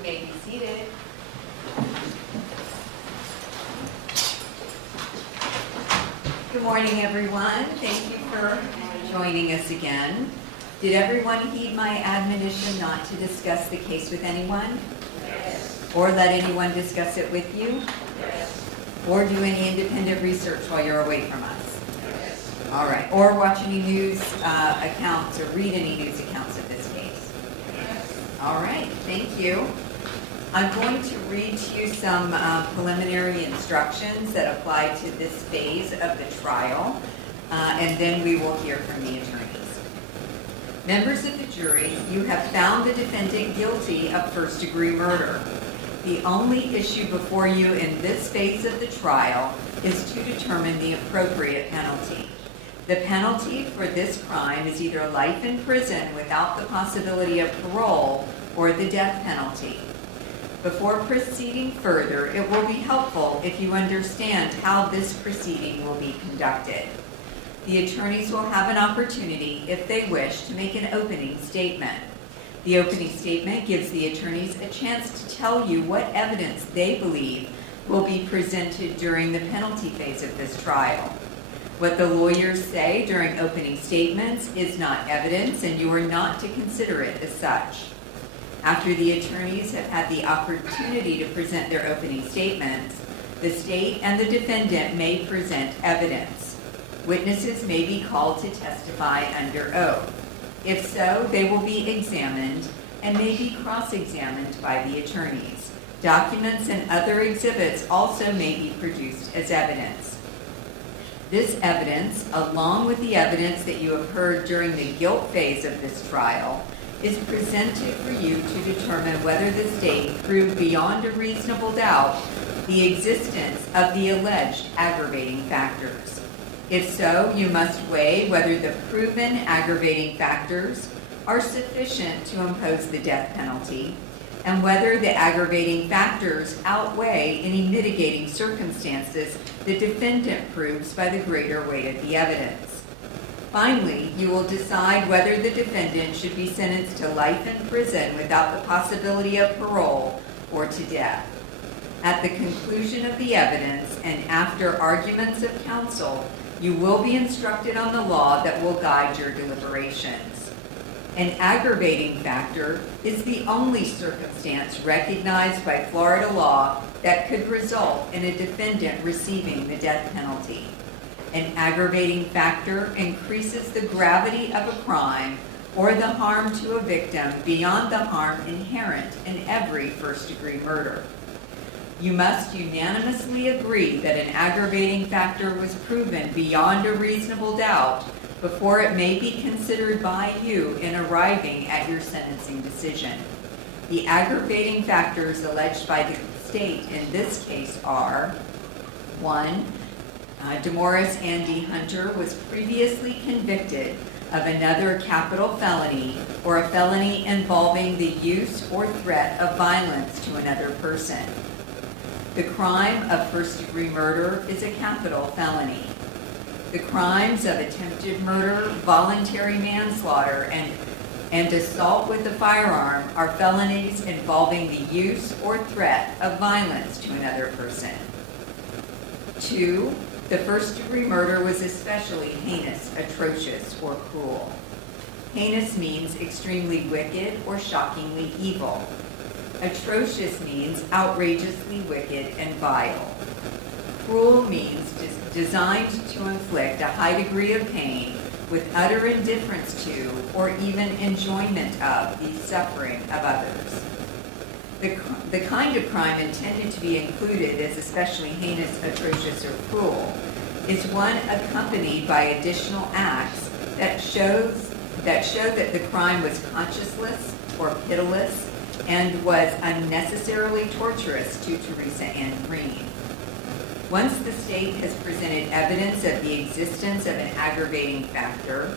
You may be seated. Good morning, everyone. Thank you for joining us again. Did everyone heed my admonition not to discuss the case with anyone? Yes. Or let anyone discuss it with you? Yes. Or do any independent research while you're away from us? Yes. All right. Or watch any news accounts or read any news accounts of this case? Yes. All right. Thank you. I'm going to read to you some preliminary instructions that apply to this phase of the trial, and then we will hear from the attorneys. Members of the jury, you have found the defendant guilty of first-degree murder. The only issue before you in this phase of the trial is to determine the appropriate penalty. The penalty for this crime is either life in prison without the possibility of parole or the death penalty. Before proceeding further, it will be helpful if you understand how this proceeding will be conducted. The attorneys will have an opportunity, if they wish, to make an opening statement. The opening statement gives the attorneys a chance to tell you what evidence they believe will be presented during the penalty phase of this trial. What the lawyers say during opening statements is not evidence, and you are not to consider it as such. After the attorneys have had the opportunity to present their opening statements, the state and the defendant may present evidence. Witnesses may be called to testify under oath. If so, they will be examined and may be cross-examined by the attorneys. Documents and other exhibits also may be produced as evidence. This evidence, along with the evidence that you have heard during the guilt phase of this trial, is presented for you to determine whether the state proved beyond a reasonable doubt the existence of the alleged aggravating factors. If so, you must weigh whether the proven aggravating factors are sufficient to impose the death penalty and whether the aggravating factors outweigh any mitigating circumstances the defendant proves by the greater weight of the evidence. Finally, you will decide whether the defendant should be sentenced to life in prison without the possibility of parole or to death. At the conclusion of the evidence and after arguments of counsel, you will be instructed on the law that will guide your deliberations. An aggravating factor is the only circumstance recognized by Florida law that could result in a defendant receiving the death penalty. An aggravating factor increases the gravity of a crime or the harm to a victim beyond the harm inherent in every first-degree murder. You must unanimously agree that an aggravating factor was proven beyond a reasonable doubt before it may be considered by you in arriving at your sentencing decision. The aggravating factors alleged by the state in this case are: 1. Demorris Ann Hunter was previously convicted of another capital felony or a felony involving the use or threat of violence to another person. The crime of first-degree murder is a capital felony. The crimes of attempted murder, voluntary manslaughter, and assault with a firearm are felonies involving the use or threat of violence to another person. 2. The first-degree murder was especially heinous, atrocious, or cruel. Heinous means extremely wicked or shockingly evil. Atrocious means outrageously wicked and vile. Cruel means designed to inflict a high degree of pain with utter indifference to or even enjoyment of the suffering of others. The kind of crime intended to be included as especially heinous, atrocious, or cruel is one accompanied by additional acts that show that the crime was conscienceless or pitiless and was unnecessarily torturous to Theresa Ann Green. Once the state has presented evidence of the existence of an aggravating factor,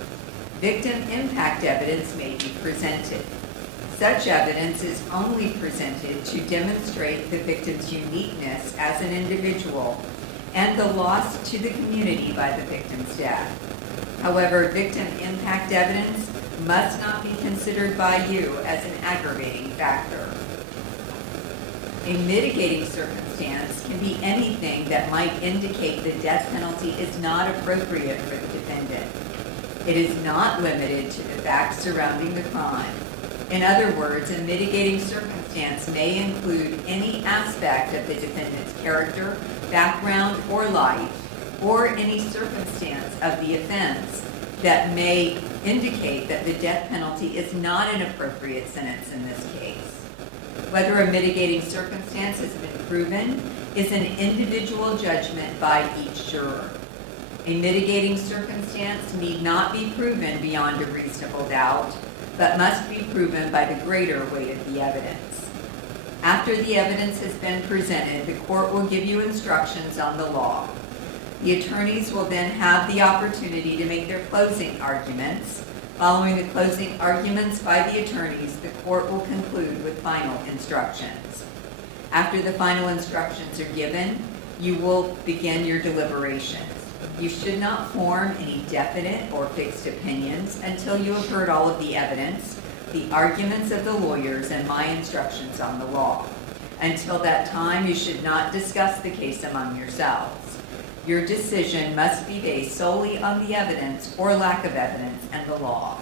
victim impact evidence may be presented. Such evidence is only presented to demonstrate the victim's uniqueness as an individual and the loss to the community by the victim's death. However, victim impact evidence must not be considered by you as an aggravating factor. A mitigating circumstance can be anything that might indicate the death penalty is not appropriate for the defendant. It is not limited to the facts surrounding the crime. In other words, a mitigating circumstance may include any aspect of the defendant's character, background, or life, or any circumstance of the offense that may indicate that the death penalty is not an appropriate sentence in this case. Whether a mitigating circumstance has been proven is an individual judgment by each juror. A mitigating circumstance need not be proven beyond a reasonable doubt, but must be proven by the greater weight of the evidence. After the evidence has been presented, the court will give you instructions on the law. The attorneys will then have the opportunity to make their closing arguments. Following the closing arguments by the attorneys, the court will conclude with final instructions. After the final instructions are given, you will begin your deliberations. You should not form any definite or fixed opinions until you have heard all of the evidence, the arguments of the lawyers, and my instructions on the law. Until that time, you should not discuss the case among yourselves. Your decision must be based solely on the evidence or lack of evidence and the law.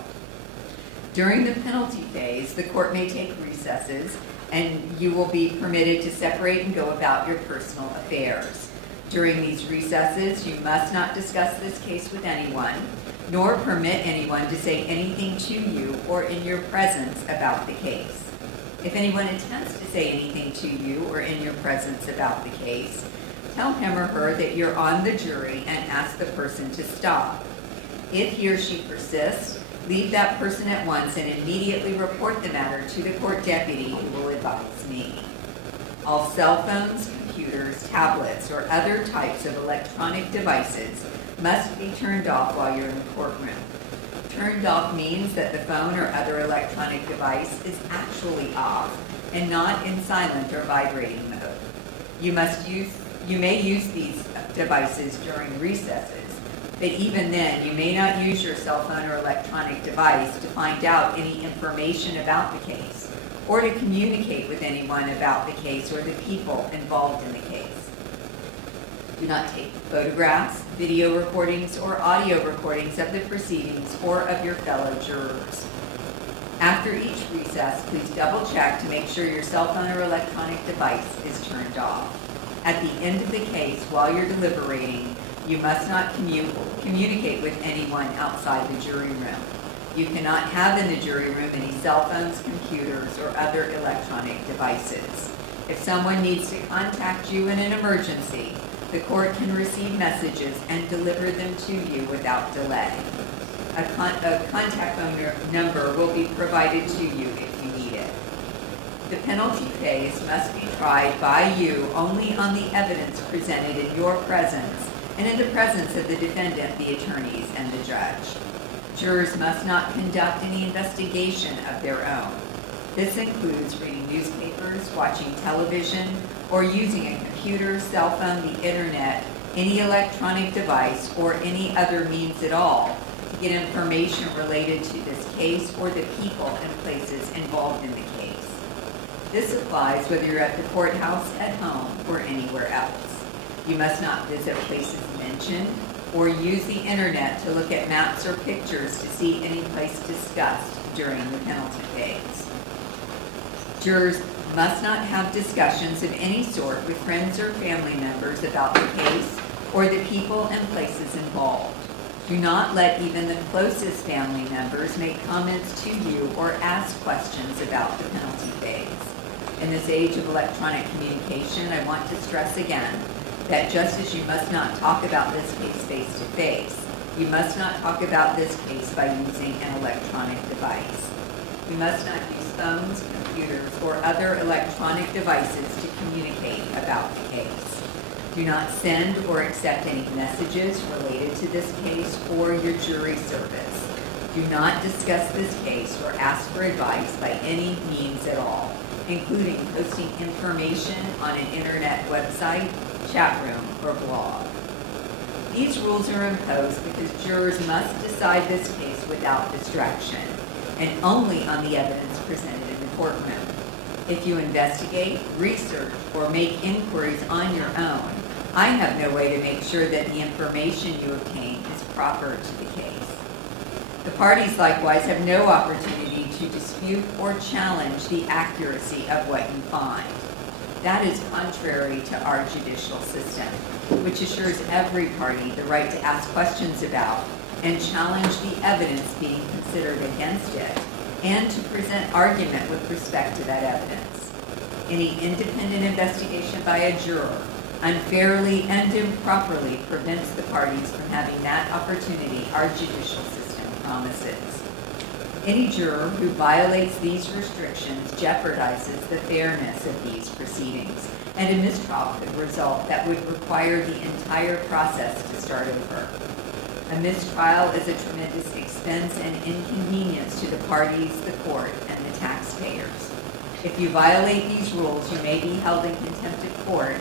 During the penalty phase, the court may take recesses, and you will be permitted to separate and go about your personal affairs. During these recesses, you must not discuss this case with anyone, nor permit anyone to say anything to you or in your presence about the case. If anyone attempts to say anything to you or in your presence about the case, tell him or her that you're on the jury and ask the person to stop. If he or she persists, leave that person at once and immediately report the matter to the court deputy who will advise me. All cell phones, computers, tablets, or other types of electronic devices must be turned off while you're in the courtroom. Turned off means that the phone or other electronic device is actually off and not in silent or vibrating mode. You may use these devices during recesses, but even then, you may not use your cell phone or electronic device to find out any information about the case or to communicate with anyone about the case or the people involved in the case. Do not take photographs, video recordings, or audio recordings of the proceedings or of your fellow jurors. After each recess, please double check to make sure your cell phone or electronic device is turned off. At the end of the case, while you're deliberating, you must not communicate with anyone outside the jury room. You cannot have in the jury room any cell phones, computers, or other electronic devices. If someone needs to contact you in an emergency, the court can receive messages and deliver them to you without delay. A contact phone number will be provided to you if you need it. The penalty phase must be tried by you only on the evidence presented in your presence and in the presence of the defendant, the attorneys, and the judge. Jurors must not conduct any investigation of their own. This includes reading newspapers, watching television, or using a computer, cell phone, the internet, any electronic device, or any other means at all to get information related to this case or the people and places involved in the case. This applies whether you're at the courthouse, at home, or anywhere else. You must not visit places mentioned or use the internet to look at maps or pictures to see any place discussed during the penalty phase. Jurors must not have discussions of any sort with friends or family members about the case or the people and places involved. Do not let even the closest family members make comments to you or ask questions about the penalty phase. In this age of electronic communication, I want to stress again that just as you must not talk about this case face-to-face, you must not talk about this case by using an electronic device. You must not use phones, computers, or other electronic devices to communicate about the case. Do not send or accept any messages related to this case or your jury service. Do not discuss this case or ask for advice by any means at all, including posting information on an internet website, chat room, or blog. These rules are imposed because jurors must decide this case without distraction and only on the evidence presented in the courtroom. If you investigate, research, or make inquiries on your own, I have no way to make sure that the information you obtain is proper to the case. The parties likewise have no opportunity to dispute or challenge the accuracy of what you find. That is contrary to our judicial system, which assures every party the right to ask questions about and challenge the evidence being considered against it, and to present argument with respect to that evidence. Any independent investigation by a juror unfairly and improperly prevents the parties from having that opportunity our judicial system promises. Any juror who violates these restrictions jeopardizes the fairness of these proceedings, and a mistrial could result that would require the entire process to start over. A mistrial is a tremendous expense and inconvenience to the parties, the court, and the taxpayers. If you violate these rules, you may be held in contempt of court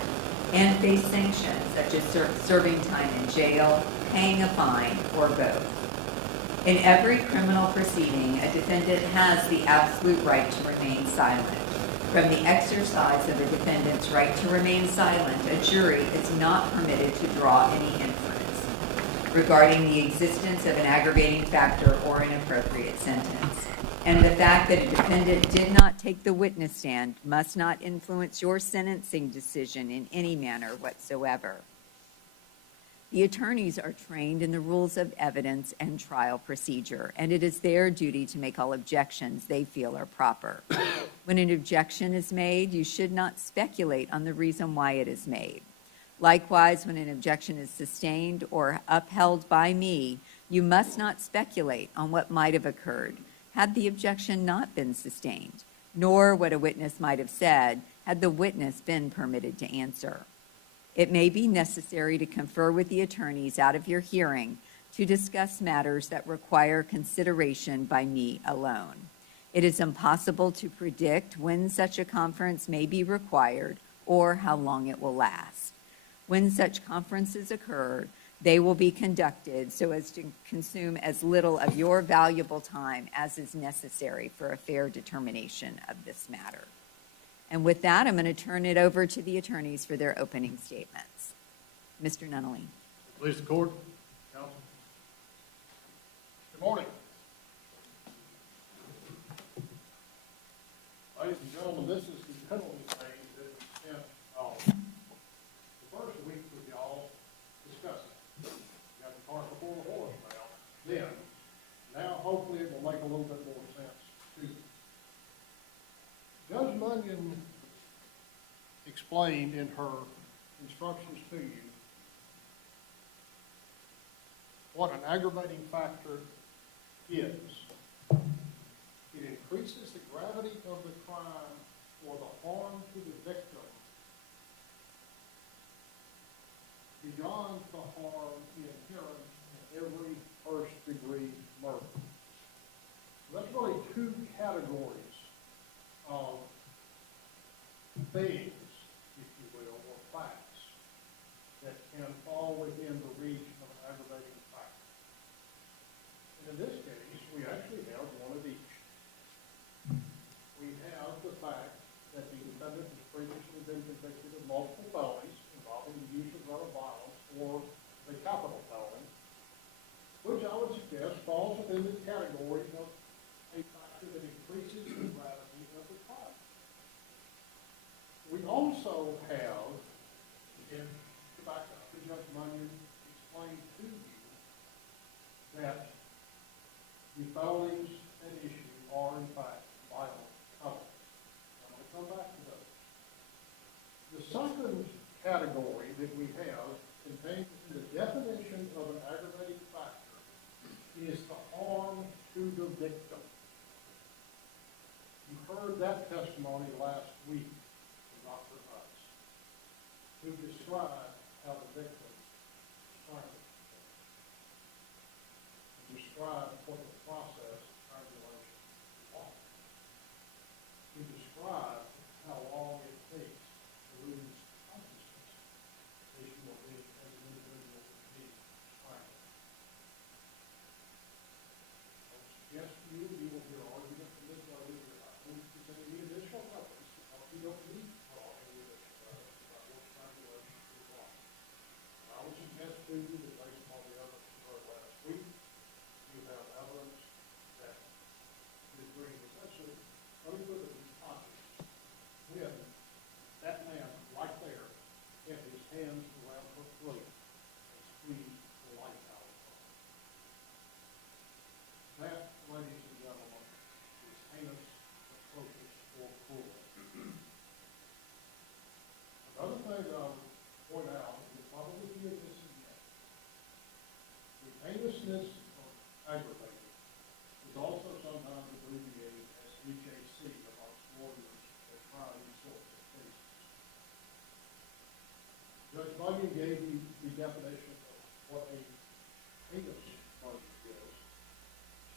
and face sanctions such as serving time in jail, paying a fine, or both. In every criminal proceeding, a defendant has the absolute right to remain silent. From the exercise of a defendant's right to remain silent, a jury is not permitted to draw any inference regarding the existence of an aggravating factor or an appropriate sentence. And the fact that a defendant did not take the witness stand must not influence your sentencing decision in any manner whatsoever. The attorneys are trained in the rules of evidence and trial procedure, and it is their duty to make all objections they feel are proper. When an objection is made, you should not speculate on the reason why it is made. Likewise, when an objection is sustained or upheld by me, you must not speculate on what might have occurred had the objection not been sustained, nor what a witness might have said had the witness been permitted to answer. It may be necessary to confer with the attorneys out of your hearing to discuss matters that require consideration by me alone. It is impossible to predict when such a conference may be required or how long it will last. When such conferences occur, they will be conducted so as to consume as little of your valuable time as is necessary for a fair determination of this matter. And with that, I'm going to turn it over to the attorneys for their opening statements. Mr. Nunnally. Please, the court. Counsel. Good morning. Ladies and gentlemen, this is the penalty phase that we spent the first week with y'all discussing. You got the cart before the horse now. Now hopefully it will make a little bit more sense to you. Judge Munyon explained in her instructions to you what an aggravating factor is. It increases the gravity of the crime or the harm to the victim beyond the harm inherent in every first-degree murder. So that's really two categories of things, if you will, or facts that can fall within the reach of an aggravating factor. And in this case, we actually have one of each. We have the fact that the defendant has previously been convicted of multiple felonies involving the use of threat of violence or the capital felony, which I would suggest falls within the category of a factor that increases the gravity of the crime. We also have, and to back up, Judge Munyon explained to you that the felonies at issue are in fact violent felonies. I'm going to come back to those. The second category that we have contained in the definition of an aggravating factor is the harm to the victim. You heard that testimony last week from Dr. Hutz, who described how the victim strangled, described what the process of strangulation was. He described how long it takes to lose consciousness as you will be as an individual to be strangled. I would suggest to you, you will hear argument from this lady that I don't present any additional evidence to Heinousness or aggravated is also sometimes abbreviated as HAC amongst lawyers that try these sorts of cases. Judge Bunyan gave you the definition of what a heinous murder is.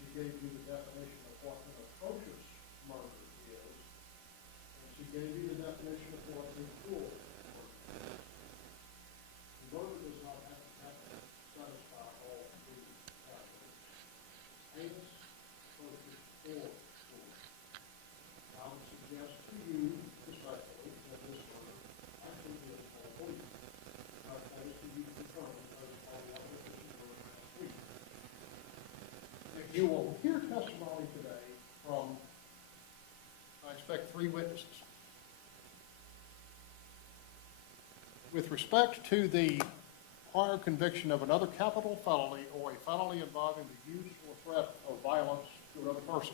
She gave you the definition of what an atrocious murder is. And she gave you the definition of what a cruel murder is. Murder does not have to satisfy all three categories. Heinous, atrocious, or cruel. I would suggest to you, respectfully, that this murder actually is more weak. I place to you determined as part of what this murder has weak. You will hear testimony today from, I expect, 3 witnesses. With respect to the prior conviction of another capital felony or a felony involving the use or threat of violence to another person.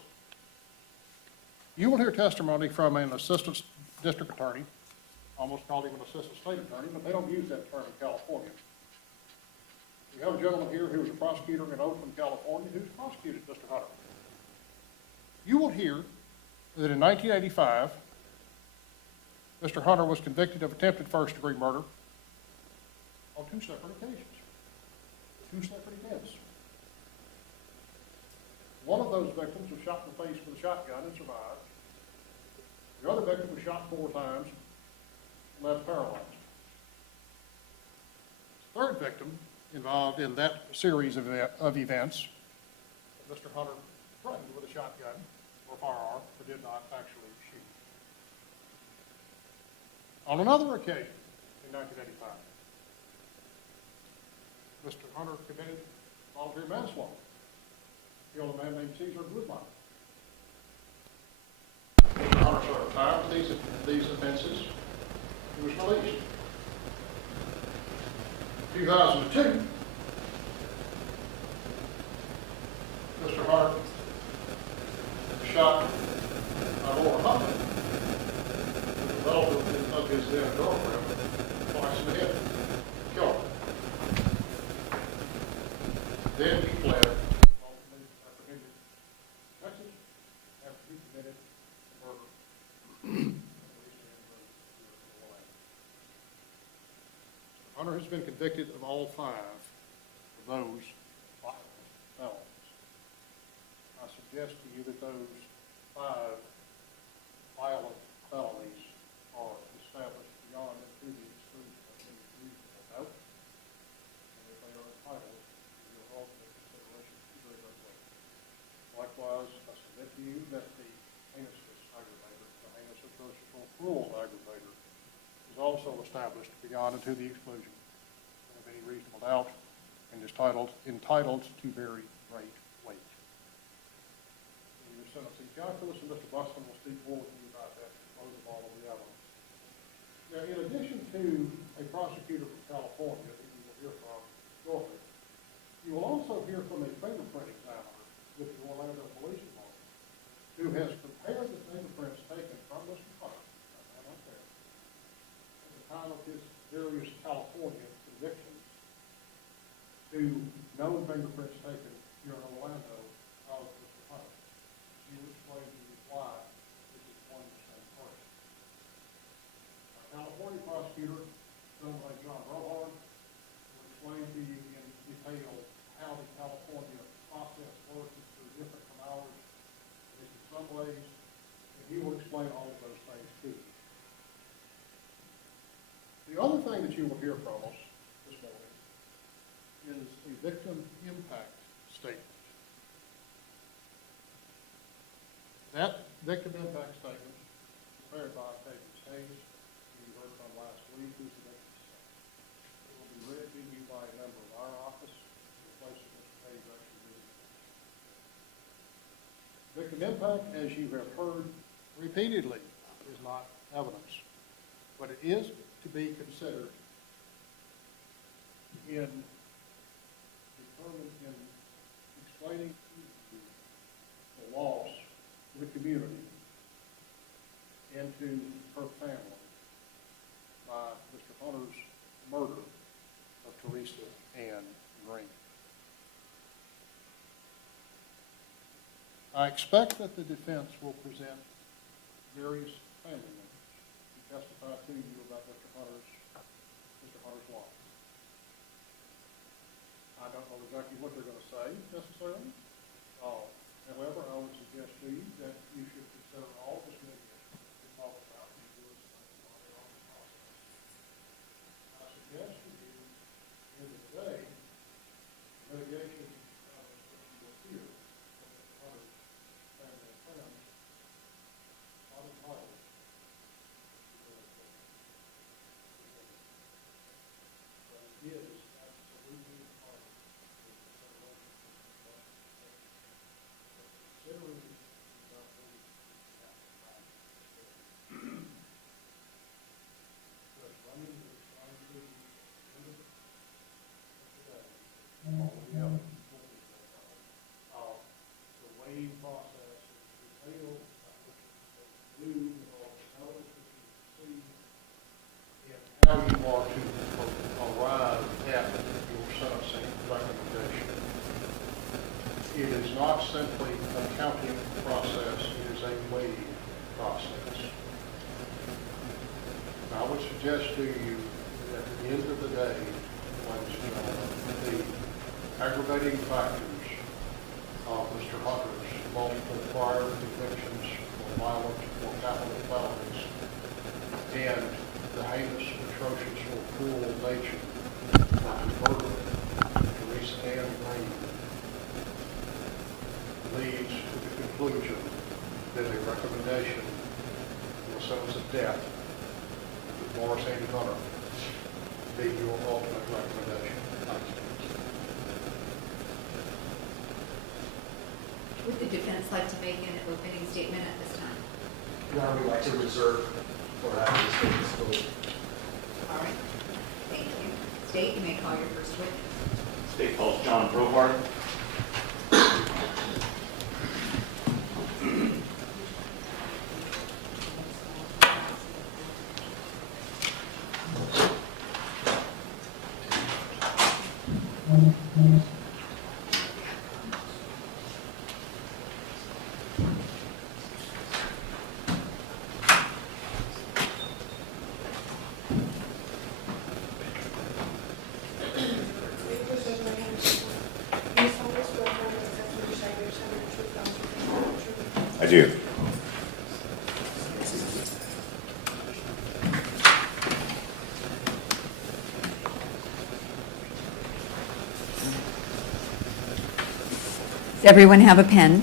You will hear testimony from an assistant district attorney, almost called him an assistant state attorney, but they don't use that term in California. We have a gentleman here who is a prosecutor in Oakland, California, who's prosecuted Mr. Hunter. You will hear that in 1985, Mr. Hunter was convicted of attempted first-degree murder on 2 separate occasions, 2 separate events. One of those victims was shot in the face with a shotgun and survived. The other victim was shot 4 times and left paralyzed. The 3rd victim involved in that series of events, Mr. Hunter threatened with a shotgun or firearm, but did not actually shoot. On another occasion, in 1985, Mr. Hunter committed voluntary manslaughter, killed a man named Caesar Goodman. Mr. Hunter served time for these offenses. He was released. 2002, Mr. Hunter shot Law&Crime Hunter, the relative of his then girlfriend, twice in the head, killed her. Then he fled, ultimately apprehended in Texas after he committed murder. Hunter has been convicted of all 5 of those violent felonies. I suggest to you that those 5 violent felonies are established beyond and to the exclusion of any reasonable doubt, and that they are entitled to your ultimate consideration to very great weight. Likewise, I submit to you that the heinousness aggravator, the heinous, atrocious, or cruel aggravator, is also established beyond and to the exclusion of any reasonable doubt, and is entitled to very great weight. In your sentencing calculus, and Mr. Buxton will speak more with you about that, close of all of the evidence. Now, in addition to a prosecutor from California that you will hear from shortly, you will also hear from a fingerprint examiner with the Orlando Police Department, who has compared the fingerprints taken from Mr. Hunter, at the time of his various California convictions, to known fingerprints taken here in Orlando of Mr. Hunter. She will explain to you why this is one and the same person. Our California prosecutor, someone like John Rohard, will explain to you in detail how the California process works. It's very different from ours, at least in some ways, and he will explain all of those things to you. The other thing that you will hear from us this morning is a victim impact statement. That victim impact statement is prepared by Peggy Hayes, who you heard from last week, who's the victim. It will be read to you by a member of our office, in place of Mr. Hayes actually reading. Victim impact, as you have heard repeatedly, is not evidence, but it is to be considered in explaining the loss to the community and to her family by Mr. Hunter's murder of Theresa Ann Green. I expect that the defense will present various family members to testify to you about Mr. Hunter's life. I don't know exactly what they're going to say necessarily. However, I would suggest to you that you should consider all this mitigation to talk about and do it while they're on the process. I suggest to you, in the day, mitigation that you will hear from Mr. Hunter's family and friends, not entitled to mitigation. But it is absolutely part of the consideration of considering not believing that Judge Runyon is trying to end of today, all of the evidence of the weighing process and detail by which they do with all the evidence that you see and how you are to arrive at your sentencing recommendation. It is not simply a counting process, it is a weighing process. I would suggest to you that at the end of the day, ladies and gentlemen, the aggravating factors of Mr. Hunter's multiple prior convictions for violent or capital felonies and the heinous, atrocious, or cruel nature of the murder of Theresa Ann Green leads to the conclusion that a recommendation for a sentence of death with Demorris Hunter be your ultimate recommendation. Thank you. Would the defense like to make an opening statement at this time? Your Honor, we'd like to reserve for having this witness vote. All right. Thank you. State, you may call your first witness. State calls John Brohard. I do. Does everyone have a pen?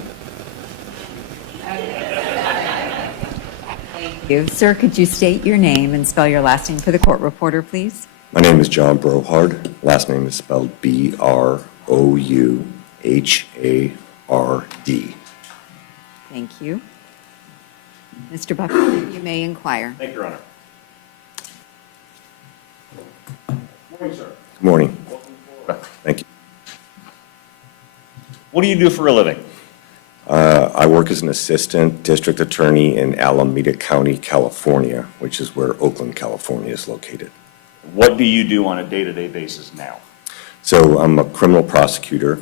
Thank you. Sir, could you state your name and spell your last name for the court reporter, please? My name is John Brohard. Last name is spelled B-R-O-U-H-A-R-D. Thank you. Mr. Buckley, you may inquire. Thank you, Your Honor. Morning, sir. Good morning. Welcome forward. Thank you. What do you do for a living? I work as an assistant district attorney in Alameda County, California, which is where Oakland, California is located. What do you do on a day-to-day basis now? So I'm a criminal prosecutor,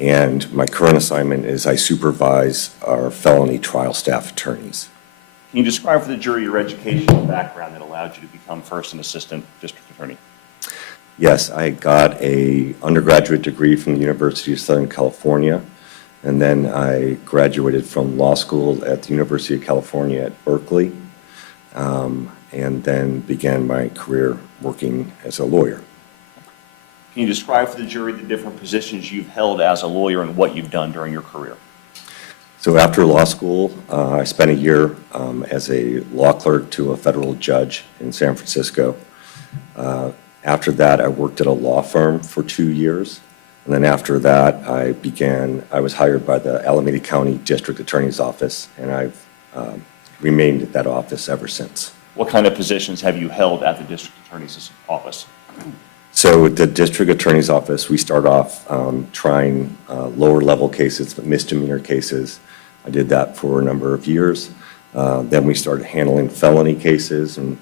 and my current assignment is I supervise our felony trial staff attorneys. Can you describe for the jury your educational background that allowed you to become first an assistant district attorney? Yes, I got an undergraduate degree from the University of Southern California, and then I graduated from law school at the University of California at Berkeley, and then began my career working as a lawyer. Can you describe for the jury the different positions you've held as a lawyer and what you've done during your career? So after law school, I spent a year as a law clerk to a federal judge in San Francisco. After that, I worked at a law firm for 2 years. And then after that, I was hired by the Alameda County District Attorney's Office, and I've remained at that office ever since. What kind of positions have you held at the district attorney's office? So at the District Attorney's Office, we start off trying lower-level cases, misdemeanor cases. I did that for a number of years. Then we started handling felony cases, and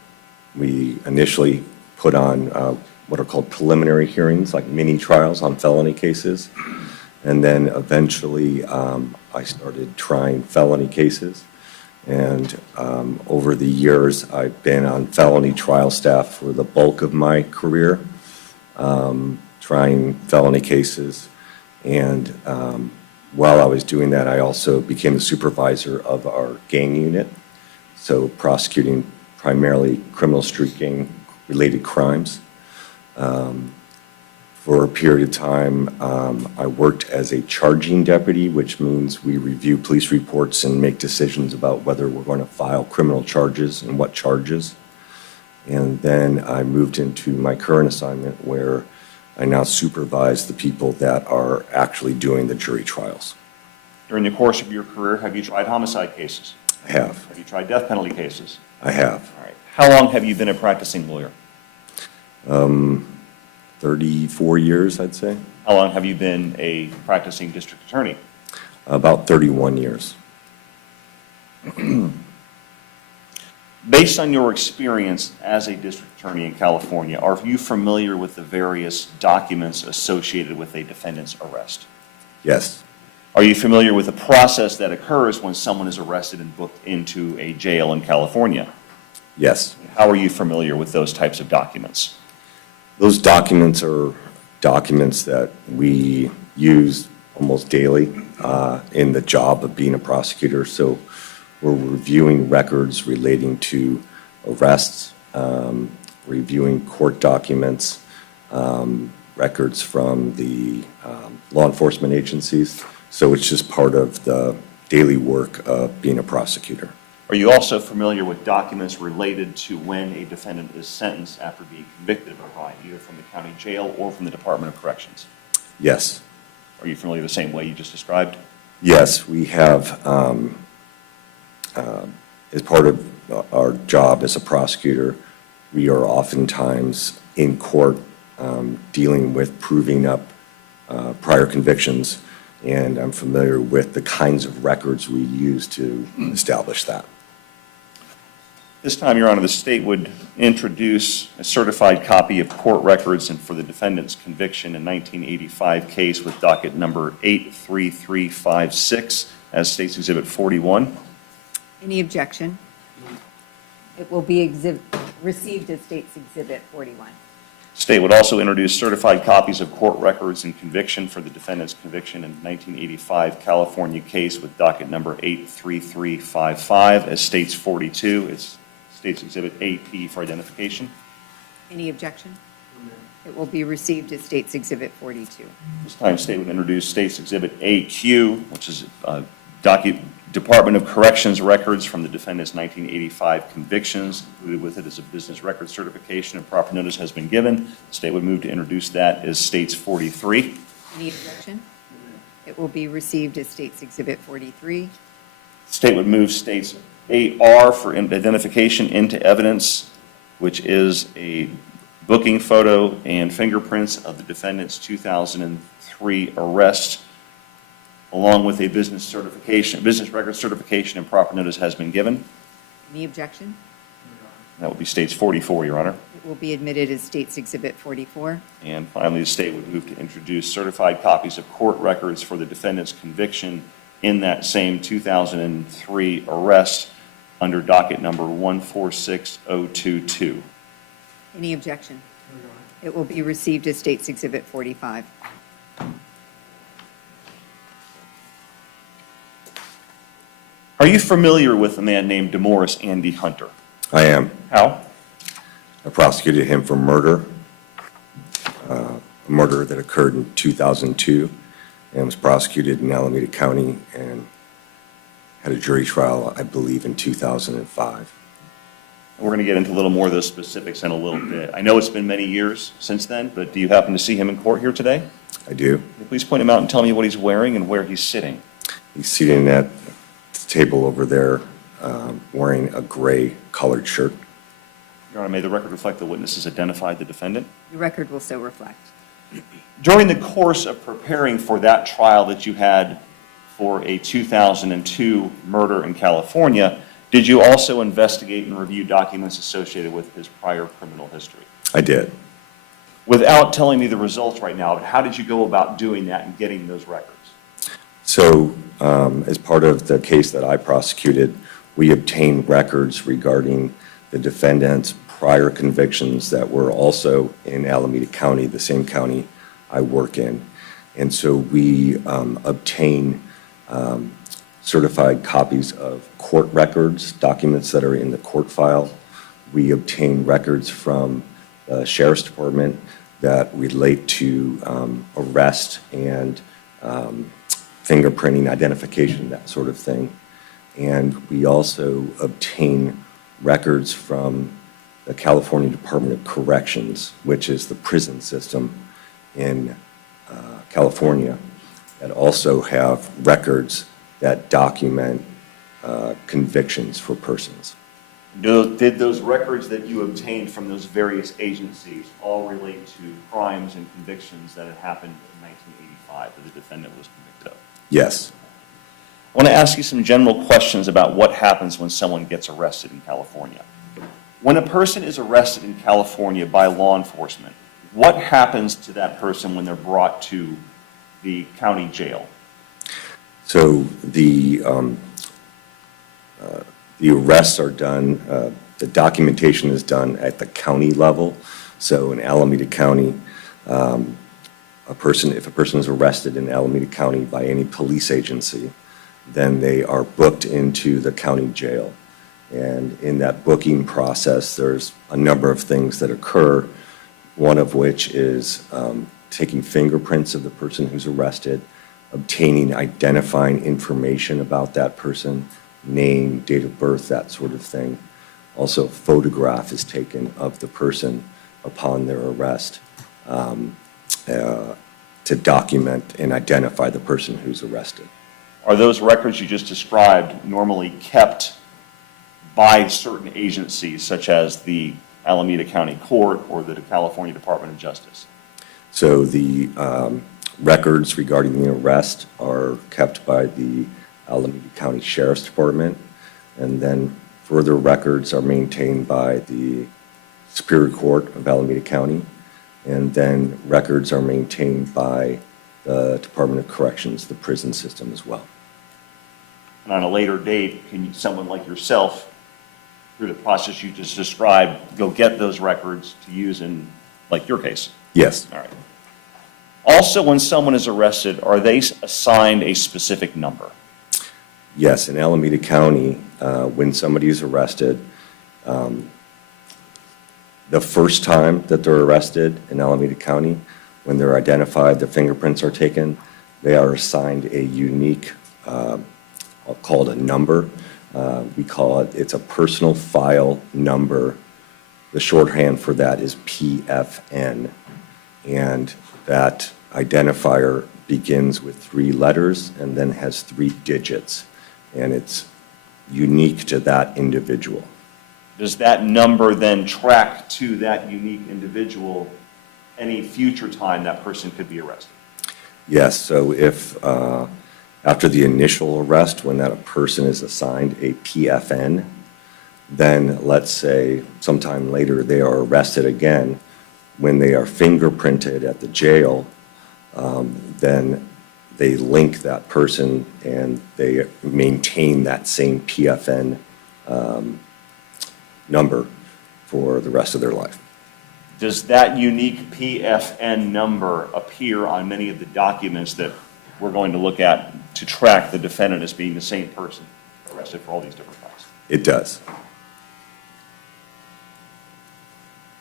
we initially put on what are called preliminary hearings, like mini trials on felony cases. And then eventually, I started trying felony cases. And over the years, I've been on felony trial staff for the bulk of my career, trying felony cases. And while I was doing that, I also became the supervisor of our gang unit, so prosecuting primarily criminal street gang-related crimes. For a period of time, I worked as a charging deputy, which means we review police reports and make decisions about whether we're going to file criminal charges and what charges. And then I moved into my current assignment where I now supervise the people that are actually doing the jury trials. During the course of your career, have you tried homicide cases? I have. Have you tried death penalty cases? I have. All right. How long have you been a practicing lawyer? 34 years, I'd say. How long have you been a practicing district attorney? About 31 years. Based on your experience as a district attorney in California, are you familiar with the various documents associated with a defendant's arrest? Yes. Are you familiar with the process that occurs when someone is arrested and booked into a jail in California? Yes. How are you familiar with those types of documents? Those documents are documents that we use almost daily in the job of being a prosecutor. So we're reviewing records relating to arrests, reviewing court documents, records from the law enforcement agencies. So it's just part of the daily work of being a prosecutor. Are you also familiar with documents related to when a defendant is sentenced after being convicted of a crime, either from the county jail or from the Department of Corrections? Yes. Are you familiar the same way you just described? Yes, we have, as part of our job as a prosecutor, we are oftentimes in court dealing with proving up prior convictions, and I'm familiar with the kinds of records we use to establish that. This time, Your Honor, the state would introduce a certified copy of court records and for the defendant's conviction in 1985 case with docket number 83356 as State's Exhibit 41. Any objection? It will be received as State's Exhibit 41. State would also introduce certified copies of court records and conviction for the defendant's conviction in 1985 California case with docket number 83355 as State's 42. It's State's Exhibit AP for identification. Any objection? It will be received as State's Exhibit 42. This time, State would introduce State's Exhibit AQ, which is Department of Corrections records from the defendant's 1985 convictions. Included with it is a business record certification and proper notice has been given. The State would move to introduce that as State's 43. Any objection? It will be received as State's Exhibit 43. State would move State's AR for identification into evidence, which is a booking photo and fingerprints of the defendant's 2003 arrest, along with a business record certification and proper notice has been given. Any objection? That would be State's 44, Your Honor. It will be admitted as State's Exhibit 44. And finally, the State would move to introduce certified copies of court records for the defendant's conviction in that same 2003 arrest under docket number 146022. Any objection? It will be received as State's Exhibit 45. Are you familiar with a man named Demorris Hunter? I am. How? I prosecuted him for murder, a murder that occurred in 2002, and was prosecuted in Alameda County and had a jury trial, I believe, in 2005. We're going to get into a little more of those specifics in a little bit. I know it's been many years since then, but do you happen to see him in court here today? I do. Can you please point him out and tell me what he's wearing and where he's sitting? He's sitting at the table over there, wearing a gray colored shirt. Your Honor, may the record reflect the witnesses identified the defendant? The record will so reflect. During the course of preparing for that trial that you had for a 2002 murder in California, did you also investigate and review documents associated with his prior criminal history? I did. Without telling me the results right now, but how did you go about doing that and getting those records? So, as part of the case that I prosecuted, we obtained records regarding the defendant's prior convictions that were also in Alameda County, the same county I work in. And so we obtain certified copies of court records, documents that are in the court file. We obtain records from the Sheriff's Department that relate to arrest and fingerprinting, identification, that sort of thing. And we also obtain records from the California Department of Corrections, which is the prison system in California, that also have records that document convictions for persons. Did those records that you obtained from those various agencies all relate to crimes and convictions that had happened in 1985 that the defendant was convicted of? Yes. I want to ask you some general questions about what happens when someone gets arrested in California. When a person is arrested in California by law enforcement, what happens to that person when they're brought to the county jail? So the arrests are done, the documentation is done at the county level. So in Alameda County, if a person is arrested in Alameda County by any police agency, then they are booked into the county jail. And in that booking process, there's a number of things that occur, one of which is taking fingerprints of the person who's arrested, obtaining identifying information about that person, name, date of birth, that sort of thing. Also, a photograph is taken of the person upon their arrest to document and identify the person who's arrested. Are those records you just described normally kept by certain agencies, such as the Alameda County Court or the California Department of Justice? So the records regarding the arrest are kept by the Alameda County Sheriff's Department, and then further records are maintained by the Superior Court of Alameda County, and then records are maintained by the Department of Corrections, the prison system as well. And on a later date, can someone like yourself, through the process you just described, go get those records to use in, like, your case? Yes. All right. Also, when someone is arrested, are they assigned a specific number? Yes, in Alameda County, when somebody is arrested, the first time that they're arrested in Alameda County, when they're identified, their fingerprints are taken, they are assigned a unique, I'll call it a number. We call it, it's a personal file number. The shorthand for that is PFN. And that identifier begins with 3 letters and then has 3 digits. And it's unique to that individual. Does that number then track to that unique individual any future time that person could be arrested? Yes, so if after the initial arrest, when that person is assigned a PFN, then let's say sometime later they are arrested again, when they are fingerprinted at the jail, then they link that person and they maintain that same PFN number for the rest of their life. Does that unique PFN number appear on many of the documents that we're going to look at to track the defendant as being the same person arrested for all these different crimes? It does.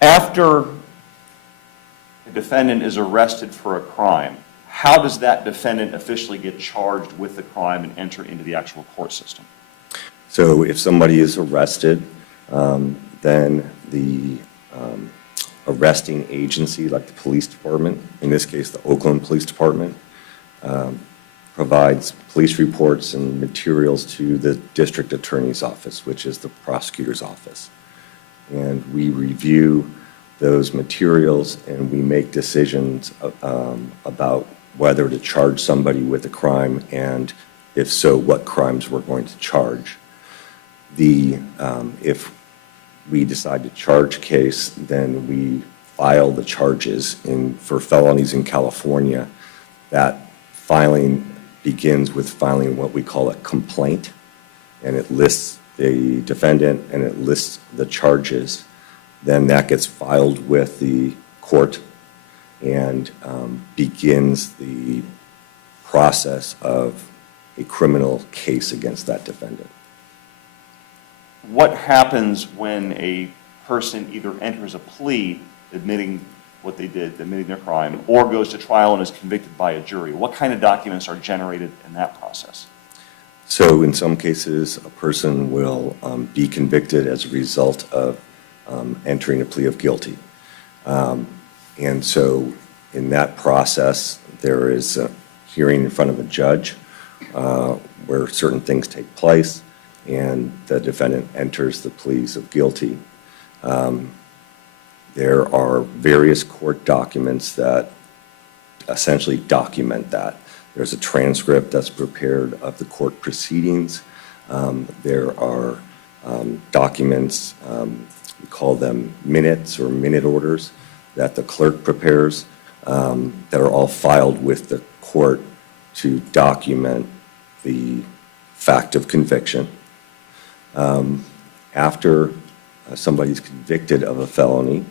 After a defendant is arrested for a crime, how does that defendant officially get charged with the crime and enter into the actual court system? So if somebody is arrested, then the arresting agency, like the police department, in this case the Oakland Police Department, provides police reports and materials to the district attorney's office, which is the prosecutor's office. And we review those materials and we make decisions about whether to charge somebody with a crime, and if so, what crimes we're going to charge. If we decide to charge a case, then we file the charges. For felonies in California, that filing begins with filing what we call a complaint, and it lists the defendant and it lists the charges. Then that gets filed with the court and begins the process of a criminal case against that defendant. What happens when a person either enters a plea admitting what they did, admitting their crime, or goes to trial and is convicted by a jury? What kind of documents are generated in that process? So in some cases, a person will be convicted as a result of entering a plea of guilty. And so in that process, there is a hearing in front of a judge where certain things take place, and the defendant enters the pleas of guilty. There are various court documents that essentially document that. There's a transcript that's prepared of the court proceedings. There are documents, we call them minutes or minute orders, that the clerk prepares that are all filed with the court to document the fact of conviction. After somebody's convicted of a felony,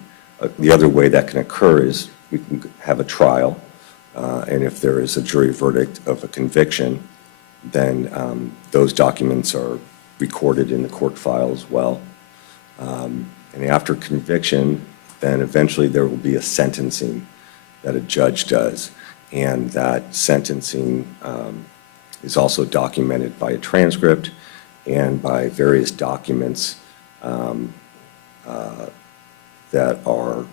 the other way that can occur is we can have a trial, and if there is a jury verdict of a conviction, then those documents are recorded in the court file as well. And after conviction, then eventually there will be a sentencing that a judge does, and that sentencing is also documented by a transcript and by various documents that are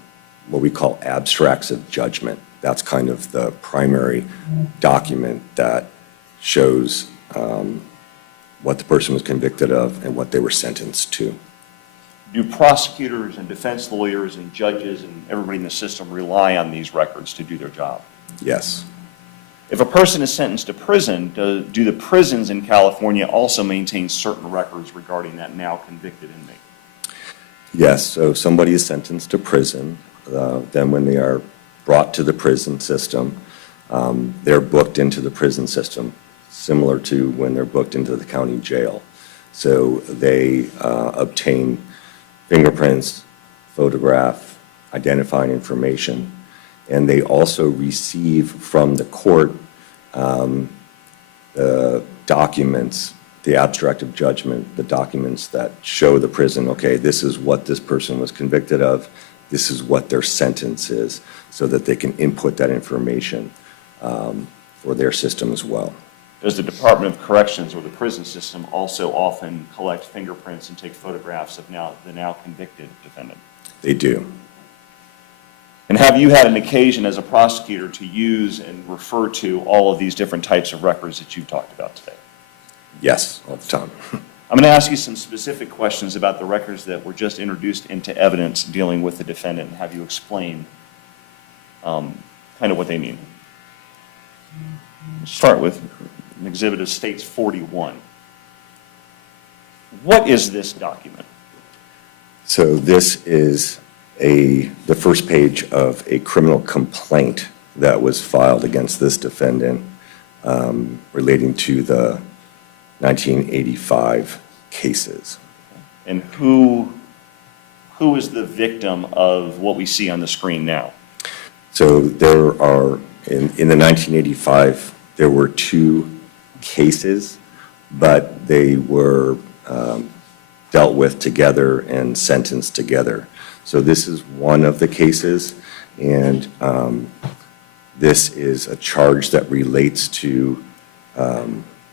what we call abstracts of judgment. That's kind of the primary document that shows what the person was convicted of and what they were sentenced to. Do prosecutors and defense lawyers and judges and everybody in the system rely on these records to do their job? Yes. If a person is sentenced to prison, do the prisons in California also maintain certain records regarding that now convicted inmate? Yes, so if somebody is sentenced to prison, then when they are brought to the prison system, they're booked into the prison system, similar to when they're booked into the county jail. So they obtain fingerprints, photograph, identifying information, and they also receive from the court the documents, the abstract of judgment, the documents that show the prison, okay, this is what this person was convicted of, this is what their sentence is, so that they can input that information for their system as well. Does the Department of Corrections or the prison system also often collect fingerprints and take photographs of the now convicted defendant? They do. And have you had an occasion as a prosecutor to use and refer to all of these different types of records that you've talked about today? Yes, all the time. I'm going to ask you some specific questions about the records that were just introduced into evidence dealing with the defendant and have you explain kind of what they mean. Let's start with an exhibit of States 41. What is this document? So this is the first page of a criminal complaint that was filed against this defendant relating to the 1985 cases. And who is the victim of what we see on the screen now? So there are, in the 1985, there were 2 cases, but they were dealt with together and sentenced together. So this is one of the cases, and this is a charge that relates to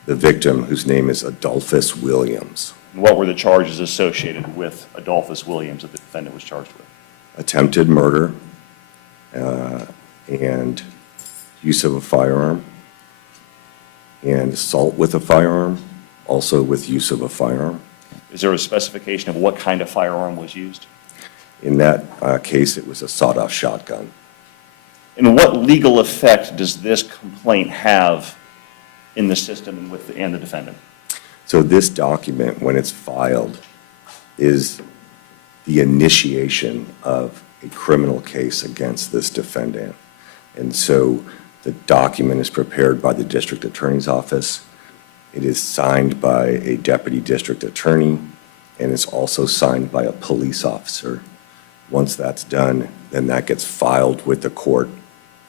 the victim, whose name is Adolphus Williams. And what were the charges associated with Adolphus Williams that the defendant was charged with? Attempted murder and use of a firearm, and assault with a firearm, also with use of a firearm. Is there a specification of what kind of firearm was used? In that case, it was a sawed-off shotgun. And what legal effect does this complaint have in the system and the defendant? So this document, when it's filed, is the initiation of a criminal case against this defendant. And so the document is prepared by the district attorney's office. It is signed by a deputy district attorney, and it's also signed by a police officer. Once that's done, then that gets filed with the court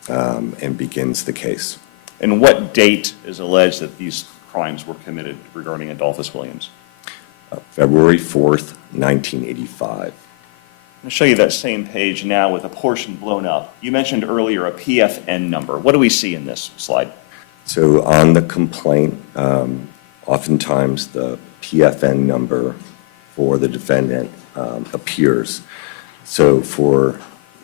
and begins the case. And what date is alleged that these crimes were committed regarding Adolphus Williams? February 4th, 1985. I'll show you that same page now with a portion blown up. You mentioned earlier a PFN number. What do we see in this slide? So on the complaint, oftentimes the PFN number for the defendant appears. So for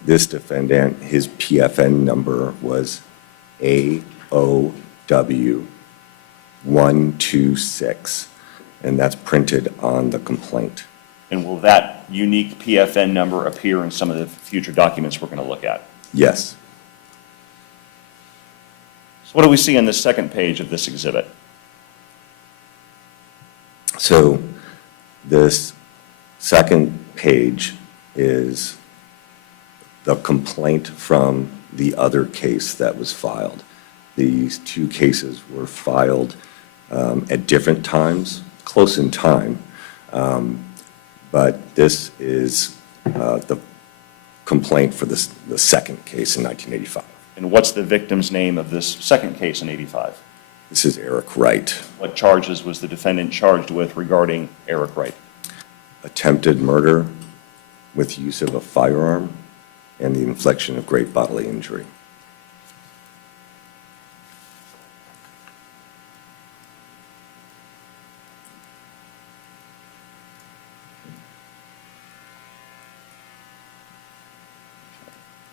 this defendant, his PFN number was AOW126, and that's printed on the complaint. And will that unique PFN number appear in some of the future documents we're going to look at? Yes. So what do we see on the second page of this exhibit? So this second page is the complaint from the other case that was filed. These two cases were filed at different times, close in time, but this is the complaint for the second case in 1985. And what's the victim's name of this second case in 85? This is Eric Wright. What charges was the defendant charged with regarding Eric Wright? Attempted murder with use of a firearm and the infliction of great bodily injury.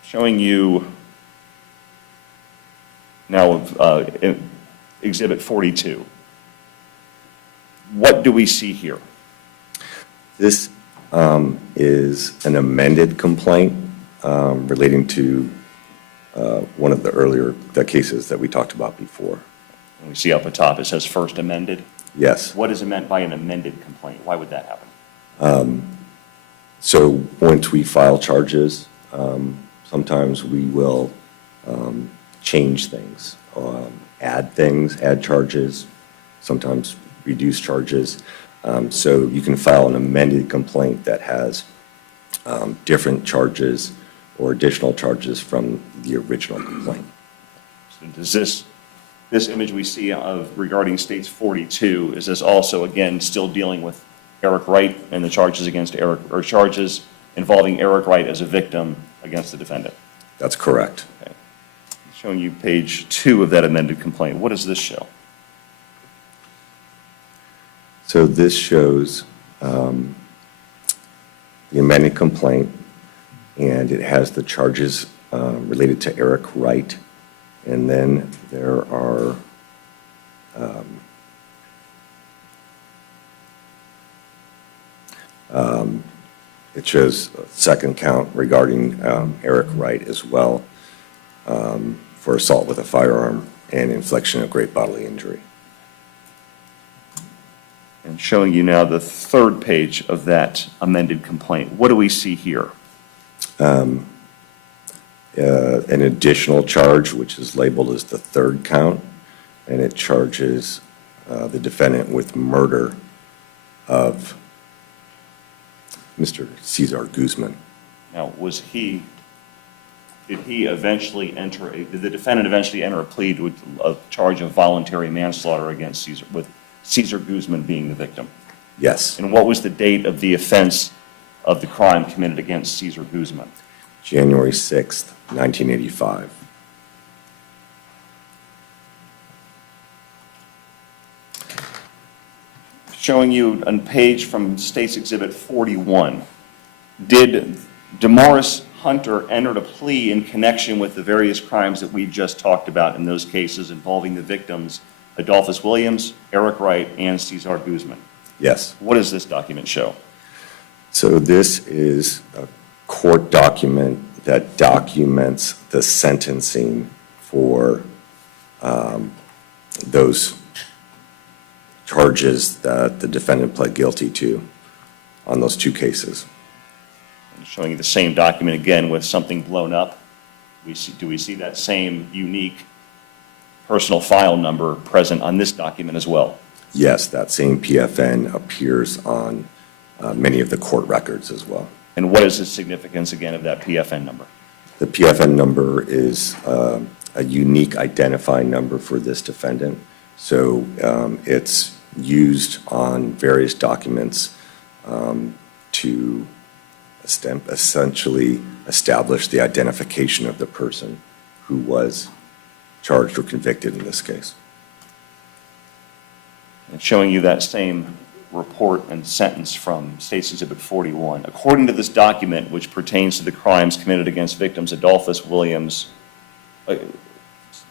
Showing you now Exhibit 42. What do we see here? This is an amended complaint relating to one of the earlier cases that we talked about before. And we see up at top it says first amended. Yes. What is meant by an amended complaint? Why would that happen? So once we file charges, sometimes we will change things, add charges, sometimes reduce charges. So you can file an amended complaint that has different charges or additional charges from the original complaint. So does this image we see of regarding States 42, is this also, again, still dealing with Eric Wright and the charges against Eric, or charges involving Eric Wright as a victim against the defendant? That's correct. Okay. Showing you page 2 of that amended complaint. What does this show? So this shows the amended complaint, and it has the charges related to Eric Wright. And then there are it shows a second count regarding Eric Wright as well for assault with a firearm and infliction of great bodily injury. And showing you now the third page of that amended complaint. What do we see here? An additional charge, which is labeled as the third count, and it charges the defendant with murder of Mr. Cesar Guzman. Now, did the defendant eventually enter a plea to a charge of voluntary manslaughter against Cesar, with Cesar Guzman being the victim? Yes, And what was the date of the offense of the crime committed against Cesar Guzman? January 6th, 1985. Showing you a page from State's Exhibit 41. Did Demorris Hunter enter a plea in connection with the various crimes that we've just talked about in those cases involving the victims, Adolphus Williams, Eric Wright, and Cesar Guzman? Yes. What does this document show? So this is a court document that documents the sentencing for those charges that the defendant pled guilty to on those two cases. And Showing you the same document again with something blown up. Do we see that same unique personal file number present on this document as well? Yes, that same PFN appears on many of the court records as well. And what is the significance again of that PFN number? The PFN number is a unique identifying number for this defendant. So it's used on various documents to essentially establish the identification of the person who was charged or convicted in this case. And showing you that same report and sentence from State's Exhibit 41. According to this document, which pertains to the crimes committed against victims Adolphus Williams, let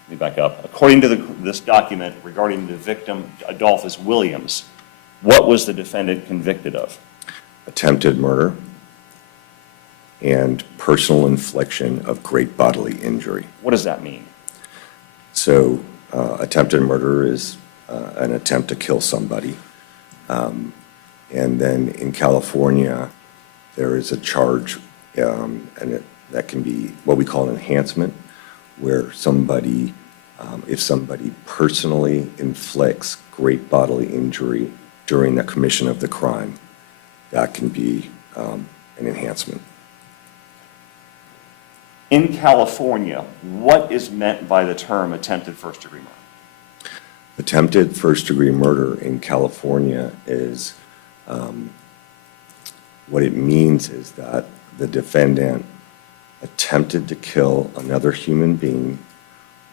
me back up. According to this document regarding the victim Adolphus Williams, what was the defendant convicted of? Attempted murder and personal infliction of great bodily injury. What does that mean? So attempted murder is an attempt to kill somebody. And then in California, there is a charge, that can be what we call an enhancement, where somebody, if somebody personally inflicts great bodily injury during the commission of the crime, that can be an enhancement. In California, what is meant by the term attempted first-degree murder? Attempted first-degree murder in California is, what it means is that the defendant attempted to kill another human being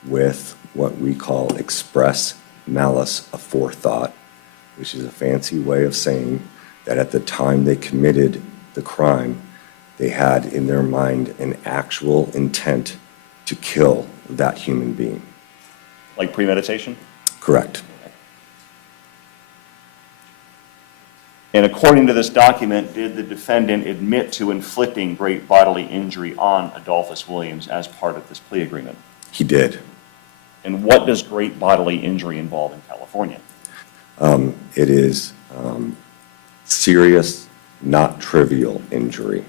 with what we call express malice aforethought, which is a fancy way of saying that at the time they committed the crime, they had in their mind an actual intent to kill that human being. Like premeditation? Correct. And according to this document, did the defendant admit to inflicting great bodily injury on Adolphus Williams as part of this plea agreement? He did. And what does great bodily injury involve in California? It is serious, not trivial injury.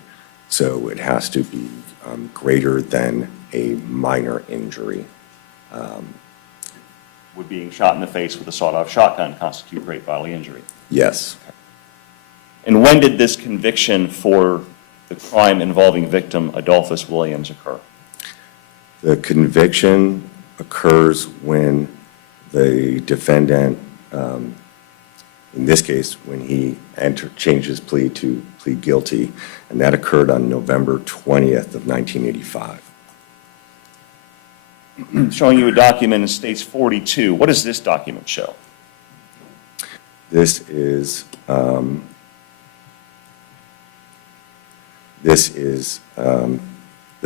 So it has to be greater than a minor injury. Would being shot in the face with a sawed-off shotgun constitute great bodily injury? Yes. And when did this conviction for the crime involving victim Adolphus Williams occur? The conviction occurs when the defendant, in this case, when he changed his plea to plead guilty, and that occurred on November 20th of 1985. Showing you a document in States 42. What does this document show? This is the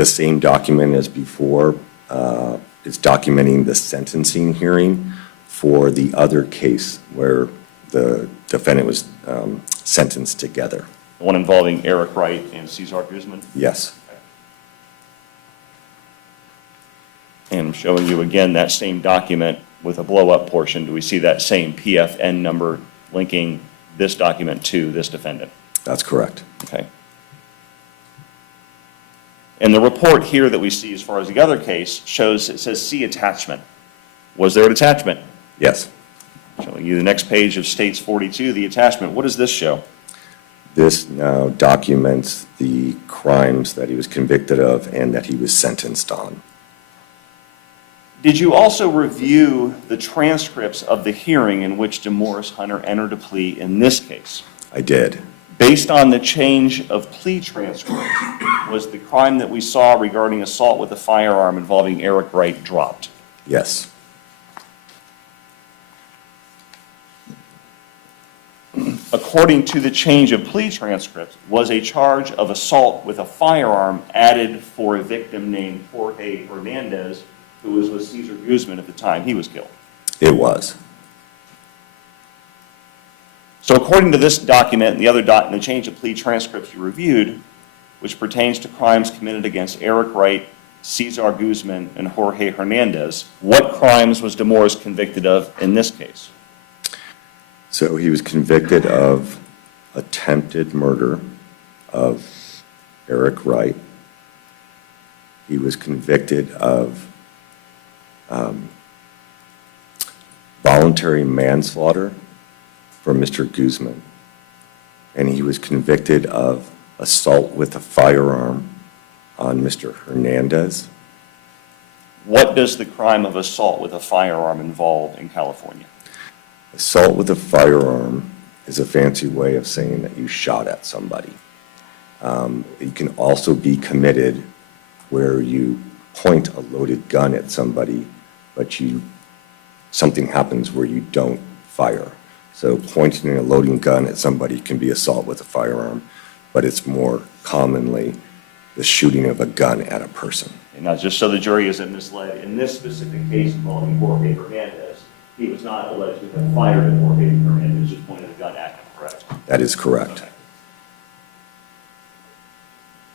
same document as before. It's documenting the sentencing hearing for the other case where the defendant was sentenced together. The one involving Eric Wright and Cesar Guzman? Yes. And I'm showing you again that same document with a blow-up portion. Do we see that same PFN number linking this document to this defendant? That's correct. Okay. And the report here that we see as far as the other case shows, it says see attachment. Was there an attachment? Yes. Showing you the next page of States 42, the attachment. What does this show? This now documents the crimes that he was convicted of and that he was sentenced on. Did you also review the transcripts of the hearing in which Demorris Hunter entered a plea in this case? I did. Based on the change of plea transcript, was the crime that we saw regarding assault with a firearm involving Eric Wright dropped? Yes. According to the change of plea transcript, was a charge of assault with a firearm added for a victim named Jorge Hernandez, who was with Cesar Guzman at the time he was killed? It was. So according to this document and the other the change of plea transcripts you reviewed, which pertains to crimes committed against Eric Wright, Cesar Guzman, and Jorge Hernandez, what crimes was Demorris convicted of in this case? So he was convicted of attempted murder of Eric Wright. He was convicted of voluntary manslaughter for Mr. Guzman. And he was convicted of assault with a firearm on Mr. Hernandez. What does the crime of assault with a firearm involve in California? Assault with a firearm is a fancy way of saying that you shot at somebody. It can also be committed where you point a loaded gun at somebody, but something happens where you don't fire. So pointing a loading gun at somebody can be assault with a firearm, but it's more commonly the shooting of a gun at a person. And now, just so the jury isn't misled, in this specific case involving Jorge Hernandez, he was not alleged to have fired at Jorge Hernandez, just pointed a gun at him, correct? That is correct.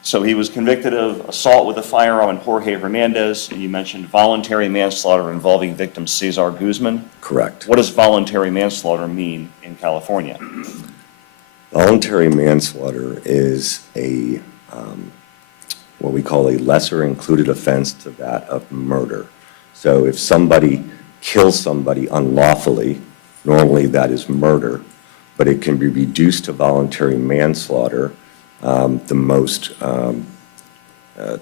So he was convicted of assault with a firearm on Jorge Hernandez, and you mentioned voluntary manslaughter involving victim Cesar Guzman. Correct. What does voluntary manslaughter mean in California? Voluntary manslaughter is what we call a lesser included offense to that of murder. So if somebody kills somebody unlawfully, normally that is murder, but it can be reduced to voluntary manslaughter. The most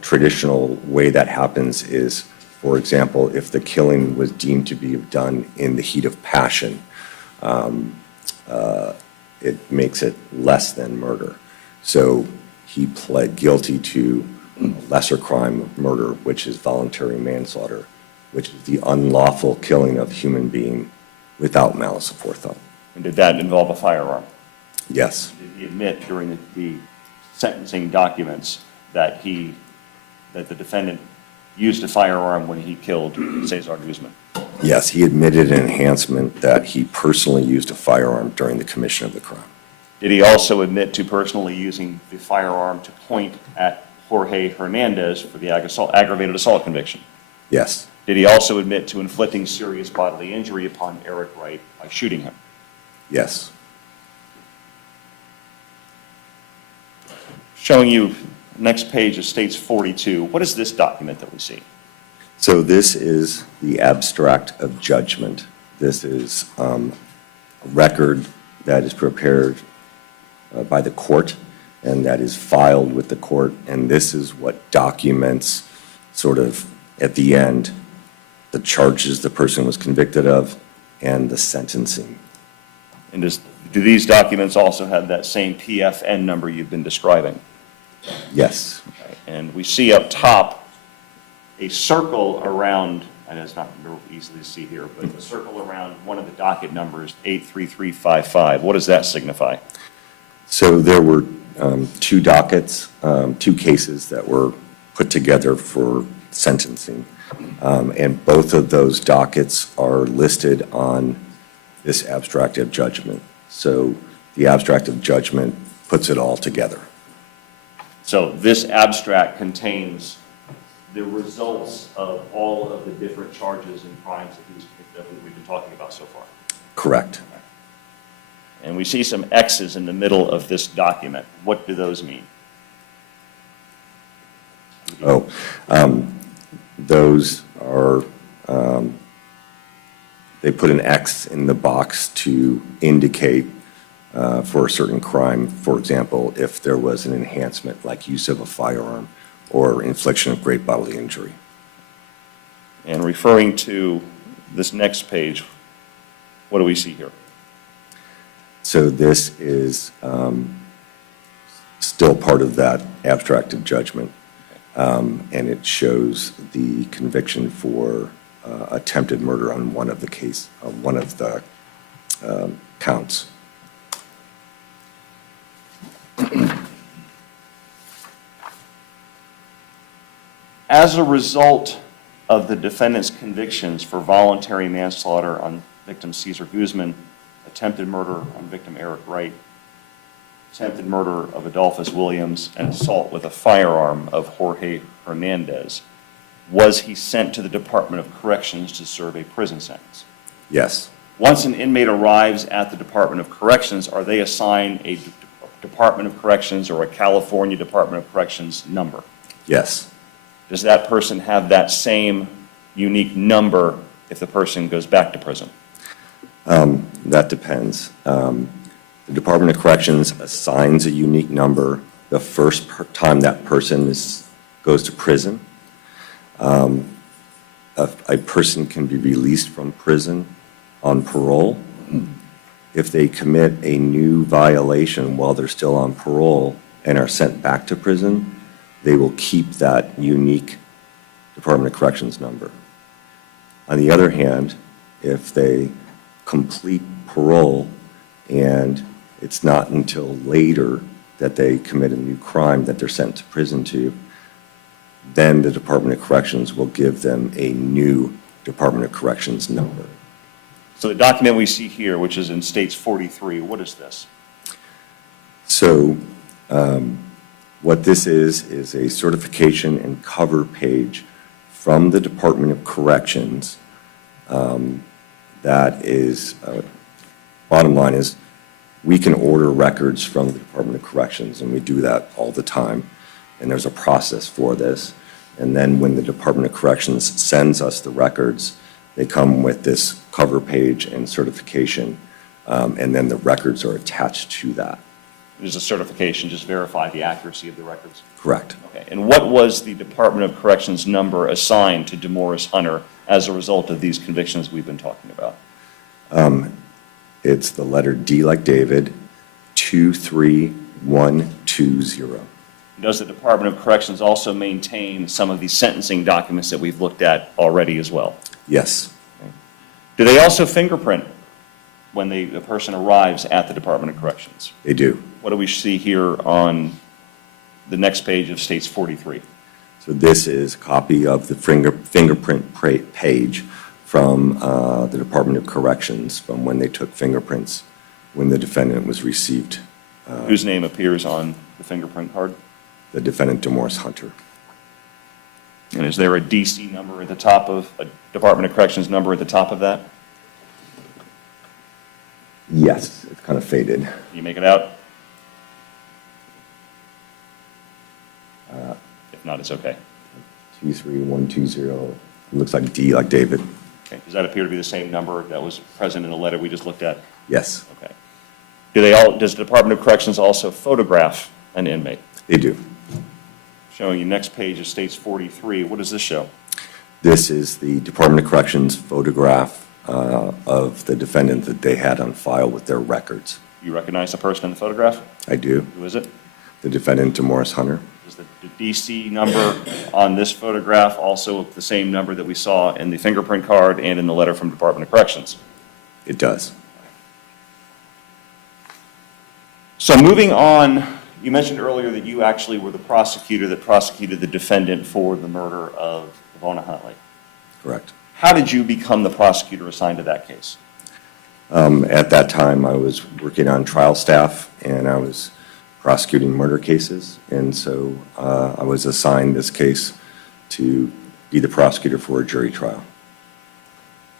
traditional way that happens is, for example, if the killing was deemed to be done in the heat of passion, it makes it less than murder. So he pled guilty to lesser crime of murder, which is voluntary manslaughter, which is the unlawful killing of a human being without malice aforethought. And did that involve a firearm? Yes. Did he admit during the sentencing documents that the defendant used a firearm when he killed Cesar Guzman? Yes, he admitted an enhancement that he personally used a firearm during the commission of the crime. Did he also admit to personally using the firearm to point at Jorge Hernandez for the aggravated assault conviction? Yes. Did he also admit to inflicting serious bodily injury upon Eric Wright by shooting him? Yes. Showing you, next page is States 42. What is this document that we see? So this is the abstract of judgment. This is a record that is prepared by the court and that is filed with the court. And this is what documents sort of at the end the charges the person was convicted of and the sentencing. And do these documents also have that same PFN number you've been describing? Yes. Okay. And we see up top a circle around, and it's not real easy to see here, but a circle around one of the docket numbers, 83355. What does that signify? So there were two dockets, two cases that were put together for sentencing. And both of those dockets are listed on this abstract of judgment. So the abstract of judgment puts it all together. So this abstract contains the results of all of the different charges and crimes that we've been talking about so far. Correct. And we see some X's in the middle of this document. What do those mean? Those are, they put an X in the box to indicate for a certain crime, for example, if there was an enhancement like use of a firearm or infliction of great bodily injury. And referring to this next page, what do we see here? So this is still part of that abstract of judgment, and it shows the conviction for attempted murder on one of the counts. As a result of the defendant's convictions for voluntary manslaughter on victim Cesar Guzman, attempted murder on victim Eric Wright, attempted murder of Adolphus Williams, and assault with a firearm of Jorge Hernandez, was he sent to the Department of Corrections to serve a prison sentence? Yes. Once an inmate arrives at the Department of Corrections, are they assigned a Department of Corrections or a California Department of Corrections number? Yes. Does that person have that same unique number if the person goes back to prison? That depends. The Department of Corrections assigns a unique number the first time that person goes to prison. A person can be released from prison on parole. If they commit a new violation while they're still on parole and are sent back to prison, they will keep that unique Department of Corrections number. On the other hand, if they complete parole and it's not until later that they commit a new crime that they're sent to prison to, then the Department of Corrections will give them a new Department of Corrections number. So the document we see here, which is in States 43, what is this? So what this is a certification and cover page from the Department of Corrections that is, bottom line is, we can order records from the Department of Corrections, and we do that all the time. And there's a process for this. And then when the Department of Corrections sends us the records, they come with this cover page and certification, and then the records are attached to that. There's a certification, just verify the accuracy of the records. Correct. Okay. And what was the Department of Corrections number assigned to Demorris Hunter as a result of these convictions we've been talking about? It's the letter D like David, 23120. Does the Department of Corrections also maintain some of these sentencing documents that we've looked at already as well? Yes, Do they also fingerprint when a person arrives at the Department of Corrections? they do. What do we see here on the next page of States 43? So this is a copy of the fingerprint page from the Department of Corrections from when they took fingerprints when the defendant was received. Whose name appears on the fingerprint card? The defendant, Demorris Hunter. And is there a DC number at the top of, a Department of Corrections number at the top of that? Yes, it's kind of faded. Can you make it out? If not, it's okay. 23120. It looks like D like David. Okay. Does that appear to be the same number that was present in the letter we just looked at? Yes, Okay. Does the Department of Corrections also photograph an inmate? they do. Showing you next page of States 43, what does this show? This is the Department of Corrections photograph of the defendant that they had on file with their records. You recognize the person in the photograph? I do. Who is it? The defendant, Demorris Hunter. Is the DC number on this photograph also the same number that we saw in the fingerprint card and in the letter from Department of Corrections? It does. So moving on, you mentioned earlier that you actually were the prosecutor that prosecuted the defendant for the murder of Ivona Huntley. Correct. How did you become the prosecutor assigned to that case? At that time, I was working on trial staff, and I was prosecuting murder cases, and so I was assigned this case to be the prosecutor for a jury trial.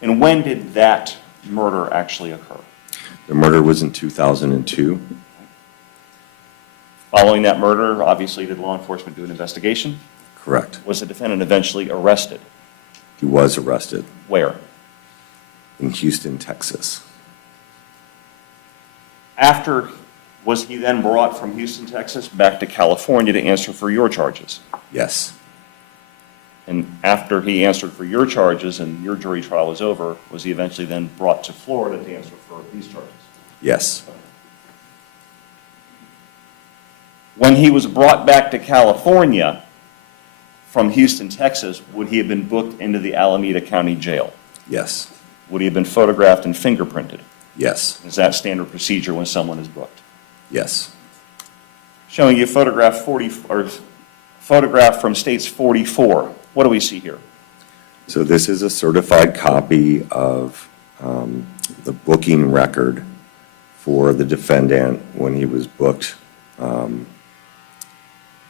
And when did that murder actually occur? The murder was in 2002. Following that murder, obviously, did law enforcement do an investigation? Correct. Was the defendant eventually arrested? He was arrested Where? in Houston, Texas. Was he then brought from Houston, Texas, back to California to answer for your charges? Yes. And after he answered for your charges and your jury trial was over, was he eventually then brought to Florida to answer for these charges? Yes. When he was brought back to California from Houston, Texas, would he have been booked into the Alameda County Jail? Yes. Would he have been photographed and fingerprinted? Yes. Is that standard procedure when someone is booked? Yes. Showing you photograph from States 44. What do we see here? So this is a certified copy of the booking record for the defendant when he was booked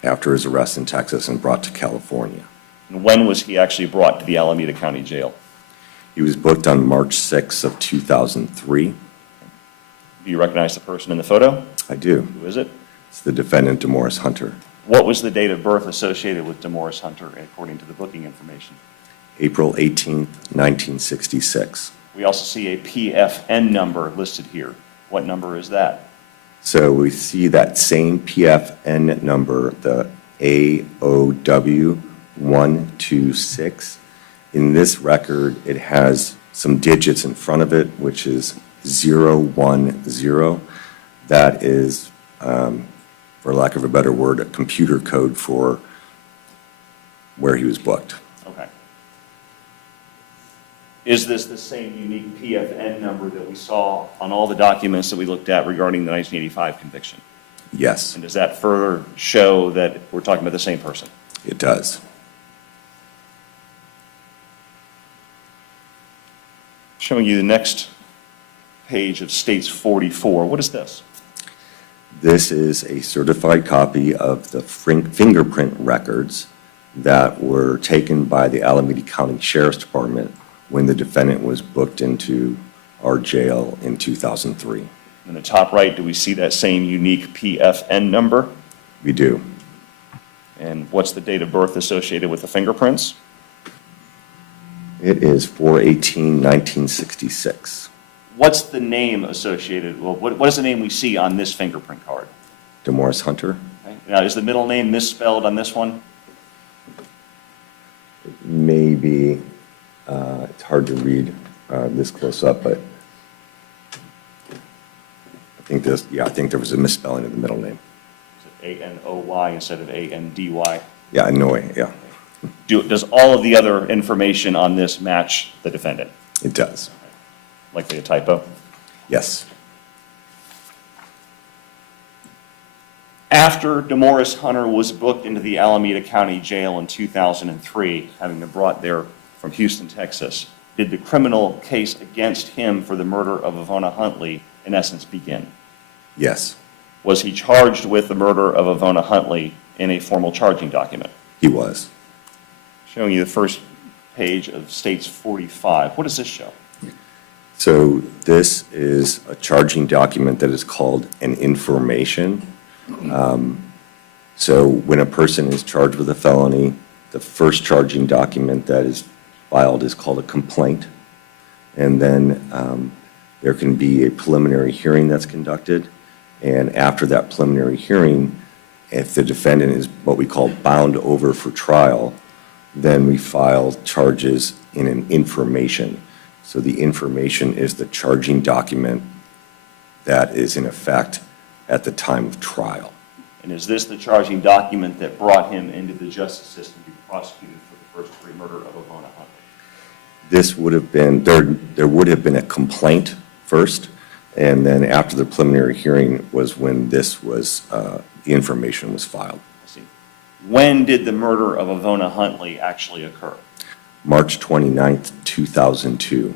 after his arrest in Texas and brought to California. And when was he actually brought to the Alameda County Jail? He was booked on March 6th of 2003. Do you recognize the person in the photo? I do. Who is it? It's the defendant, Demorris Hunter. What was the date of birth associated with Demorris Hunter according to the booking information? April 18th, 1966. We also see a PFN number listed here. What number is that? So we see that same PFN number, the AOW126. In this record, it has some digits in front of it, which is 010. That is, for lack of a better word, a computer code for where he was booked. Okay. Is this the same unique PFN number that we saw on all the documents that we looked at regarding the 1985 conviction? Yes, And does that further show that we're talking about the same person? it does. Showing you the next page of States 44. What is this? This is a certified copy of the fingerprint records that were taken by the Alameda County Sheriff's Department when the defendant was booked into our jail in 2003. In the top right, do we see that same unique PFN number? We do. And what's the date of birth associated with the fingerprints? It is 4/18/1966. What's the name associated, well, what is the name we see on this fingerprint card? Demorris Hunter. Okay. Now, is the middle name misspelled on this one? Maybe, it's hard to read this close up, but I think there was a misspelling of the middle name. Is it A-N-O-Y instead of A-N-D-Y? Yeah, Noy, yeah, Does all of the other information on this match the defendant? it does. Likely a typo? Yes, After Demorris Hunter was booked into the Alameda County Jail in 2003, having been brought there from Houston, Texas, did the criminal case against him for the murder of Ivona Huntley, in essence, begin? yes, Was he charged with the murder of Ivona Huntley in a formal charging document? he was. Showing you the first page of States 45. What does this show? So this is a charging document that is called an information. So when a person is charged with a felony, the first charging document that is filed is called a complaint. And then there can be a preliminary hearing that's conducted. And after that preliminary hearing, if the defendant is what we call bound over for trial, then we file charges in an information. So the information is the charging document that is in effect at the time of trial. And is this the charging document that brought him into the justice system to be prosecuted for the first-degree murder of Ivona Huntley? This would have been, there would have been a complaint first, and then after the preliminary hearing was when this was, the information was filed. I see. When did the murder of Ivona Huntley actually occur? March 29th, 2002.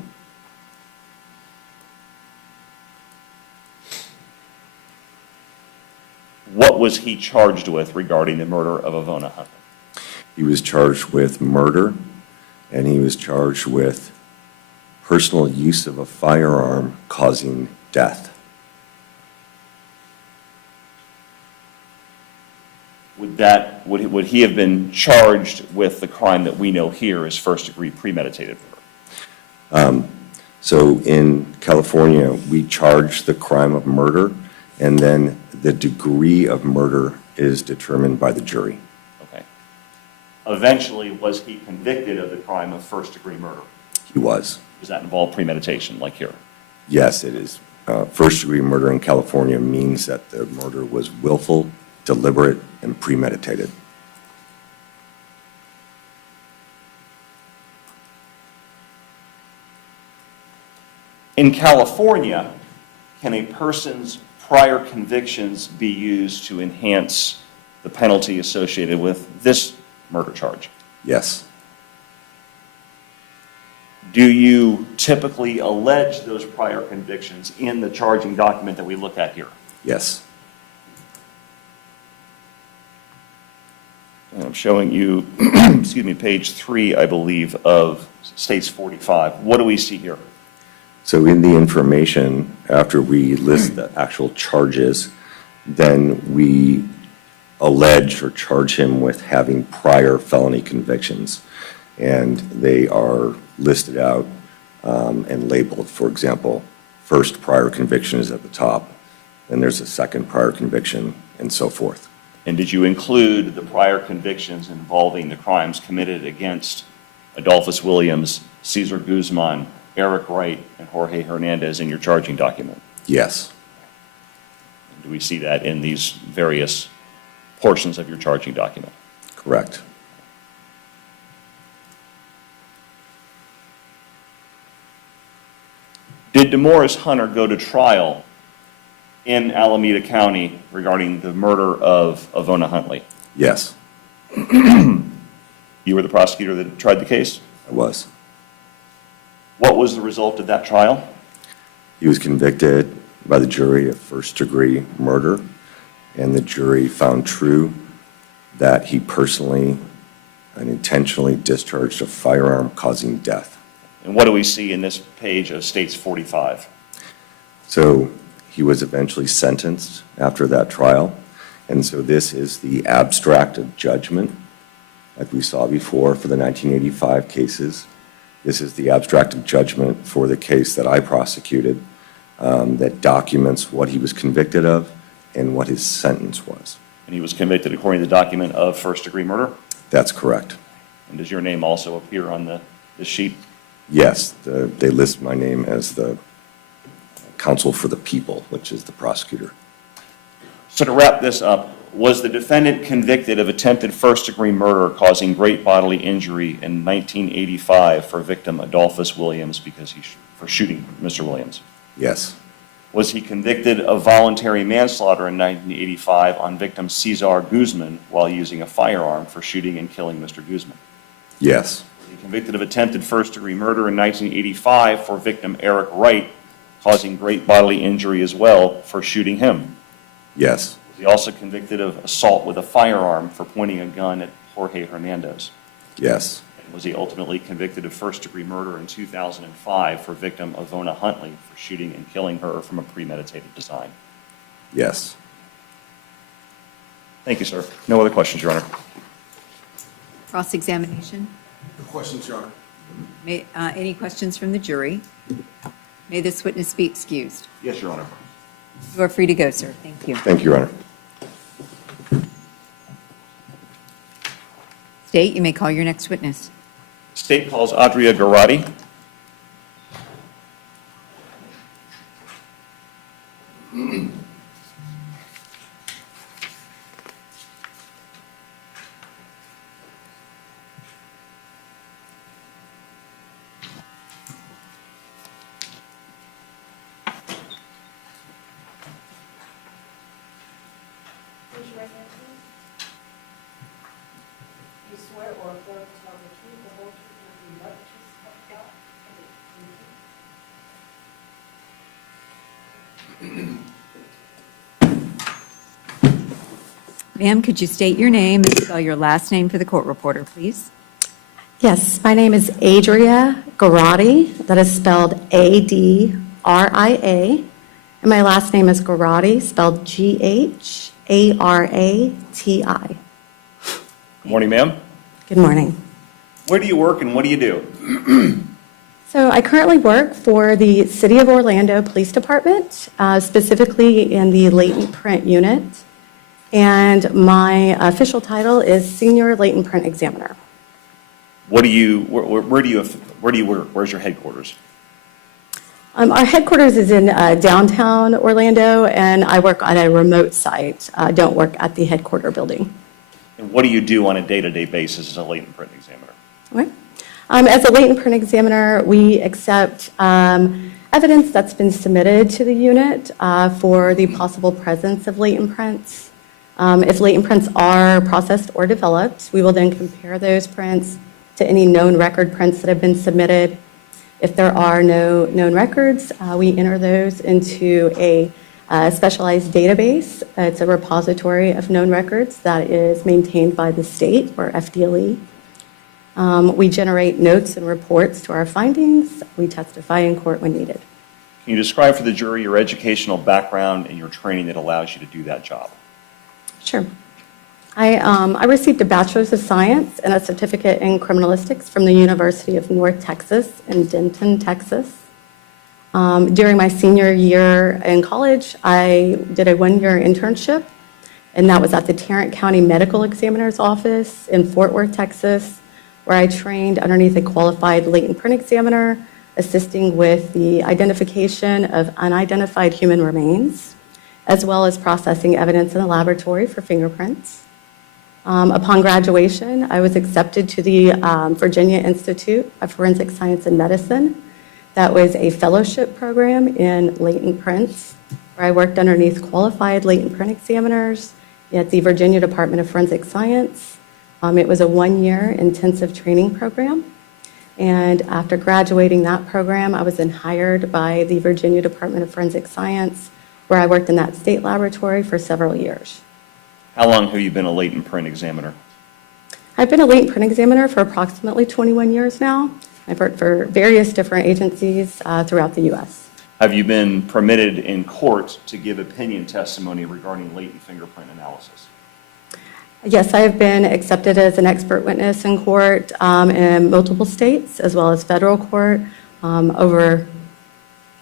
What was he charged with regarding the murder of Ivona Huntley? He was charged with murder, and he was charged with personal use of a firearm causing death. Would he have been charged with the crime that we know here as first-degree premeditated murder? So in California, we charge the crime of murder, and then the degree of murder is determined by the jury. Okay. Eventually, was he convicted of the crime of first-degree murder? He was. Does that involve premeditation, like here? Yes, it is. First-degree murder in California means that the murder was willful, deliberate, and premeditated. In California, can a person's prior convictions be used to enhance the penalty associated with this murder charge? Yes. Do you typically allege those prior convictions in the charging document that we look at here? Yes. And I'm showing you, excuse me, page 3, I believe, of States 45. What do we see here? So in the information, after we list the actual charges, then we allege or charge him with having prior felony convictions. And they are listed out and labeled. For example, first prior conviction is at the top, then there's a second prior conviction, and so forth. And did you include the prior convictions involving the crimes committed against Adolphus Williams, Cesar Guzman, Eric Wright, and Jorge Hernandez in your charging document? Yes, Do we see that in these various portions of your charging document? correct. Did Demorris Hunter go to trial in Alameda County regarding the murder of Avona Huntley? Yes, You were the prosecutor that tried the case? I was. What was the result of that trial? He was convicted by the jury of first-degree murder, and the jury found true that he personally and intentionally discharged a firearm causing death. And what do we see in this page of States 45? So he was eventually sentenced after that trial, and so this is the abstract of judgment, like we saw before for the 1985 cases. This is the abstract of judgment for the case that I prosecuted that documents what he was convicted of and what his sentence was. And he was convicted, according to the document, of first-degree murder? That's correct. And does your name also appear on this sheet? Yes, they list my name as the counsel for the people, which is the prosecutor. So to wrap this up, was the defendant convicted of attempted first-degree murder causing great bodily injury in 1985 for victim Adolphus Williams for shooting Mr. Williams? Yes, Was he convicted of voluntary manslaughter in 1985 on victim Cesar Guzman while using a firearm for shooting and killing Mr. Guzman? yes, Was he convicted of attempted first-degree murder in 1985 for victim Eric Wright, causing great bodily injury as well for shooting him? yes, Was he also convicted of assault with a firearm for pointing a gun at Jorge Hernandez? yes, And was he ultimately convicted of first-degree murder in 2005 for victim Avona Huntley for shooting and killing her from a premeditated design? yes. Thank you, sir. No other questions, Your Honor. Cross-examination. No questions, Your Honor. Any questions from the jury? May this witness be excused. Yes, Your Honor. You are free to go, sir. Thank you. Thank you, Your Honor. State, you may call your next witness. State calls Adria Garotti. Raise your right hand, please. You swear or affirm to tell the truth, the whole truth, and nothing but the truth, so help you God? Ma'am, could you state your name and spell your last name for the court reporter, please? Yes, my name is Adria Garotti. That is spelled A-D-R-I-A. And my last name is Garotti, spelled G-H-A-R-A-T-I. Good morning, ma'am. Good morning. Where do you work and what do you do? So I currently work for the City of Orlando Police Department, specifically in the latent print unit. And my official title is Senior Latent Print Examiner. Where do you work? Where's your headquarters? Our headquarters is in downtown Orlando, and I work on a remote site. I don't work at the headquarter building. And what do you do on a day-to-day basis as a latent print examiner? Okay. As a latent print examiner, we accept evidence that's been submitted to the unit for the possible presence of latent prints. If latent prints are processed or developed, we will then compare those prints to any known record prints that have been submitted. If there are no known records, we enter those into a specialized database. It's a repository of known records that is maintained by the state, or FDLE. We generate notes and reports to our findings. We testify in court when needed. Can you describe for the jury your educational background and your training that allows you to do that job? Sure. I received a Bachelor's of Science and a certificate in criminalistics from the University of North Texas in Denton, Texas. During my senior year in college, I did a one-year internship, and that was at the Tarrant County Medical Examiner's Office in Fort Worth, Texas, where I trained underneath a qualified latent print examiner, assisting with the identification of unidentified human remains, as well as processing evidence in the laboratory for fingerprints. Upon graduation, I was accepted to the Virginia Institute of Forensic Science and Medicine. That was a fellowship program in latent prints, where I worked underneath qualified latent print examiners at the Virginia Department of Forensic Science. It was a one-year intensive training program. And after graduating that program, I was then hired by the Virginia Department of Forensic Science, where I worked in that state laboratory for several years. How long have you been a latent print examiner? I've been a latent print examiner for approximately 21 years now. I've worked for various different agencies throughout the U.S. Have you been permitted in court to give opinion testimony regarding latent fingerprint analysis? Yes, I have been accepted as an expert witness in court in multiple states, as well as federal court, over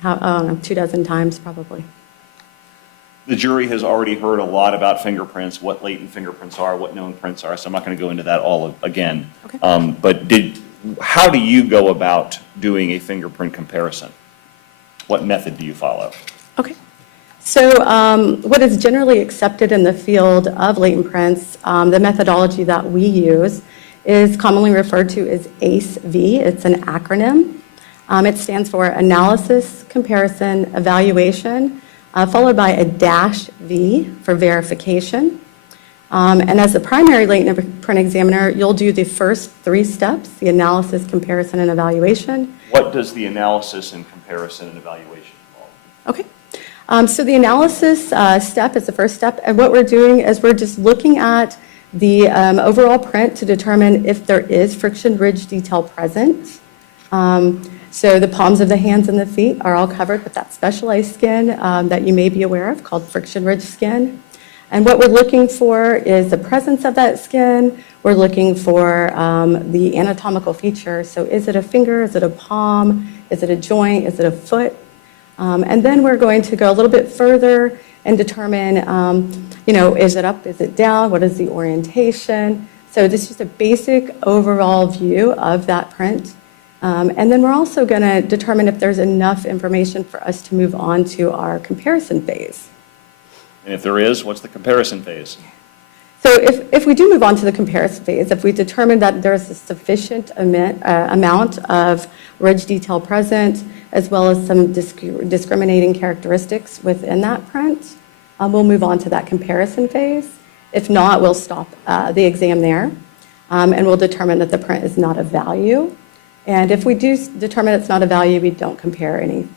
24 times probably. The jury has already heard a lot about fingerprints, what latent fingerprints are, what known prints are, so I'm not going to go into that all again. Okay. But how do you go about doing a fingerprint comparison? What method do you follow? Okay. So what is generally accepted in the field of latent prints, the methodology that we use is commonly referred to as ACE-V. It's an acronym. It stands for Analysis, Comparison, Evaluation, followed by a -V for verification. And as the primary latent print examiner, you'll do the first 3 steps, the analysis, comparison, and evaluation. What does the analysis and comparison and evaluation involve? Okay. So the analysis step is the first step, and what we're doing is we're just looking at the overall print to determine if there is friction ridge detail present. So the palms of the hands and the feet are all covered with that specialized skin that you may be aware of called friction ridge skin. And what we're looking for is the presence of that skin. We're looking for the anatomical feature. So is it a finger? Is it a palm? Is it a joint? Is it a foot? And then we're going to go a little bit further and determine, is it up? Is it down? What is the orientation? So this is just a basic overall view of that print. And then we're also going to determine if there's enough information for us to move on to our comparison phase. And if there is, what's the comparison phase? So if we do move on to the comparison phase, if we determine that there's a sufficient amount of ridge detail present, as well as some discriminating characteristics within that print, we'll move on to that comparison phase. If not, we'll stop the exam there, and we'll determine that the print is not of value. And if we do determine it's not a value, we don't compare anything.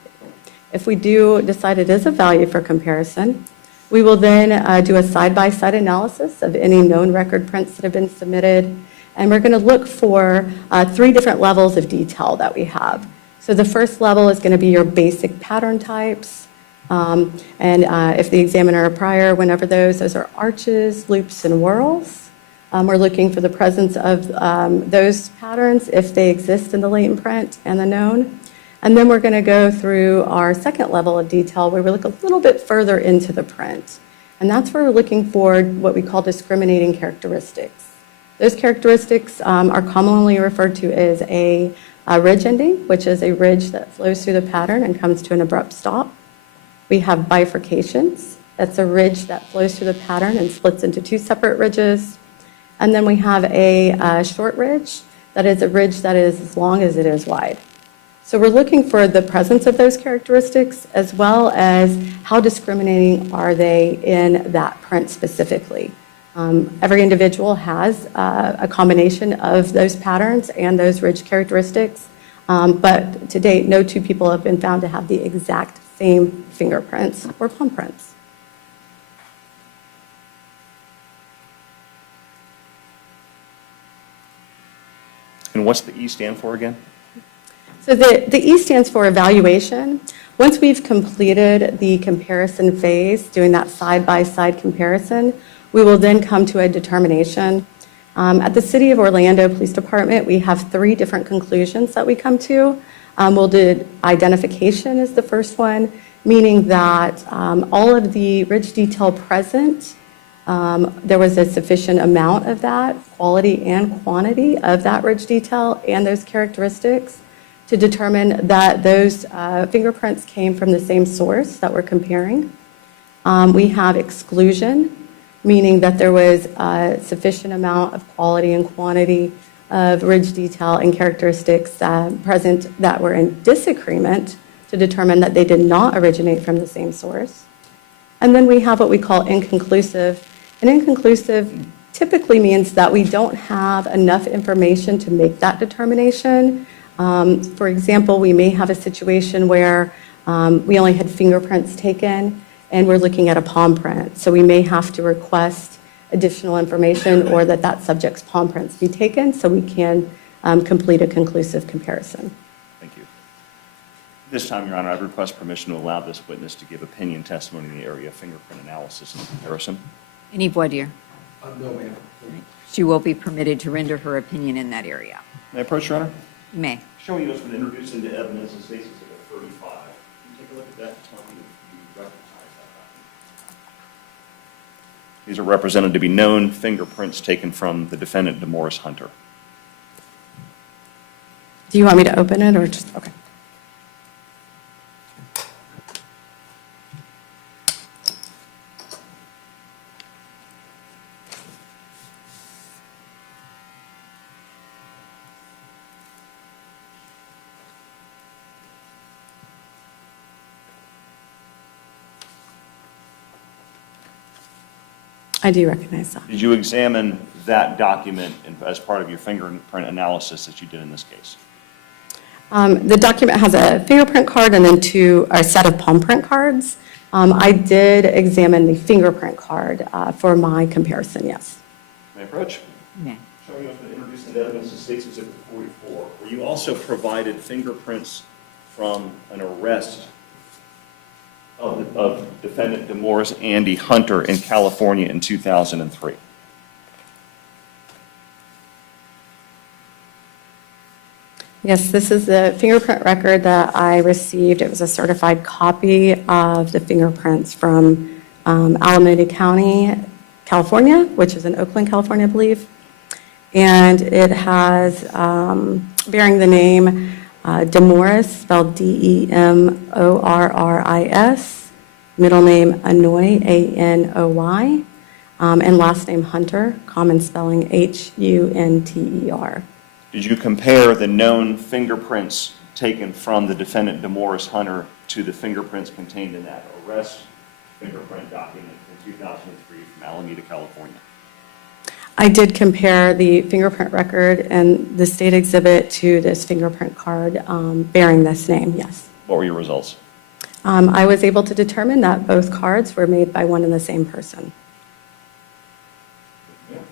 If we do decide it is a value for comparison, we will then do a side-by-side analysis of any known record prints that have been submitted, and we're going to look for 3 different levels of detail that we have. So the first level is going to be your basic pattern types, and if the examiner prior went over those are arches, loops, and whorls. We're looking for the presence of those patterns if they exist in the latent print and the known. And then we're going to go through our second level of detail where we look a little bit further into the print. And that's where we're looking for what we call discriminating characteristics. Those characteristics are commonly referred to as a ridge ending, which is a ridge that flows through the pattern and comes to an abrupt stop. We have bifurcations. That's a ridge that flows through the pattern and splits into 2 separate ridges. And then we have a short ridge that is a ridge that is as long as it is wide. So we're looking for the presence of those characteristics as well as how discriminating are they in that print specifically. Every individual has a combination of those patterns and those ridge characteristics, but to date, no 2 people have been found to have the exact same fingerprints or palm prints. And what's the E stand for again? So the E stands for evaluation. Once we've completed the comparison phase, doing that side-by-side comparison, we will then come to a determination. At the City of Orlando Police Department, we have 3 different conclusions that we come to. We'll do identification is the first one, meaning that all of the rich detail present, there was a sufficient amount of that, quality and quantity of that rich detail and those characteristics to determine that those fingerprints came from the same source that we're comparing. We have exclusion, meaning that there was a sufficient amount of quality and quantity of ridge detail and characteristics present that were in disagreement to determine that they did not originate from the same source. And then we have what we call inconclusive. And inconclusive typically means that we don't have enough information to make that determination. For example, we may have a situation where we only had fingerprints taken and we're looking at a palm print. So we may have to request additional information or that subject's palm prints be taken so we can complete a conclusive comparison. Thank you. This time, Your Honor, I request permission to allow this witness to give opinion testimony in the area of fingerprint analysis and comparison. Any voir dire? No, ma'am. She will be permitted to render her opinion in that area. May I approach, Your Honor? You may. Showing you what's been introduced into evidence in State's Exhibit 35. Can you take a look at that and tell me if you recognize that document? These are represented to be known fingerprints taken from the defendant, Demorris Hunter. Do you want me to open it or just, okay. I do recognize that. Did you examine that document as part of your fingerprint analysis that you did in this case? The document has a fingerprint card and then a set of palm print cards. I did examine the fingerprint card for my comparison, yes. May I approach? May. Showing you what's been introduced into evidence in State's Exhibit 44, where you also provided fingerprints from an arrest of defendant Demorris Andy Hunter in California in 2003. Yes, this is the fingerprint record that I received. It was a certified copy of the fingerprints from Alameda County, California, which is in Oakland, California, I believe. And it has, bearing the name Demorris, spelled Demorris, middle name Anoy, Anoy, and last name Hunter, common spelling Hunter. Did you compare the known fingerprints taken from the defendant Demorris Hunter to the fingerprints contained in that arrest fingerprint document in 2003 from Alameda, California? I did compare the fingerprint record and the state exhibit to this fingerprint card bearing this name, yes. What were your results? I was able to determine that both cards were made by one and the same person. Yes.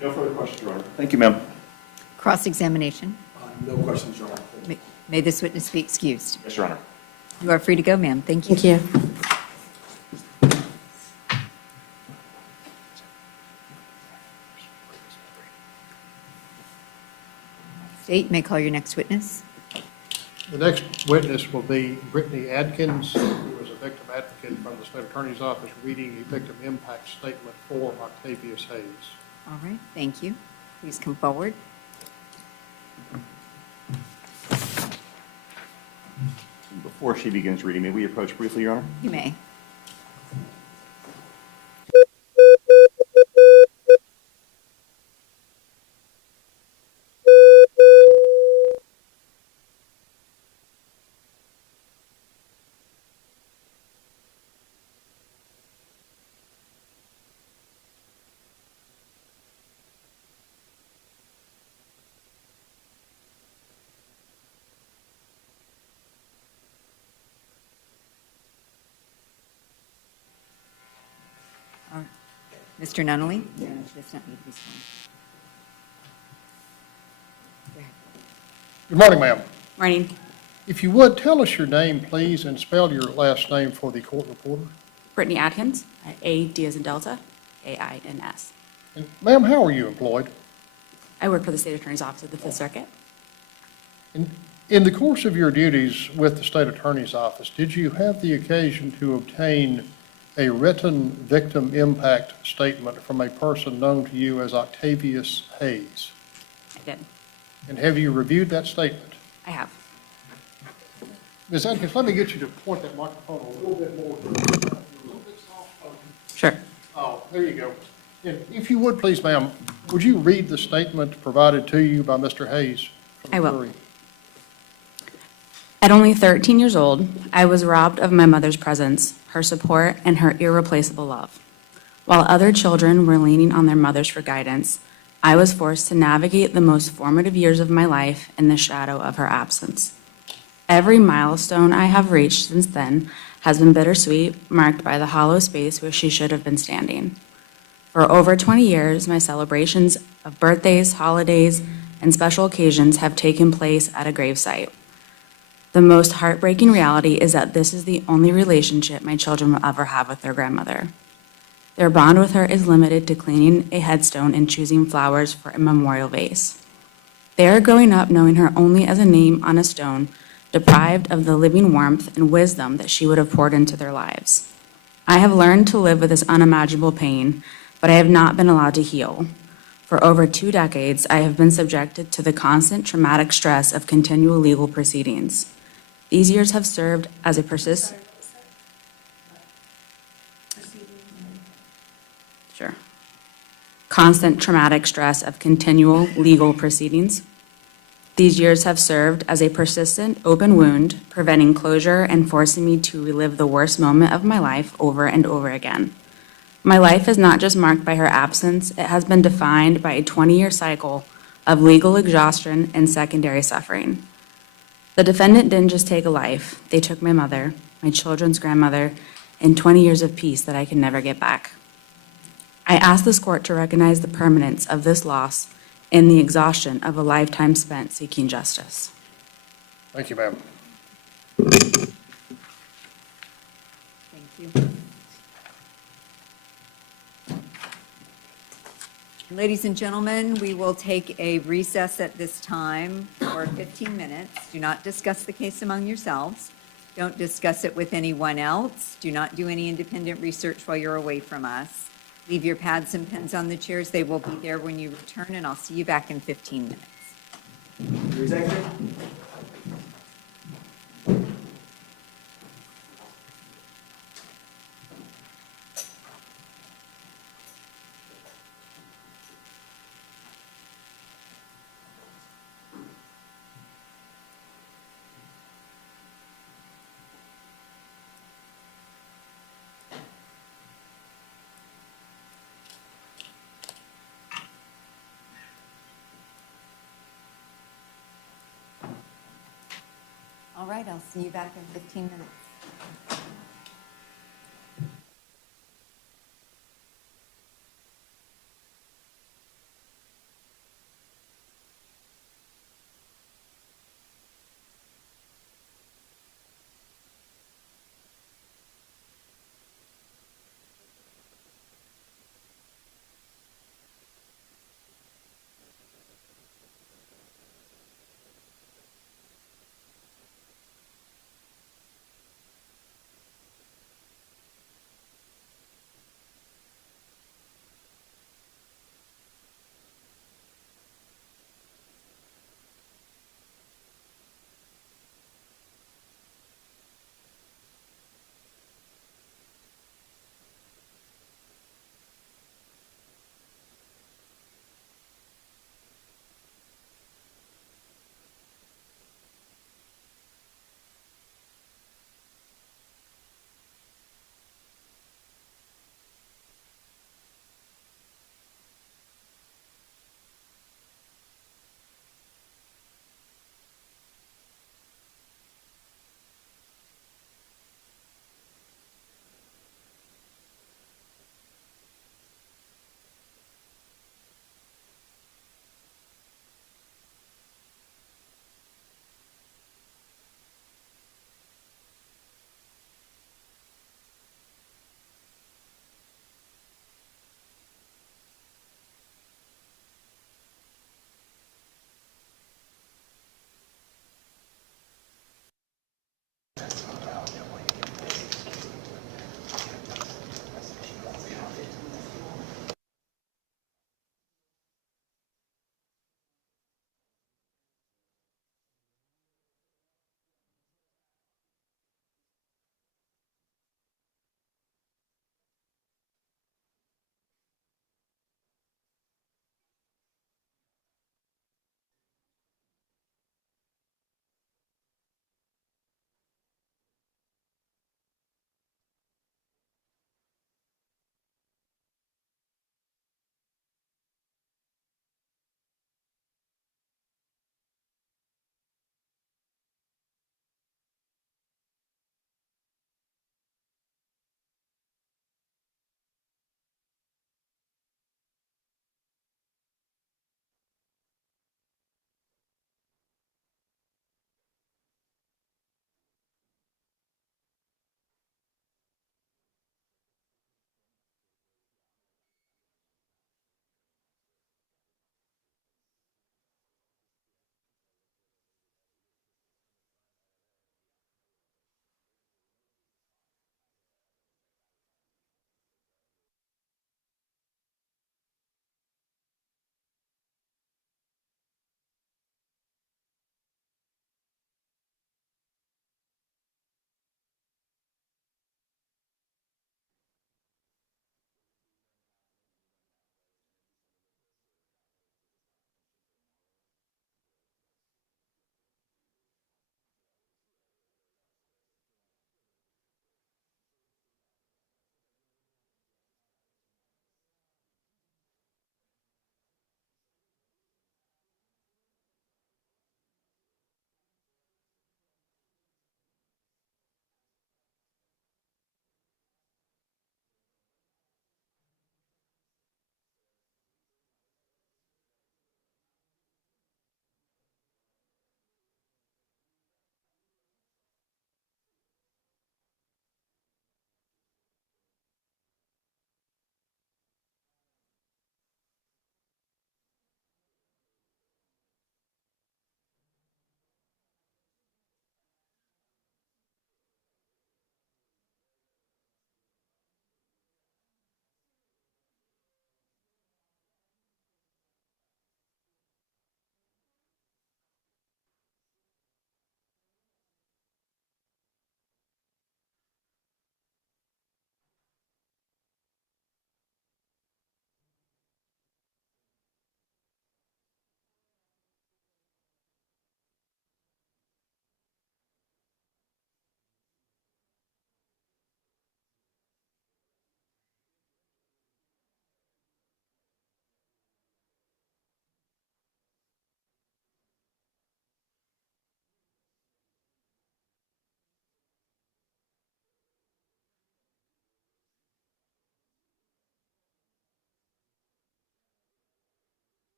No further questions, Your Honor. Thank you, ma'am. Cross-examination. No questions, Your Honor. May this witness be excused. Yes, Your Honor. You are free to go, ma'am. Thank you. Thank you. State, you may call your next witness. The next witness will be Brittany Adkins, who was a victim advocate from the State Attorney's Office, reading a victim impact statement for Octavius Hayes. All right, thank you. Please come forward. Before she begins reading, may we approach briefly, Your Honor? You may. Mr. Nunnally? No, does not need to be sworn. Go ahead. Good morning, ma'am. Morning. If you would, tell us your name, please, and spell your last name for the court reporter. Brittany Atkins, A-D as in Delta, A-I-N-S. And ma'am, how are you employed? I work for the State Attorney's Office of the Fifth Circuit. In the course of your duties with the State Attorney's Office, did you have the occasion to obtain a written victim impact statement from a person known to you as Octavius Hayes? I did. And have you reviewed that statement? I have. Ms. Atkins, let me get you to point that microphone a little bit more. You're a little bit soft-spoken. Sure. Oh, there you go. And if you would, please, ma'am, would you read the statement provided to you by Mr. Hayes? from the I will. jury? At only 13 years old, I was robbed of my mother's presence, her support, and her irreplaceable love. While other children were leaning on their mothers for guidance, I was forced to navigate the most formative years of my life in the shadow of her absence. Every milestone I have reached since then has been bittersweet, marked by the hollow space where she should have been standing. For over 20 years, my celebrations of birthdays, holidays, and special occasions have taken place at a gravesite. The most heartbreaking reality is that this is the only relationship my children will ever have with their grandmother. Their bond with her is limited to cleaning a headstone and choosing flowers for a memorial vase. They are growing up knowing her only as a name on a stone, deprived of the living warmth and wisdom that she would have poured into their lives. I have learned to live with this unimaginable pain, but I have not been allowed to heal. For over 2 decades, I have been subjected to the constant traumatic stress of continual legal proceedings. These years have served as a constant traumatic stress of continual legal proceedings. These years have served as a persistent open wound, preventing closure and forcing me to relive the worst moment of my life over and over again. My life is not just marked by her absence, it has been defined by a 20-year cycle of legal exhaustion and secondary suffering. The defendant didn't just take a life, they took my mother, my children's grandmother, and 20 years of peace that I can never get back. I ask this court to recognize the permanence of this loss and the exhaustion of a lifetime spent seeking justice. Thank you, ma'am. Thank you. Ladies and gentlemen, we will take a recess at this time for 15 minutes. Do not discuss the case among yourselves. Don't discuss it with anyone else. Do not do any independent research while you're away from us. Leave your pads and pens on the chairs. They will be there when you return, and I'll see you back in 15 minutes. Executive? All right, I'll see you back in 15 minutes.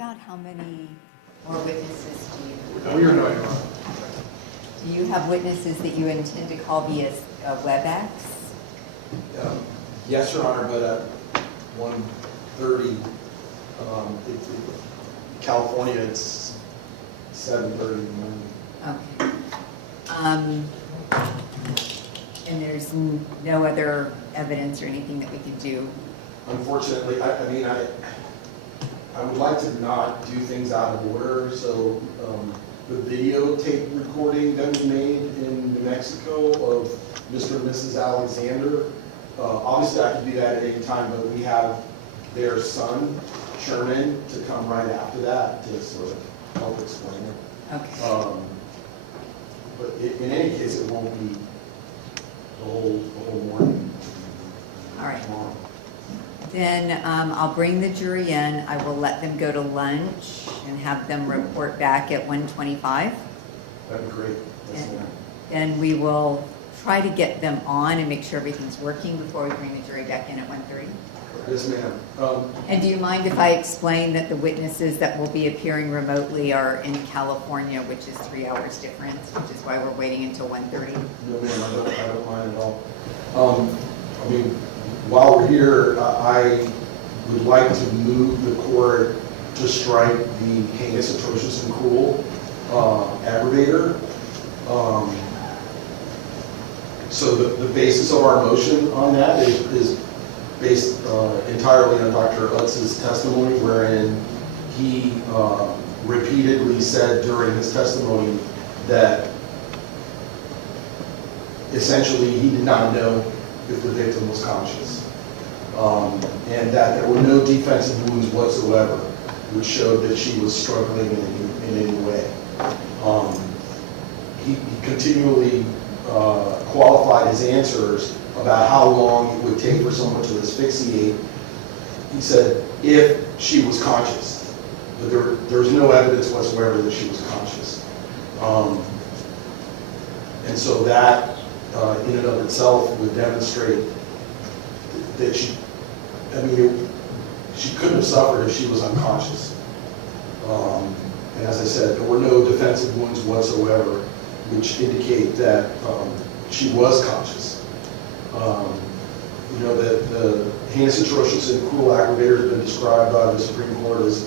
about how many more witnesses do you? No, you're not, Your Honor. Do you have witnesses that you intend to call via WebEx? Yes, Your Honor, but at 1:30, California, it's 7:30 in the morning. Okay. And there's no other evidence or anything that we could do? Unfortunately, I would like to not do things out of order, so the videotape recording that we made in New Mexico of Mr. and Mrs. Alexander, obviously I could do that at any time, but we have their son, Sherman, to come right after that to sort of help explain it. Okay. But in any case, it won't be the whole morning. All right. Tomorrow. Then I'll bring the jury in. I will let them go to lunch and have them report back at 1:25. That'd be great. Yes, And- ma'am. And we will try to get them on and make sure everything's working before we bring the jury back in at 1:30. Yes, ma'am. And do you mind if I explain that the witnesses that will be appearing remotely are in California, which is 3 hours difference, which is why we're waiting until 1:30? No, ma'am, I don't mind at all. While we're here, I would like to move the court to strike the heinous, atrocious, and cruel aggravator. So the basis of our motion on that is based entirely on Dr. Utz's testimony, wherein he repeatedly said during his testimony that essentially he did not know if the victim was conscious, and that there were no defensive wounds whatsoever, which showed that she was struggling in any way. He continually qualified his answers about how long it would take for someone to asphyxiate. He said, if she was conscious, but there's no evidence whatsoever that she was conscious. And so that, in and of itself, would demonstrate that she couldn't have suffered if she was unconscious. And as I said, there were no defensive wounds whatsoever, which indicate that she was conscious. The heinous, atrocious, and cruel aggravator has been described by the Supreme Court as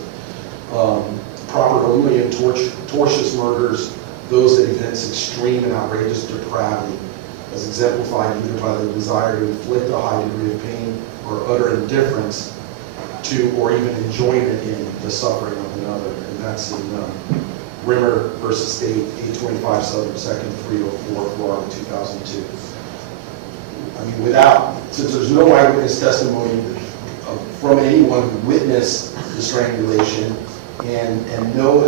proper only in tortious murders, those that evince extreme and outrageous depravity, as exemplified either by the desire to inflict a high degree of pain or utter indifference to or even enjoyment in the suffering of another. And that's in Rimmer v. State, 825 Southern 2nd, 304, Florida, 2002. Since there's no eyewitness testimony from anyone who witnessed the strangulation and no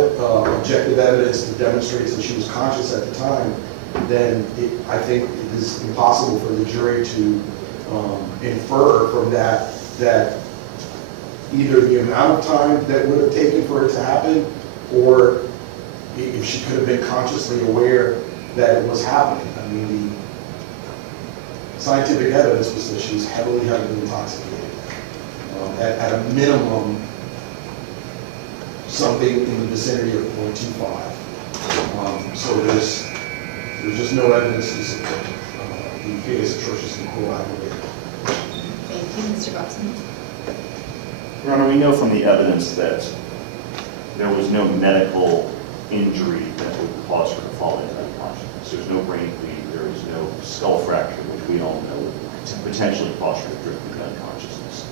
objective evidence that demonstrates that she was conscious at the time, then I think it is impossible for the jury to infer from that either the amount of time that would have taken for it to happen, or if she could have been consciously aware that it was happening. The scientific evidence was that she was heavily intoxicated. At a minimum, something in the vicinity of 0.25. So there's just no evidence to support the heinous, atrocious, and cruel aggravator. Thank you, Mr. Gossman. Your Honor, we know from the evidence that there was no medical injury that would cause her to fall into unconsciousness. There's no brain bleed, there was no skull fracture, which we all know would potentially cause her to drift into unconsciousness.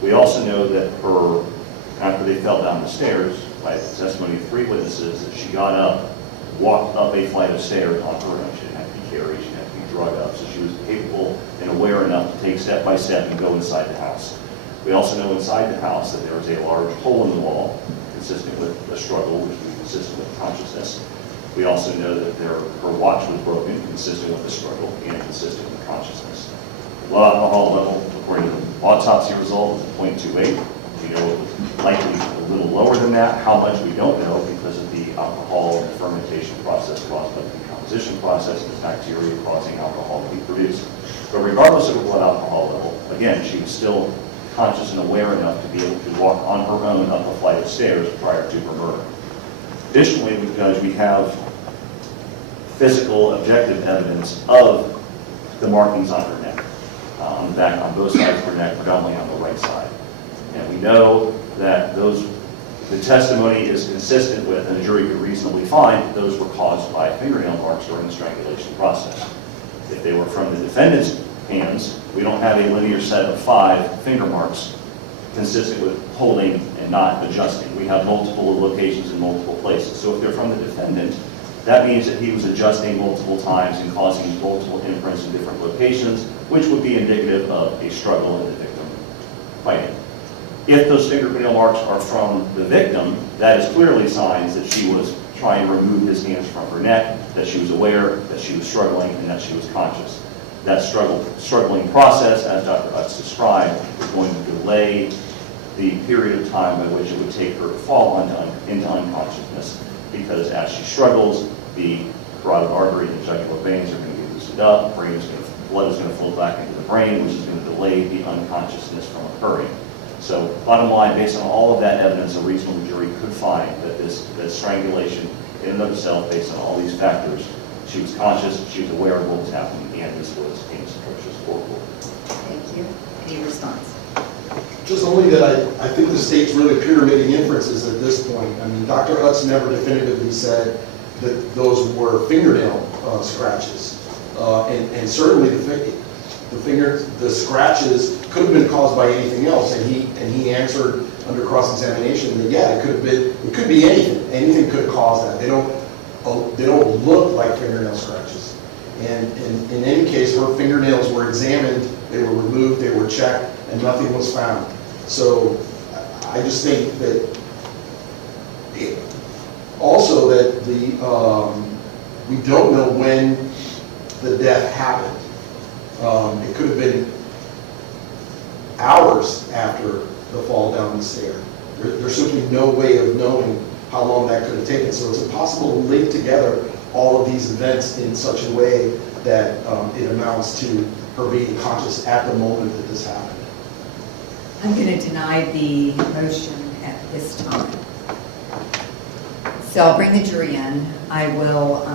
We also know that after they fell down the stairs, by the testimony of 3 witnesses, that she got up, walked up a flight of stairs on her own. She didn't have to be carried, she didn't have to be drugged up, so she was capable and aware enough to take step by step and go inside the house. We also know inside the house that there was a large hole in the wall, consistent with a struggle, which would be consistent with consciousness. We also know that her watch was broken, consistent with the struggle, and consistent with consciousness. Blood alcohol level, according to the autopsy result, was 0.28. We know it was likely a little lower than that. How much, we don't know, because of the alcohol and fermentation process caused by the decomposition process, and bacteria causing alcohol to be produced. But regardless of her blood alcohol level, again, she was still conscious and aware enough to be able to walk on her own up a flight of stairs prior to her murder. Additionally, Judge, we have physical objective evidence of the markings on her neck, on the back, on both sides of her neck, predominantly on the right side. And we know that the testimony is consistent with, and the jury could reasonably find, that those were caused by fingernail marks during the strangulation process. If they were from the defendant's hands, we don't have a linear set of 5 finger marks consistent with holding and not adjusting. We have multiple locations in multiple places. So if they're from the defendant, that means that he was adjusting multiple times and causing multiple imprints in different locations, which would be indicative of a struggle in the victim fighting. If those fingernail marks are from the victim, that is clearly signs that she was trying to remove his hands from her neck, that she was aware, that she was struggling, and that she was conscious. That struggling process, as Dr. Utz described, is going to delay the period of time by which it would take her to fall into unconsciousness, because as she struggles, the carotid artery and the jugular veins are going to get loosened up, blood is going to flow back into the brain, which is going to delay the unconsciousness from occurring. So bottom line, based on all of that evidence, a reasonable jury could find that that strangulation in and of itself, based on all these factors, she was conscious, she was aware of what was happening, and this was heinous, atrocious, horrible. Thank you. Any response? Just only that I think the state's really pyramiding inferences at this point. I mean, Dr. Utz never definitively said that those were fingernail scratches. And certainly the scratches could have been caused by anything else. And he answered under cross-examination that, yeah, it could be anything. Anything could cause that. They don't look like fingernail scratches. And in any case, her fingernails were examined, they were removed, they were checked, and nothing was found. So I just think that also that we don't know when the death happened. It could have been hours after the fall down the stair. There's simply no way of knowing how long that could have taken. So it's impossible to link together all of these events in such a way that it amounts to her being conscious at the moment that this happened. I'm going to deny the motion at this time. So I'll bring the jury in. I will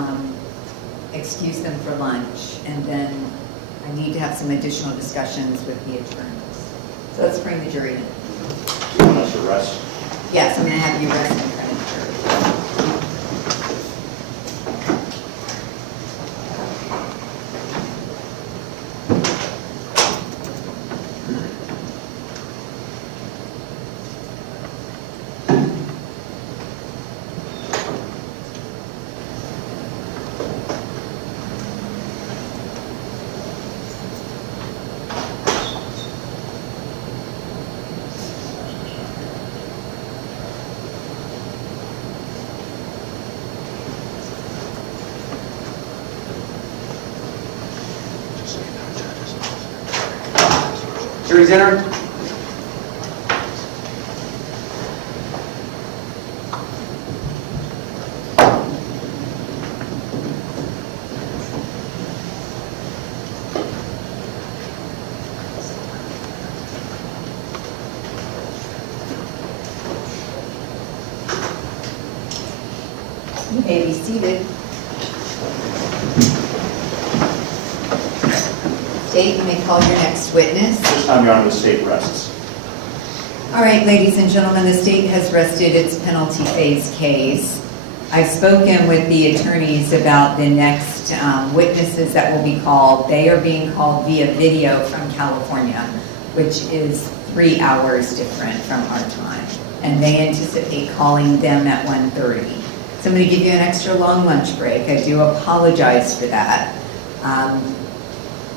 excuse them for lunch, and then I need to have some additional discussions with the attorneys. So let's bring the jury in. Do you want us to rest? Yes, I'm going to have you rest in front of the jury. Jury's entered. You may be seated. State, you may call your next witness. This time, Your Honor, the state rests. All right, ladies and gentlemen, the state has rested its penalty phase case. I've spoken with the attorneys about the next witnesses that will be called. They are being called via video from California, which is 3 hours different from our time. And they anticipate calling them at 1:30. So I'm going to give you an extra long lunch break. I do apologize for that.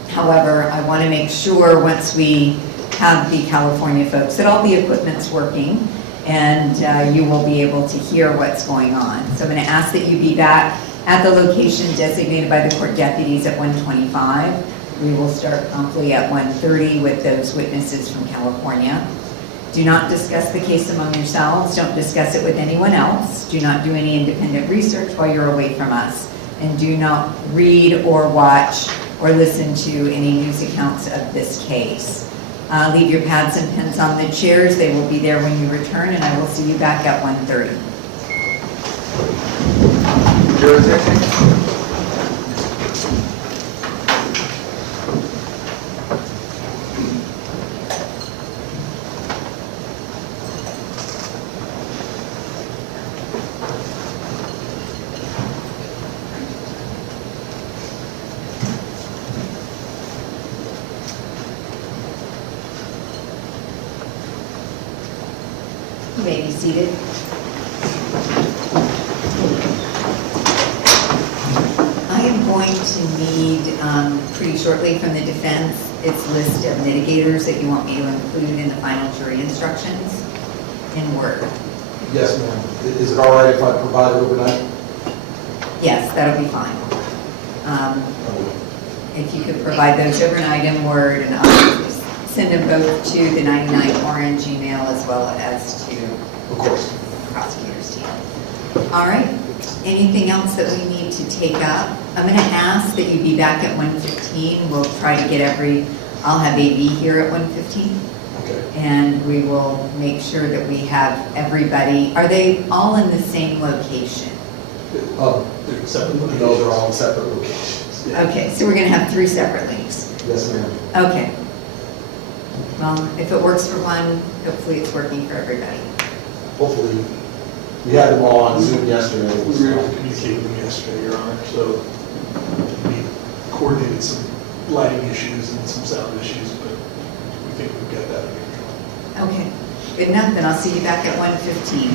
However, I want to make sure once we have the California folks that all the equipment's working and you will be able to hear what's going on. So I'm going to ask that you be back at the location designated by the court deputies at 1:25. We will start promptly at 1:30 with those witnesses from California. Do not discuss the case among yourselves. Don't discuss it with anyone else. Do not do any independent research while you're away from us. And do not read or watch or listen to any news accounts of this case. Leave your pads and pens on the chairs. They will be there when you return, and I will see you back at 1:30. You may be seated. I am going to need, pretty shortly from the defense, its list of mitigators that you want me to include in the final jury instructions in Word. Yes, ma'am. Is it all right if I provide it overnight? Yes, that'll be fine. If you could provide those overnight in Word, and I'll send them both to the 99 Orange email as well as to Of course. the prosecutor's team. All right, anything else that we need to take up? I'm going to ask that you be back at 1:15. We'll try to get I'll have AV here at 1:15. Okay. And we will make sure that we have everybody, are they all in the same location? They're separate No, they're all in separate locations. Okay, so we're going to have 3 separate links. Yes, ma'am. Okay. Well, if it works for one, hopefully it's working for everybody. Hopefully, we had them all on Zoom yesterday. We were able to communicate with them yesterday, Your Honor, so we coordinated some lighting issues and some sound issues, but we think we've got that under control. Okay, good enough, then I'll see you back at 1:15.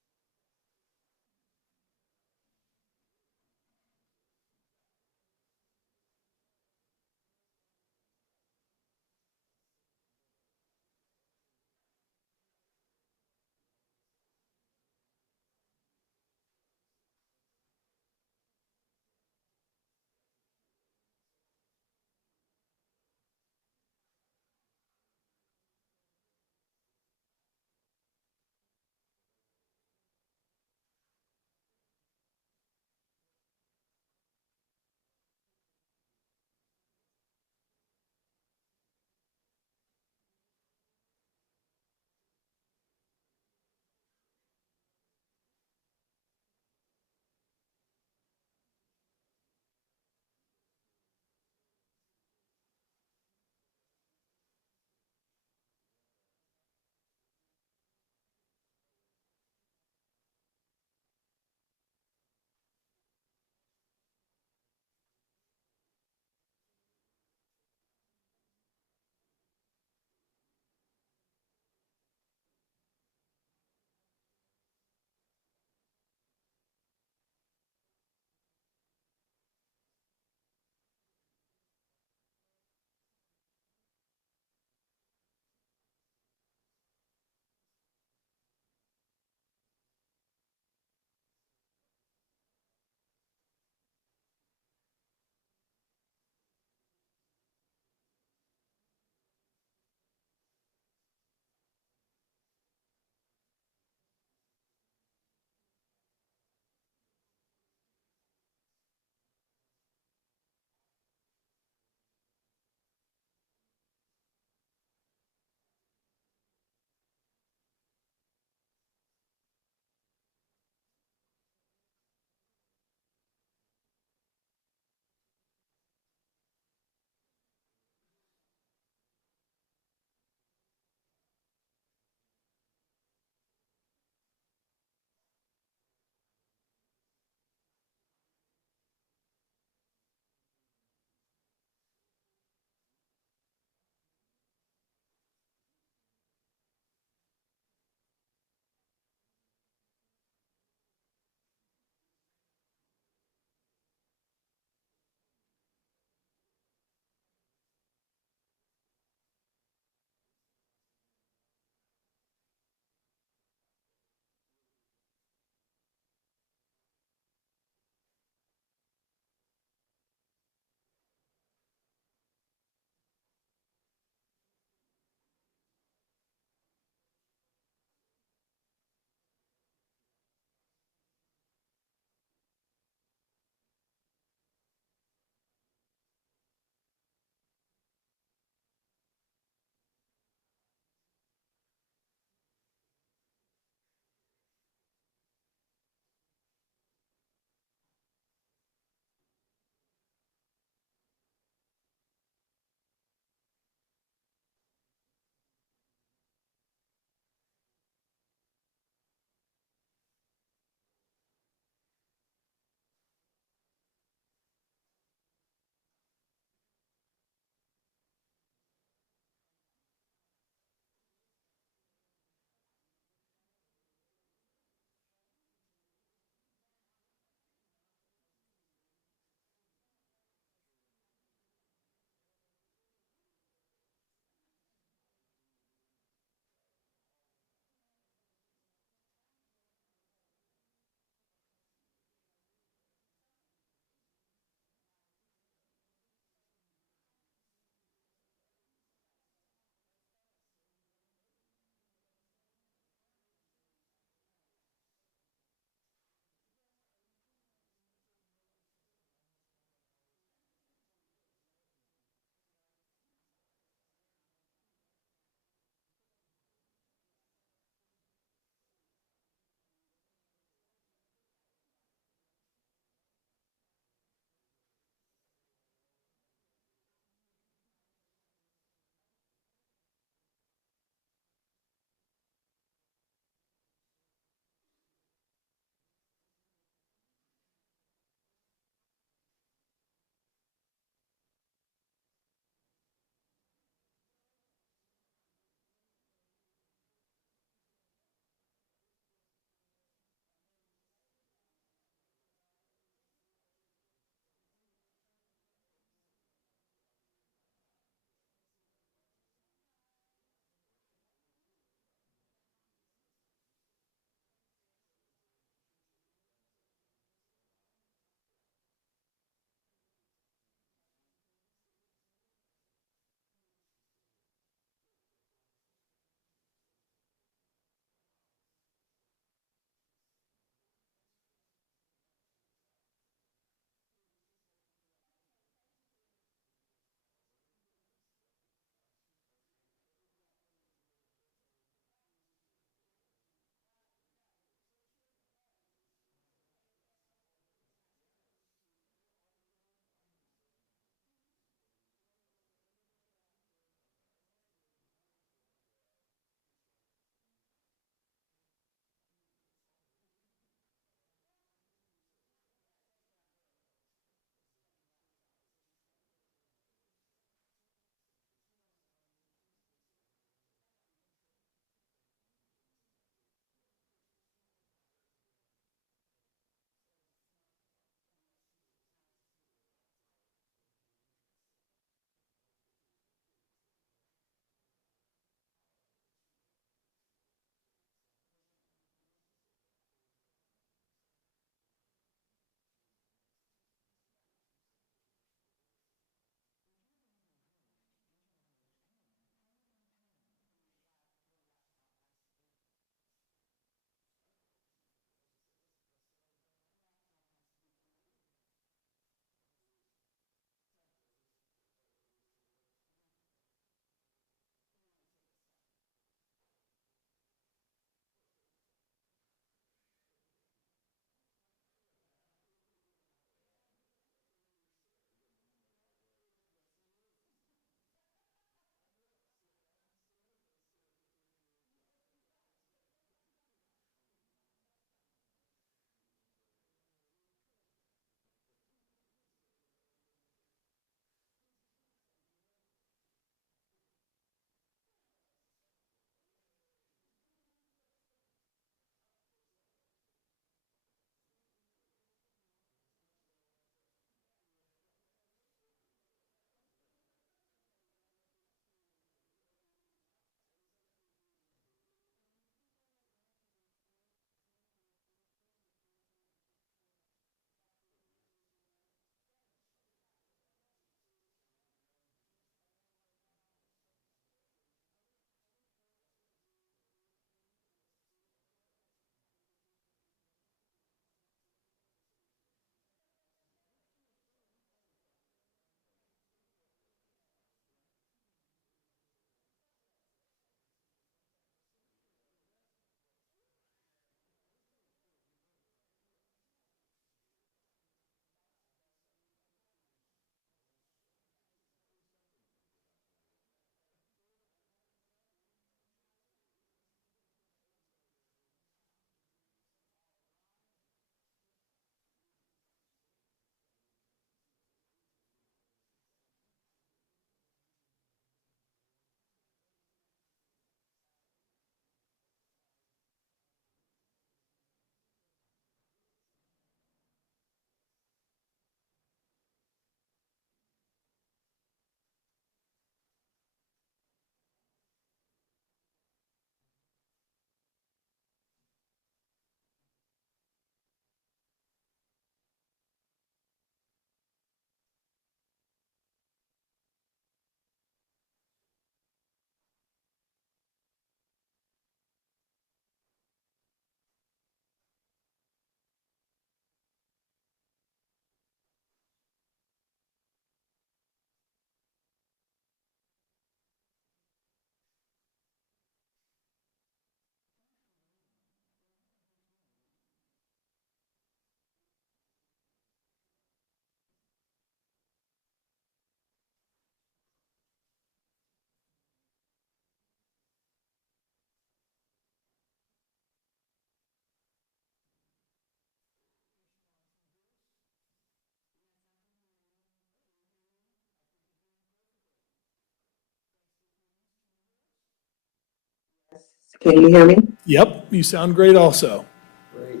Can you hear me? Yep, you sound great also. Great.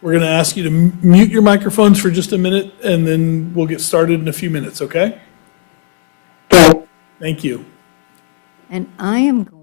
We're going to ask you to mute your microphones for just a minute, and then we'll get started in a few minutes, okay? Go. Thank you. And I am going.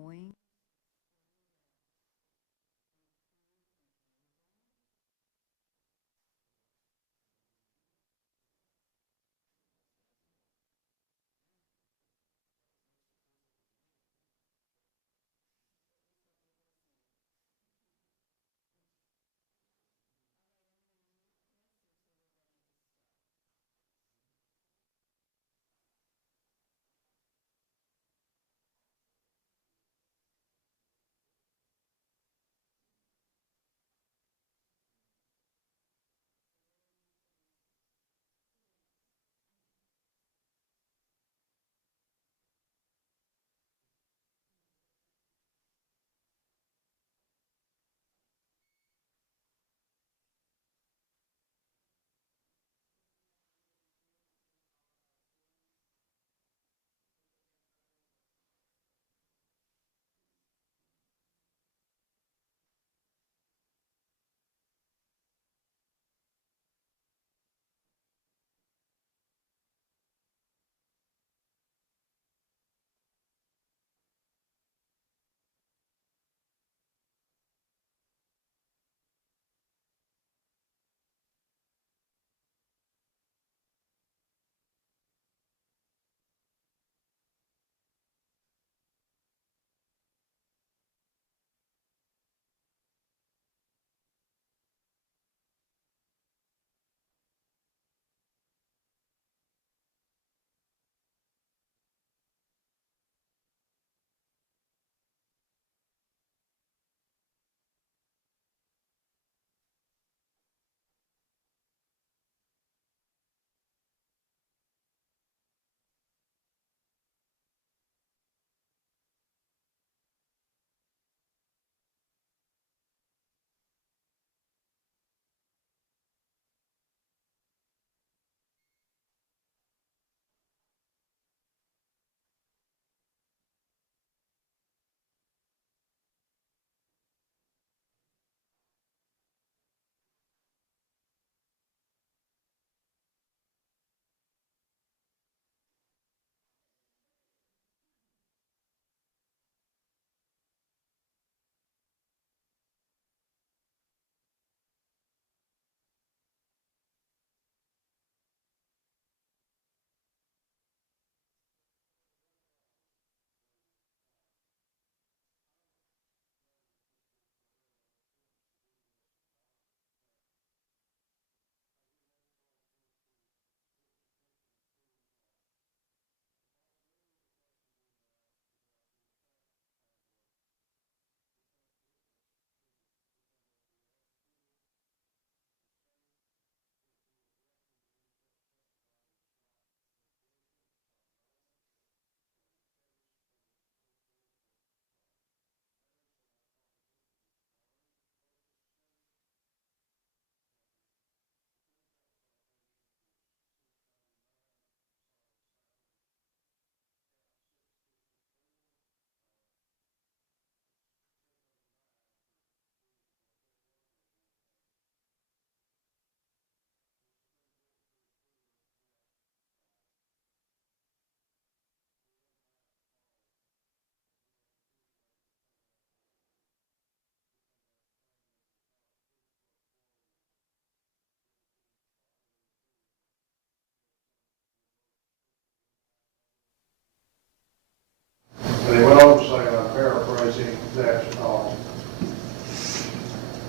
And they went on to say, and I'm paraphrasing, that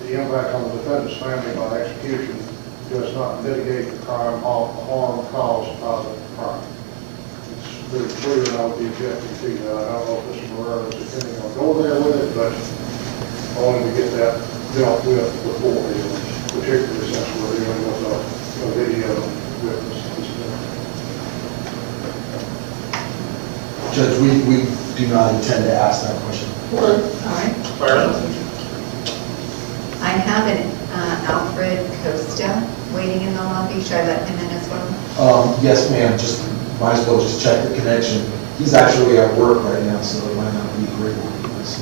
the impact on the defendant's family by execution does not mitigate the crime or harm caused by the crime. It's very clear, and I would be objecting to that. I don't know if Mr. Moreno is intending on going there with it, but I wanted to get that dealt with before, particularly since we're dealing with a video witness. Judge, we do not intend to ask that question. All right. I have an Alfred Costa waiting in the lobby. Should I let him in as well? Yes, ma'am, just, might as well just check the connection. He's actually at work right now, so it might not be great for us.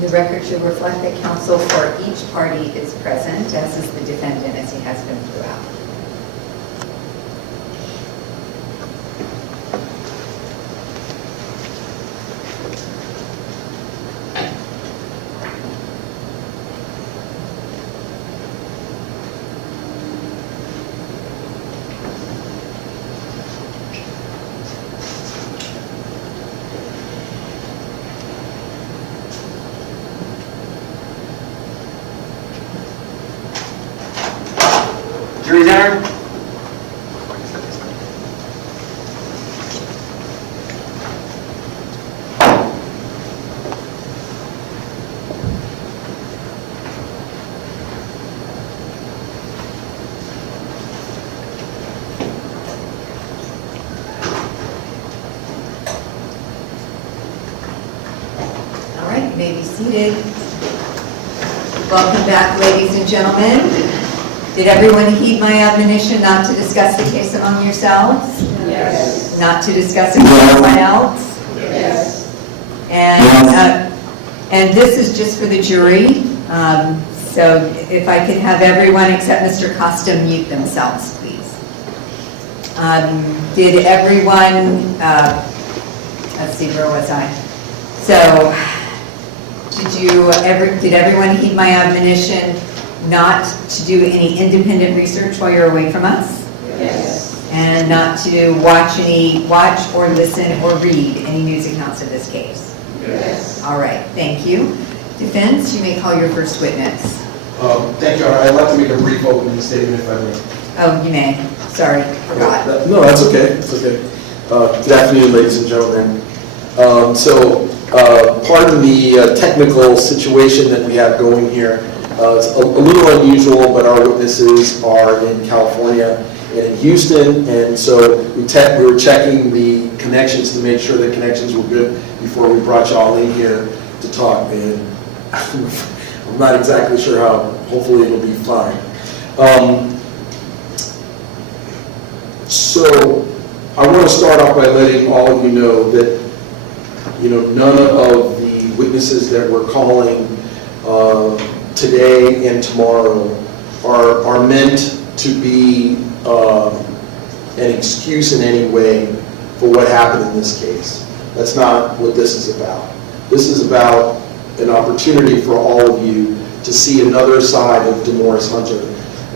The record should reflect that counsel for each party is present, as is the defendant, as he has been throughout. Jury's adjourned. All right, you may be seated. Welcome back, ladies and gentlemen. Did everyone heed my admonition not to discuss the case among yourselves? Yes. Not to discuss it with anyone else? Yes. And this is just for the jury. So if I could have everyone except Mr. Costa mute themselves, please. Did everyone, let's see, where was I? So, did everyone heed my admonition not to do any independent research while you're away from us? Yes. And not to watch or listen or read any news accounts of this case? Yes. All right, thank you. Defense, you may call your first witness. Thank you, Your Honor. I'd like to make a brief opening statement if I may. Oh, you may. Sorry, forgot. No, that's okay. It's okay. Good afternoon, ladies and gentlemen. Pardon the technical situation that we have going here. It's a little unusual, but our witnesses are in California and in Houston, and so we were checking the connections to make sure the connections were good before we brought you all in here to talk. And I'm not exactly sure how. Hopefully, it'll be fine. So I want to start off by letting all of you know that none of the witnesses that we're calling today and tomorrow are meant to be an excuse in any way for what happened in this case. That's not what this is about. This is about an opportunity for all of you to see another side of Demorris Hunter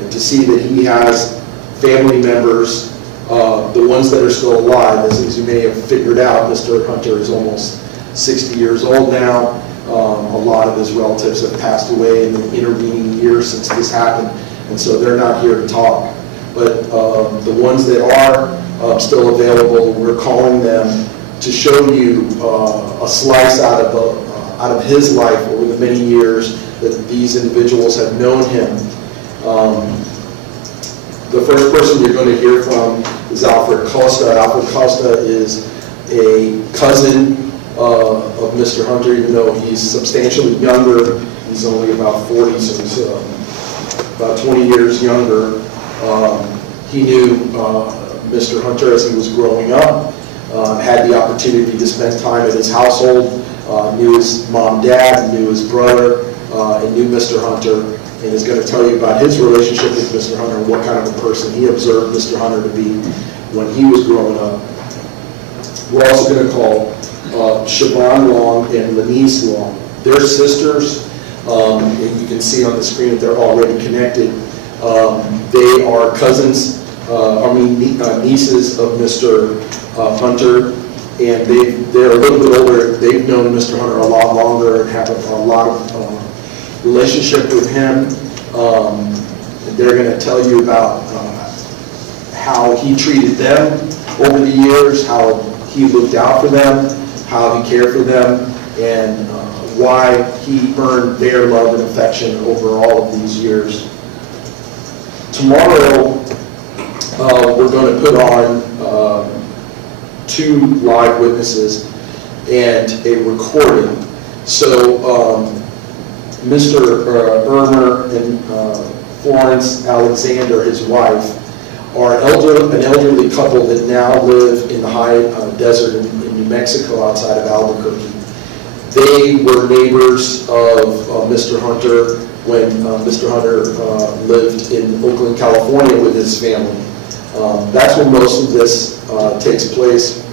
and to see that he has family members, the ones that are still alive. As you may have figured out, Mr. Hunter is almost 60 years old now. A lot of his relatives have passed away in the intervening years since this happened, and so they're not here to talk. But the ones that are still available, we're calling them to show you a slice out of his life over the many years that these individuals have known him. The first person you're going to hear from is Alfred Costa. Alfred Costa is a cousin of Mr. Hunter, even though he's substantially younger. He's only about 40, so he's about 20 years younger. He knew Mr. Hunter as he was growing up, had the opportunity to spend time at his household, knew his mom, dad, knew his brother, and knew Mr. Hunter, and is going to tell you about his relationship with Mr. Hunter and what kind of a person he observed Mr. Hunter to be when he was growing up. We're also going to call Siobhan Long and Lenise Long. They're sisters, and you can see on the screen that they're already connected. They are cousins, nieces of Mr. Hunter, and they're a little bit older. They've known Mr. Hunter a lot longer and have a lot of relationship with him. They're going to tell you about how he treated them over the years, how he looked out for them, how he cared for them, and why he earned their love and affection over all of these years. Tomorrow, we're going to put on 2 live witnesses and a recording. So Mr. Ermer and Florence Alexander, his wife, are an elderly couple that now live in the high desert in New Mexico outside of Albuquerque. They were neighbors of Mr. Hunter when Mr. Hunter lived in Oakland, California with his family. That's when most of this takes place.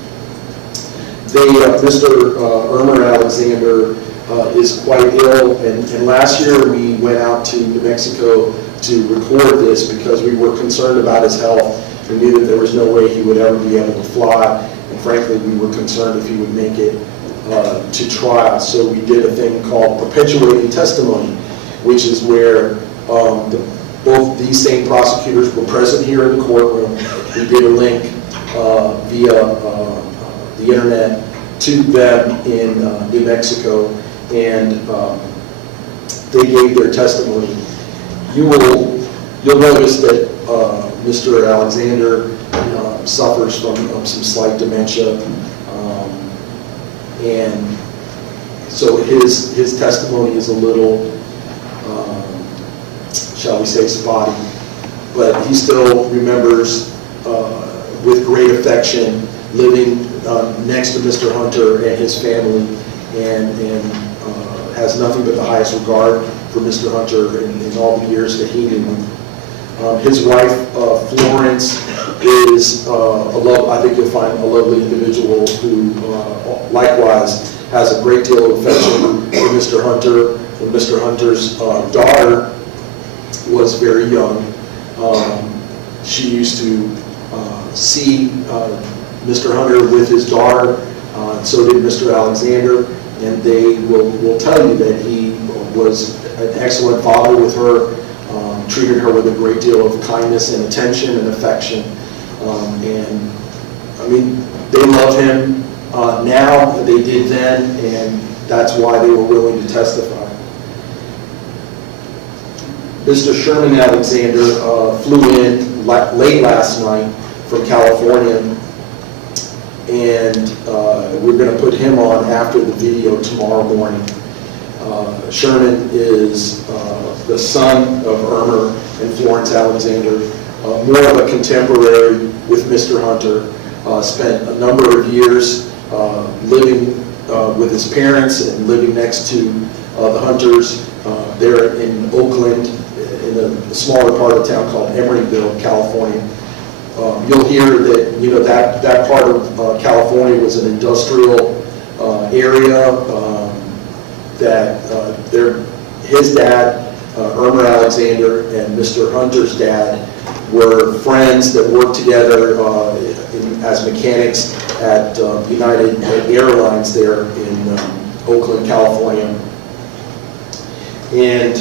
Mr. Irmer Alexander is quite ill, and last year we went out to New Mexico to record this because we were concerned about his health. We knew that there was no way he would ever be able to fly, and frankly, we were concerned if he would make it to trial. So we did a thing called perpetuating testimony, which is where both these same prosecutors were present here in the courtroom. We did a link via the internet to them in New Mexico, and they gave their testimony. You'll notice that Mr. Alexander suffers from some slight dementia, and so his testimony is a little, shall we say, spotty, but he still remembers with great affection living next to Mr. Hunter and his family, and has nothing but the highest regard for Mr. Hunter in all the years that he knew him. His wife, Florence, is I think you'll find a lovely individual who likewise has a great deal of affection for Mr. Hunter. When Mr. Hunter's daughter was very young, she used to see Mr. Hunter with his daughter, and so did Mr. Alexander, and they will tell you that he was an excellent father with her, treated her with a great deal of kindness and attention and affection. And I mean, they love him now, they did then, and that's why they were willing to testify. Mr. Sherman Alexander flew in late last night from California, and we're going to put him on after the video tomorrow morning. Sherman is the son of Irmer and Florence Alexander, more of a contemporary with Mr. Hunter, spent a number of years living with his parents and living next to the Hunters there in Oakland, in a smaller part of town called Emeryville, California. You'll hear that that part of California was an industrial area, that his dad, Irmer Alexander, and Mr. Hunter's dad were friends that worked together as mechanics at United Airlines there in Oakland, California. And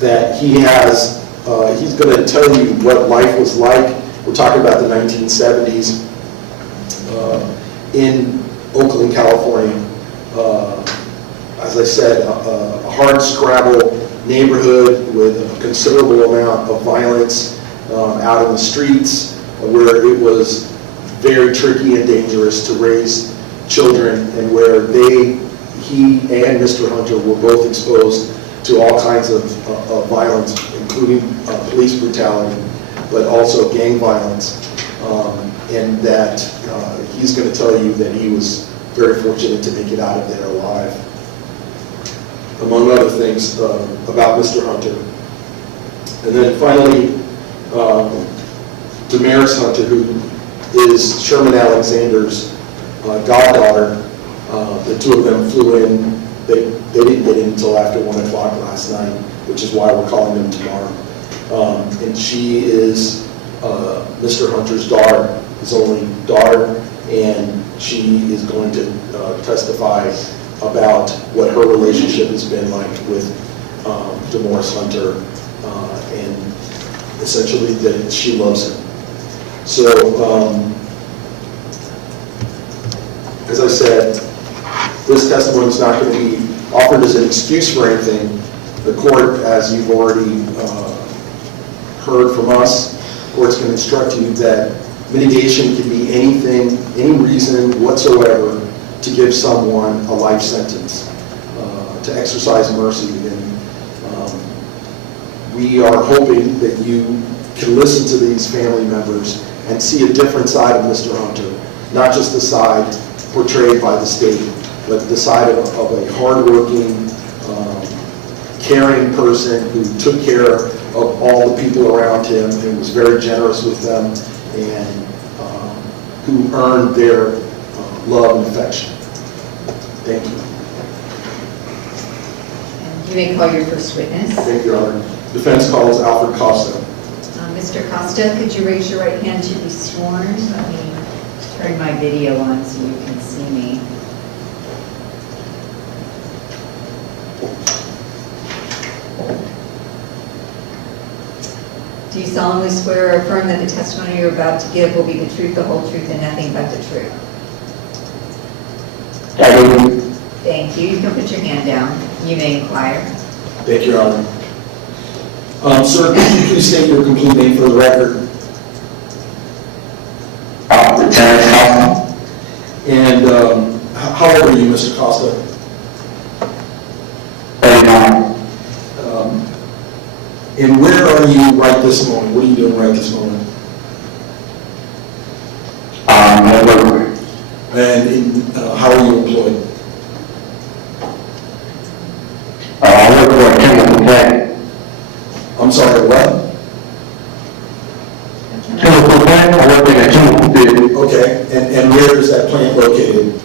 that he's going to tell you what life was like. We're talking about the 1970s in Oakland, California. As I said, a hard scrabble neighborhood with a considerable amount of violence out in the streets, where it was very tricky and dangerous to raise children, and where he and Mr. Hunter were both exposed to all kinds of violence, including police brutality, but also gang violence, and that he's going to tell you that he was very fortunate to make it out of there alive. Among other things about Mr. Hunter. And then finally, Demorris Hunter, who is Sherman Alexander's goddaughter. The two of them flew in. They didn't get in until after 1 o'clock last night, which is why we're calling them tomorrow. And she is Mr. Hunter's daughter, his only daughter, and she is going to testify about what her relationship has been like with Demorris Hunter, and essentially that she loves him. So, as I said, this testimony is not going to be offered as an excuse for anything. The court, as you've already heard from us, the court's going to instruct you that mitigation can be anything, any reason whatsoever to give someone a life sentence, to exercise mercy. And we are hoping that you can listen to these family members and see a different side of Mr. Hunter, not just the side portrayed by the state, but the side of a hardworking, caring person who took care of all the people around him and was very generous with them, and who earned their love and affection. Thank you. And you may call your first witness. Thank you, Your Honor. Defense calls Alfred Costa. Mr. Costa, could you raise your right hand to be sworn? Let me turn my video on so you can see me. Do you solemnly swear or affirm that the testimony you're about to give will be the truth, the whole truth, and nothing but the truth? I do. Thank you. You can put your hand down. You may inquire. Thank you, Your Honor. Sir, could you please state your complete name for the record? Lieutenant Costa. And how old are you, Mr. Costa? 39. And where are you right this moment? What are you doing right this moment? At work. And how are you employed? I work for a chemical plant. I'm sorry, what? Chemical plant? I work in a chemical field. Okay, and where is that plant located?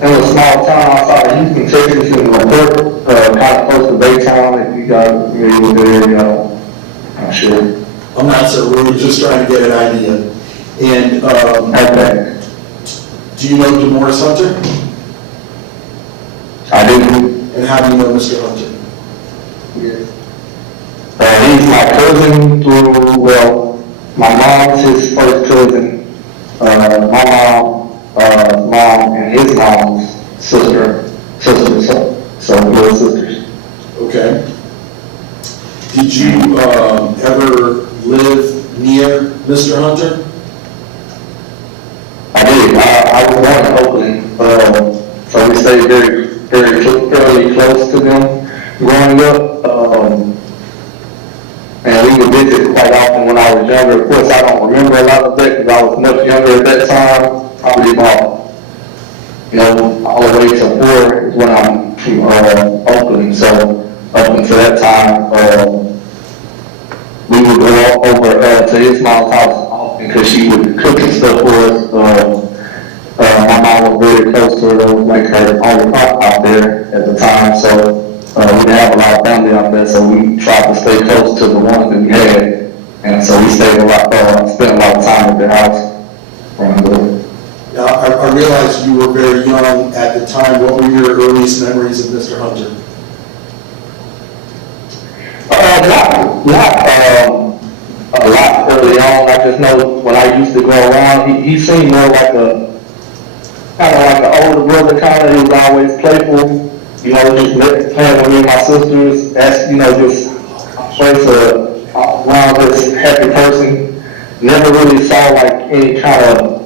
In a small town outside of Houston, Texas, in the port, kind of close to Baytown, if you guys familiar with the area, I'm sure. I'm not, sir, we're just trying to get an idea. And Okay. do you know Demorris Hunter? I do. And how do you know Mr. Hunter? He's my cousin through, well, my mom's his first cousin. My mom and his mom's sister, so we're sisters. Okay. Did you ever live near Mr. Hunter? I did. I was born in Oakland, so we stayed fairly close to them growing up. And we would visit quite often when I was younger. Of course, I don't remember a lot of that because I was much younger at that time. Probably about, all the way to 4 is when I'm from Oakland. So up until that time, we would go over to his mom's house often because she would cook and stuff for us. My mom was very close to her. That was like her only aunt out there at the time. So we didn't have a lot of family out there, so we tried to stay close to the ones that we had. And so we stayed spent a lot of time at their house. Now, I realize you were very young at the time. What were your earliest memories of Mr. Hunter? Not a lot early on. I just know when I used to go around, he seemed more like kind of like an older brother kind of. He was always playful, just playing with me and my sisters. Just always around this happy person. Never really saw like any kind of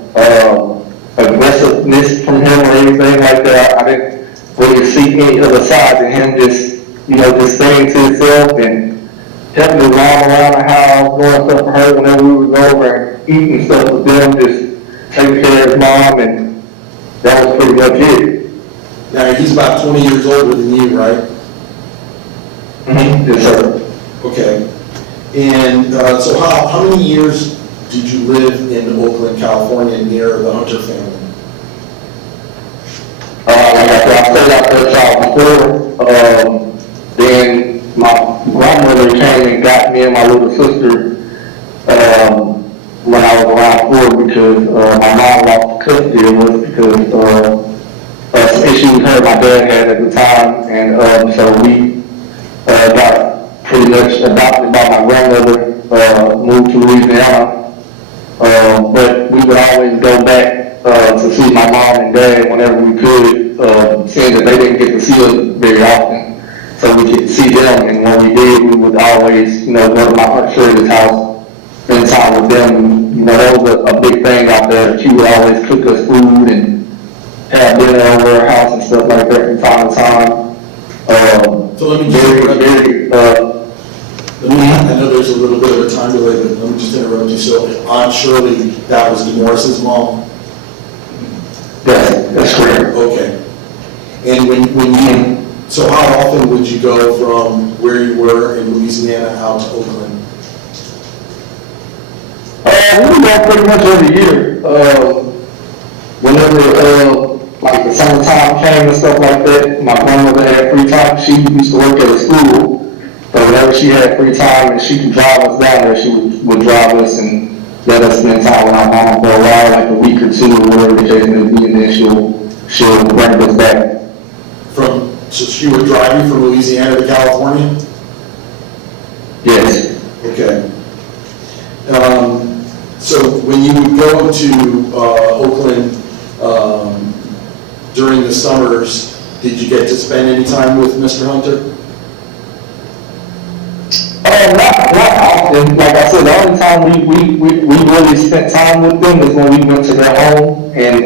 aggressiveness from him or anything like that. I didn't really see any other side to him. Just staying to himself and helping me around the house, doing stuff for her whenever we would go over and eating stuff with them, just taking care of his mom, and that was pretty much it. Now, he's about 20 years older than you, right? Mm-hmm. Yes, sir. Okay. And so how many years did you live in Oakland, California, near the Hunter family? Like I stayed out there before. Then my grandmother came and got me and my little sister when I was around 4 because my mom lost custody of us because some issues her and my dad had at the time, and so we got pretty much adopted by my grandmother, moved to Louisiana, but we would always go back to see my mom and dad whenever we could, seeing that they didn't get to see us very often, so we could see them, and when we did, we would always, go to my Aunt Shirley's house, spend time with them. That was a big thing out there. She would always cook us food and have dinner over her house and stuff like that from time to time. So let me just I know there's a little bit of a time delay, but let me just interrupt you. So Aunt Shirley, that was Demorris's mom? And so how often would you go from where you were in Louisiana out to Oakland? We go pretty much every year. Whenever, like the summertime came and stuff like that, my grandmother had free time. She used to work at a school. So whenever she had free time and she could drive us down there, she would drive us and let us spend time with our mom for a while, like a week or two or whatever the case may be, and then she'll bring us back. So she would drive you from Louisiana to California? Yes. Okay. So when you would go to Oakland during the summers, did you get to spend any time with Mr. Hunter? Not often. Like I said, the only time we really spent time with them is when we went to their home, and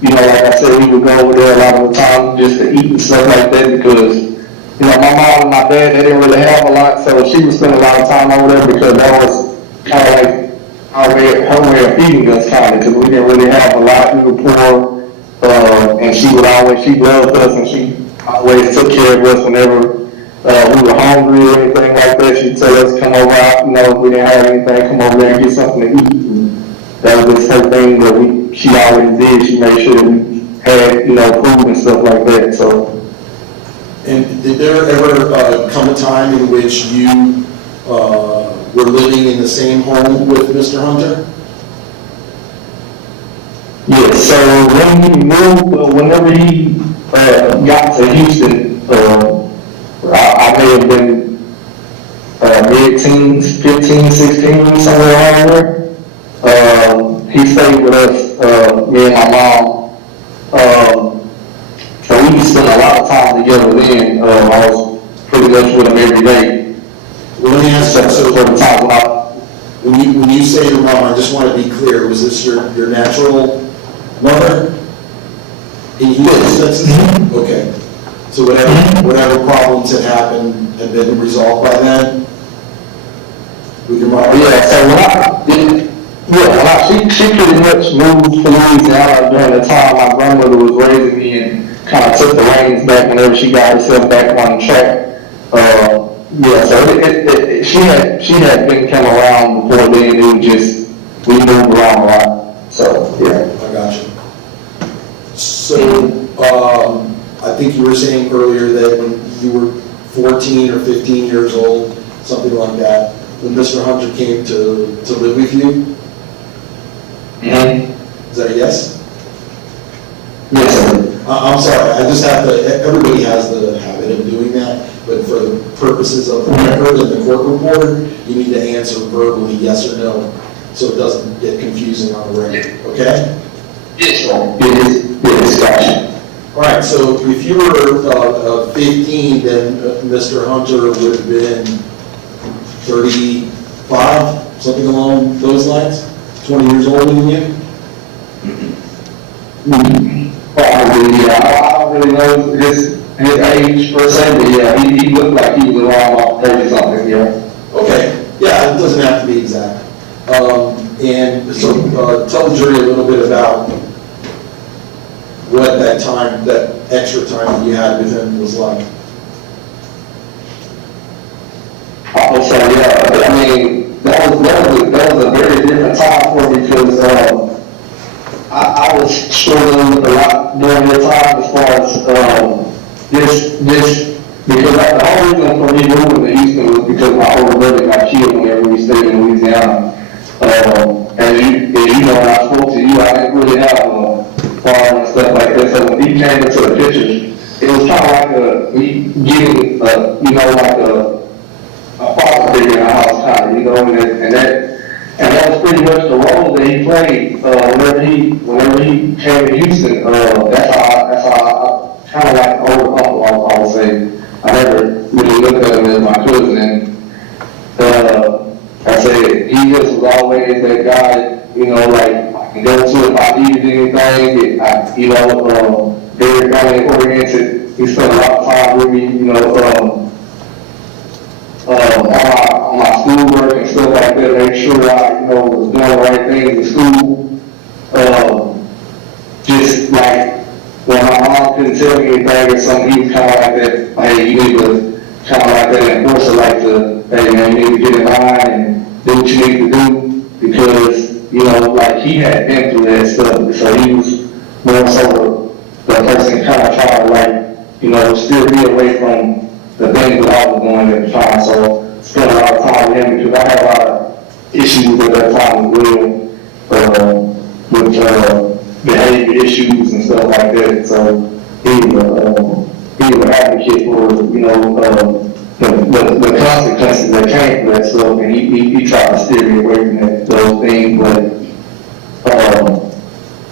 you know, like I said, we would go over there a lot of the time just to eat and stuff like that because, you know, my mom and my dad, they didn't really have a lot, so she would spend a lot of time over there because that was kind of like her way of feeding us, kind of, because we didn't really have a lot. We were poor, and she loved us, and she always took care of us whenever we were hungry or anything like that. She'd tell us, come over out, you know, if we didn't have anything, come over there and get something to eat. And that was just her thing that she always did. She made sure that we had, you know, food and stuff like that, so. And did there ever come a time in which you were living in the same home with Mr. Hunter? Yes, so when he moved, whenever he got to Houston, I may have been mid-teens, 15, 16, somewhere around there. He stayed with us, me and my mom. So we spent a lot of time together then. I was pretty much with him every day. Well, let me ask you, so when you say your mom, I just want to be clear, was this your natural mother? In Houston? Okay. So whatever problems had happened had been resolved by then? With your mom? Yeah, so she pretty much moved to Louisiana during the time my grandmother was raising me and kind of took the reins back whenever she got herself back on track. Yeah, so she had been come around before then. It was just, we moved around a lot. So, yeah. I got you. So, I think you were saying earlier that when you were 14 or 15 years old, something like that, when Mr. Hunter came to live with you? Mm-hmm. Is that a yes? Yes, sir. I'm sorry, I just have to, everybody has the habit of doing that, but for the purposes of the record and the court reporter, you need to answer verbally yes or no, so it doesn't get confusing on the record, okay? Yes, sir. Yes, gotcha. All right, so if you were 15, then Mr. Hunter would have been 35, something along those lines? 20 years older than you? Probably, yeah. I don't really know his age per se, but yeah, he looked like he was around about 30 something, yeah. Okay, yeah, it doesn't have to be exact. And so tell the jury a little bit about what that time, that extra time that you had with him was like. I'll say, yeah, I mean, that was a very different time for me because I was struggling a lot during that time as far as this because the whole reason for me moving to Houston was because my older brother got killed whenever we stayed in Louisiana. As you know, when I spoke to you, I didn't really have a farm and stuff like that. So when he came into the picture, it was kind of like me getting, like a father figure in the house, kind of, and that was pretty much the role that he played whenever he came to Houston. That's how I kind of like older uncle, I would say. I never really looked at him as my cousin. And I said he just was always that guy, like I can go to if I needed anything. Very family oriented. He spent a lot of time with me, on my schoolwork and stuff like that, make sure I, was doing the right things in school. Just like when my mom couldn't tell me anything or something. He was kind of like that, hey, you need to kind of like that enforcer, like to, hey man, you need to get in line and do what you need to do, because, you know, like he had been through that stuff, so he was more so the person kind of trying to like, you know, still be away from the things that I was doing at the time. So spent a lot of time with him because I had a lot of issues at that time as well, with behavior issues and stuff like that. So he was an advocate for, you know, the consequences that came from that stuff, and he tried to steer me away from those things. But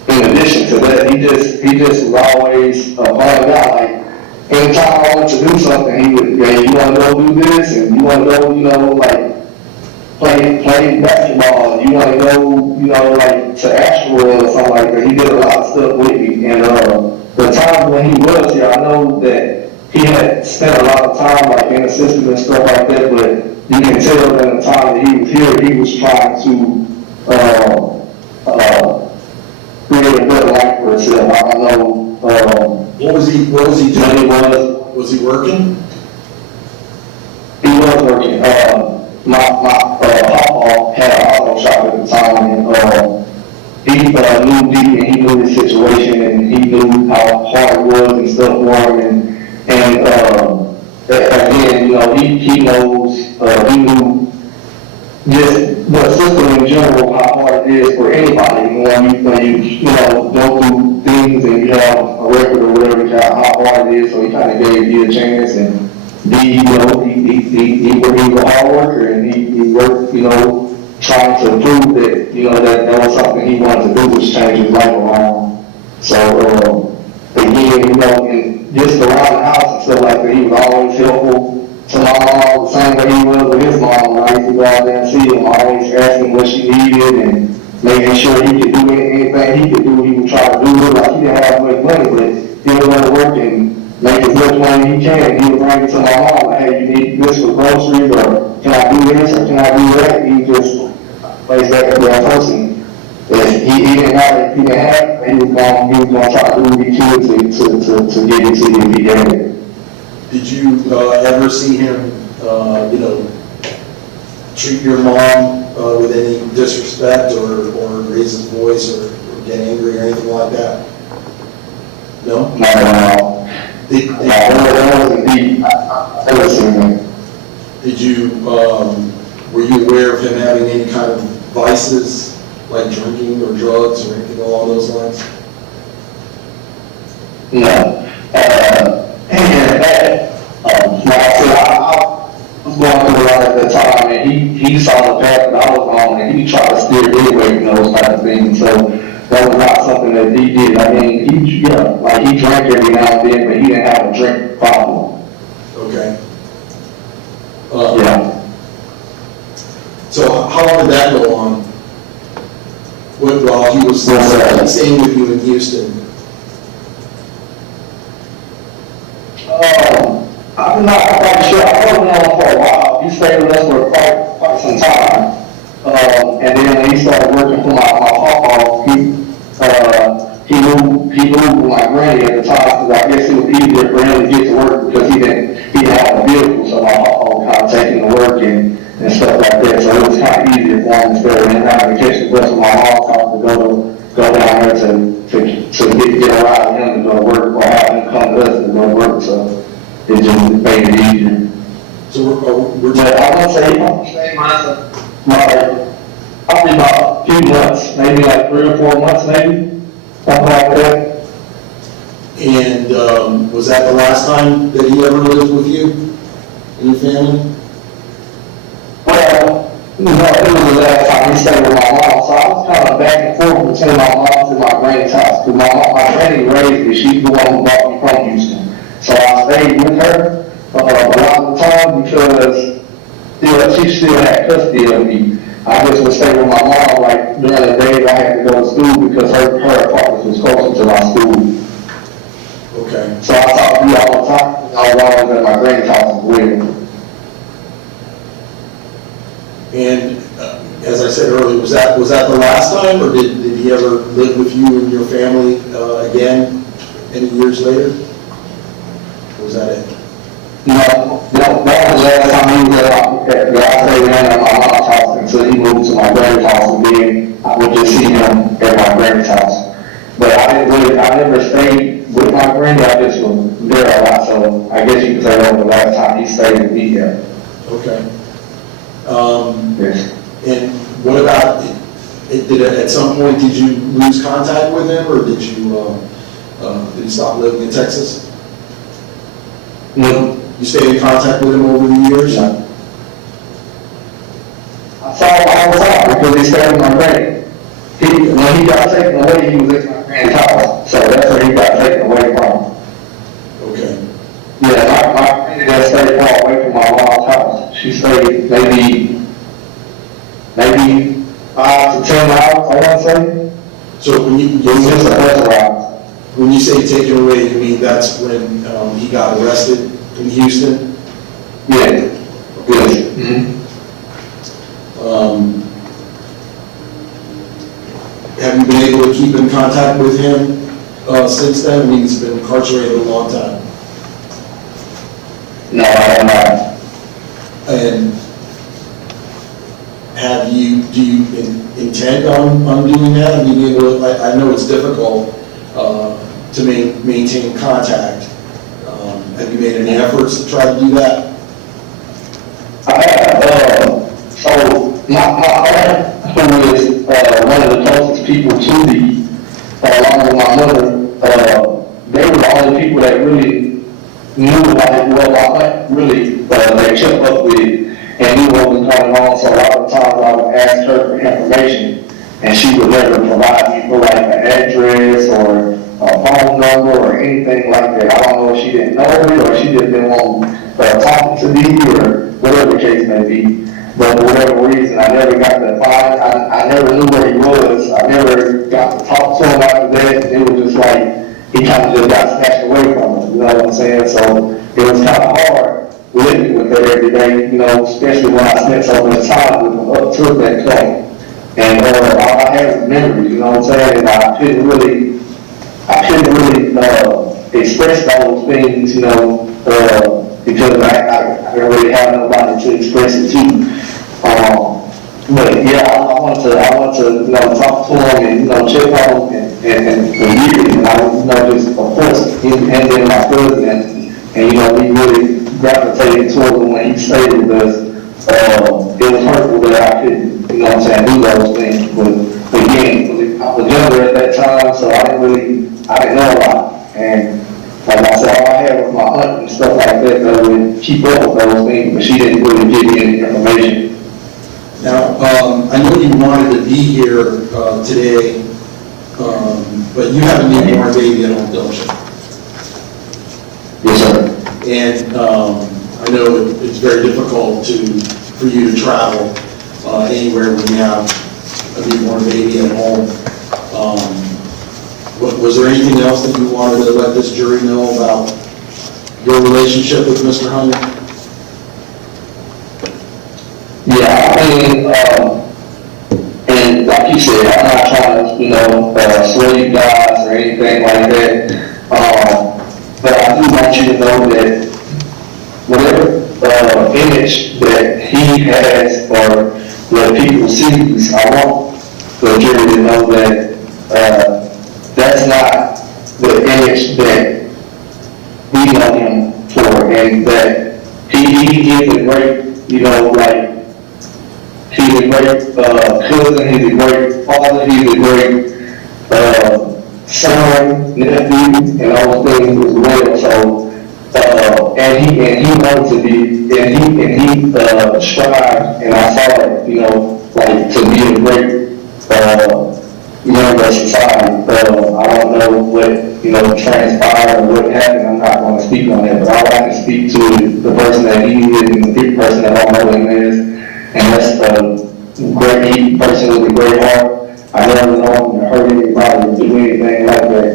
in addition to that, he just was always a fun guy. Like anytime I wanted to do something, he would, yeah, you want to go do this, and you want to go, you know, like play basketball, you want to go, you know, like to Asheville or something like that. He did a lot of stuff with me, and the times when he was here, I know that he had spent a lot of time like in the system and stuff like that, but you can tell that in the time that he was here, he was trying to create a better life for himself. I don't know. What was he doing? Was he working? He was working. My papa had an auto shop at the time, and he knew Dee, and he knew his situation, and he knew how hard it was and stuff for him, and again, you know, he knows, he knew just the system in general, how hard it is for anybody when you know, go through things and you have a record or whatever, how hard it is. So he kind of gave you a chance, and he, you know, he was a hard worker, and he worked, you know, trying to prove that, you know, that was something he wanted to do, was change his life around. So, again, you know, and just around the house and stuff like that, he was always helpful to my mom, the same way he was with his mom. I used to go out there and see him, always asking what she needed and making sure he could do anything he could do. He would try to do it. Like, he didn't have much money, but he would go to work and make as much money he can. He would bring it to my mom, like, hey, you need this for groceries, or can I do this, or can I do that? He just plays that person. He didn't have, he was going to try to do what he could to get it to you if he had it. Did you ever see him, you know, treat your mom with any disrespect or raise his voice or get angry or anything like that? No? No. Did you, were you aware of him having any kind of vices, like drinking or drugs or anything along those lines? No. Like I said, I was going through a lot at that time, and he saw the path that I was on, and he tried to steer me away from those type of things. So that was not something that he did. I mean, he drank every now and then, but he didn't have a drink problem. Okay. Yeah. So how long did that go on? While he was staying with you in Houston? I'm not quite sure. I worked on for a while. He stayed with us for quite some time. And then when he started working for my papa, he moved with my granny at the time, because I guess it was easier for him to get to work because he didn't have a vehicle, so my papa kind of taking to work and stuff like that. So it was kind of easier for him instead of him having to catch the bus with my mom's house to go down there to get a ride with him to go to work, or have him come to us to go to work. So it just made it easier. So we're But I want to say he probably stayed probably about a few months, maybe like 3 or 4 months, maybe, something like that. And was that the last time that he ever lived with you and your family? Well, no, it was the last time he stayed with my mom, so I was kind of back and forth between my mom's and my granny's house, because my granny raised me, she's the one who brought me from Houston. So I stayed with her a lot of the time because she still had custody of me. I just would stay with my mom, like during the days I had to go to school, because her apartment was closer to my school. Okay. So I talked to you all the time. I was always at my granny's house as well. And as I said earlier, was that the last time, or did he ever live with you and your family again any years later? Or was that it? No, that was the last time he was at the I stayed at my mom's house until he moved to my granny's house, and then I would just see him at my granny's house. But I never stayed with my granny, I just was there a lot, so I guess you could say that was the last time he stayed with me there. Okay. Yes. And what about, at some point, did you lose contact with him, or did he stop living in Texas? No. You stayed in contact with him over the years? Yeah. I saw him all the time because he stayed with my granny. When he got taken away, he was at my granny's house, so that's where he got taken away from. Okay. Yeah, my granny didn't stay far away from my mom's house. She stayed maybe 5 to 10 miles, I want to say. So when It was just a bus ride. when you say taken away, you mean that's when he got arrested in Houston? Yeah. Yes. Mm-hmm. Have you been able to keep in contact with him since then? I mean, he's been incarcerated a long time. No, I have not. And do you intend on doing that? I mean, I know it's difficult to maintain contact. Have you made any efforts to try to do that? I have, so my aunt, who is one of the closest people to me, along with my mother, they were the only people that really knew about it. Well, my aunt really, they kept up with it and knew what was going on, so a lot of times I would ask her for information, and she would never provide me for like an address or a phone number or anything like that. I don't know if she didn't know it or she just didn't want talk to me or whatever the case may be. But for whatever reason, I never got to find, I never knew where he was. I never got to talk to him after that. It was just like, he kind of just got snatched away from us, you know what I'm saying? So it was kind of hard living with her every day, you know, especially when I spent so much time with him up to that point. And all I had was memories, you know what I'm saying? And I couldn't really express those things, you know, because I didn't really have nobody to express it to. But yeah, I want to, you know, talk to him and, you know, check on him and years. And I, you know, just, of course, him and then my cousin, and, you know, we really gravitated toward him when he stayed with us. It was hurtful that I couldn't, you know what I'm saying, do those things. But again, I was younger at that time, so I didn't know a lot. And like I said, all I had was my aunt and stuff like that would keep up with those things, but she didn't really give me any information. Now, I know you wanted to be here today, but you have a newborn baby at home, don't you? Yes, sir. And I know it's very difficult for you to travel anywhere when you have a newborn baby at home. Was there anything else that you wanted to let this jury know about your relationship with Mr. Hunter? Yeah, I mean, and like you said, I'm not trying to, you know, sway you guys or anything like that. But I do want you to know that whatever image that he has or what people see, I want the jury to know that that's not the image that we know him for, and that he is a great, you know, like, he's a great cousin, he's a great father, he's a great son, nephew, and all those things as well. So, and he wanted to be, and he strived, and I saw it, you know, like to be a great member of society. I don't know what, you know, transpired or what happened. I'm not going to speak on that, but all I can speak to is the person that he is and the person that I know him is. And that's a great person with a great heart. I never know him to hurt anybody or do anything like that.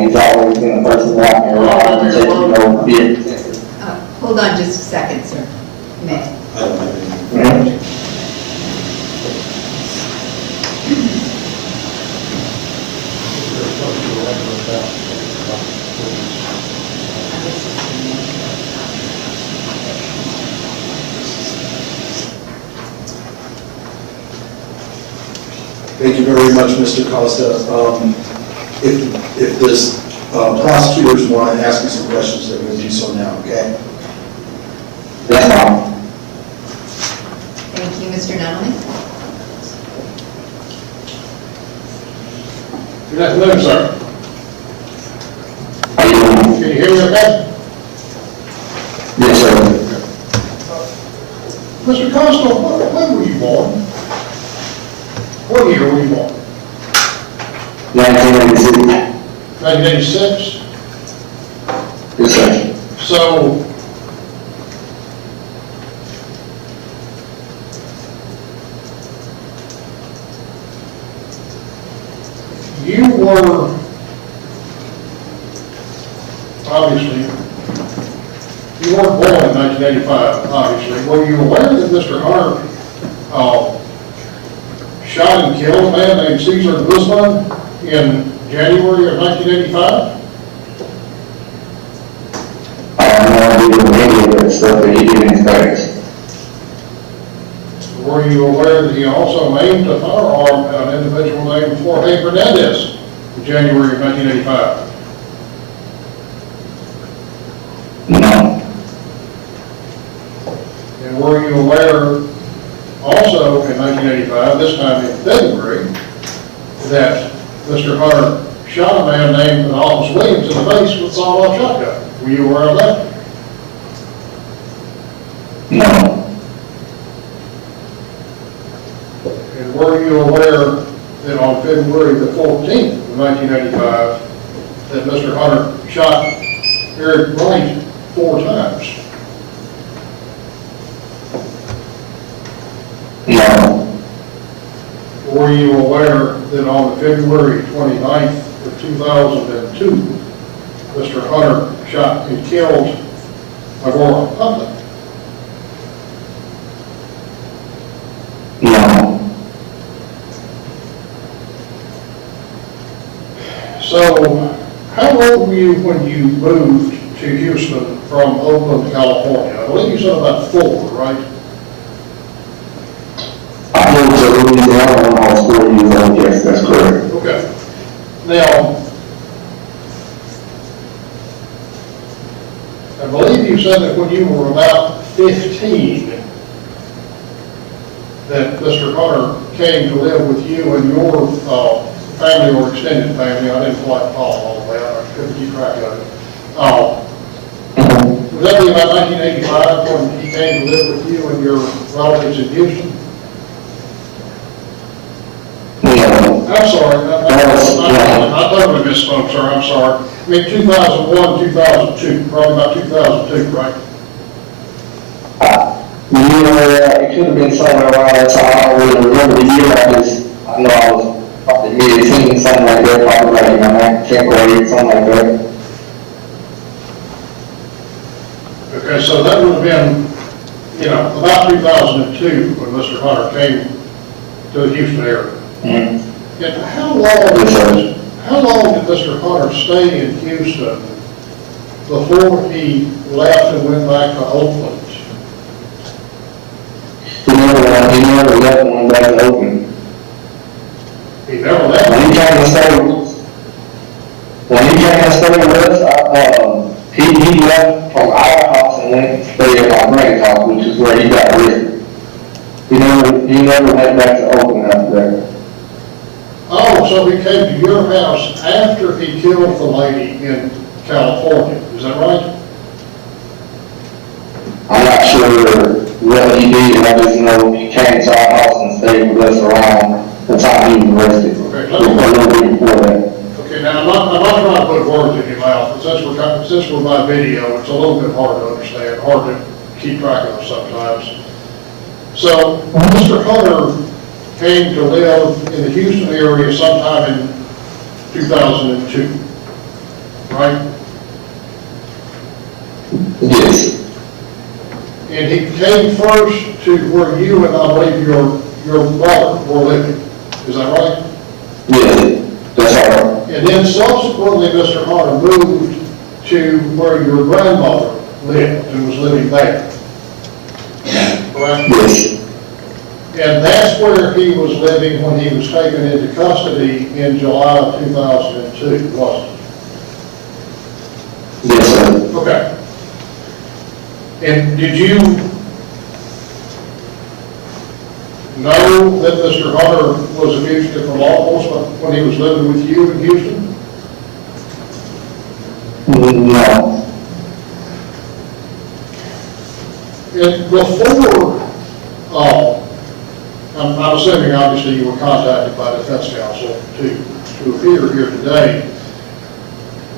He's always been a person that I can rely on to take, you know, be it. Hold on just a second, sir. May. I don't have any. Thank you very much, Mr. Costa. If this prosecutors want to ask you some questions, they're going to do so now, okay? Yes, ma'am. Thank you, Mr. Nunley. Good afternoon, sir. How you doing? Can you hear me okay? Yes, sir. Mr. Costa, when were you born? What year were you born? 1996. 1986? Yes, sir. So, you were, obviously, you weren't born in 1985, obviously. Were you aware that Mr. Hunter shot and killed a man named Cesar Guzman in January of 1985? I have no idea what any of that stuff that he did in his past. Were you aware that he also aimed a firearm at an individual named Jorge Fernandez in January of 1985? No. And were you aware also in 1985, this time in February, that Mr. Hunter shot a man named Alphonse Williams in the face with a sawed-off shotgun? Were you aware of that? No. And were you aware that on February the 14th of 1985, that Mr. Hunter shot Eric Wright 4 times? No. Were you aware that on February 29th of 2002, Mr. Hunter shot and killed Agora Huntley? No. So, how old were you when you moved to Houston from Oakland, California? I believe you said about 4, right? I moved to Louisiana when I was 4 years old. Yes, that's correct. Okay. Now, I believe you said that when you were about 15, that Mr. Hunter came to live with you and your family or extended family. I didn't quite follow all of that. I couldn't keep track of it. Was that about 1985 when he came to live with you and your relatives in Houston? No. I'm sorry, I totally misspoke, sir, I'm sorry. I mean, 2001, 2002, probably about 2002, right? Yeah, it could have been somewhere around that time. I don't really remember the year. I know I was probably mid-teens, something like that, probably like in my 10th grade, something like that. Okay, so that would have been, about 2002 when Mr. Hunter came to the Houston area. Mm-hmm. And how long did Mr. Hunter stay in Houston before he left and went back to Oakland? He never left and went back to Oakland. He never left. When he came to stay with us, he left from our house and went to stay at my grand's house, which is where he got arrested. He never went back to Oakland after that. Oh, so he came to your house after he killed the lady in California, is that right? I'm not sure what he did. I just know he came to our house and stayed with us around the time he was arrested. Okay, A little bit before that. Okay, now I'm not trying to put words in your mouth, but since we're by video, it's a little bit hard to understand, hard to keep track of sometimes. So, Mr. Hunter came to live in the Houston area sometime in 2002, right? Yes. And he came first to where you and I believe your brother were living, is that right? Yes, that's all right. And then subsequently, Mr. Hunter moved to where your grandmother lived and was living there. Correct? Yes. And that's where he was living when he was taken into custody in July of 2002, wasn't it? Yes, sir. Okay. And did you know that Mr. Hunter was a fugitive from law enforcement when he was living with you in Houston? No. And before, I'm assuming obviously you were contacted by defense counsel to appear here today.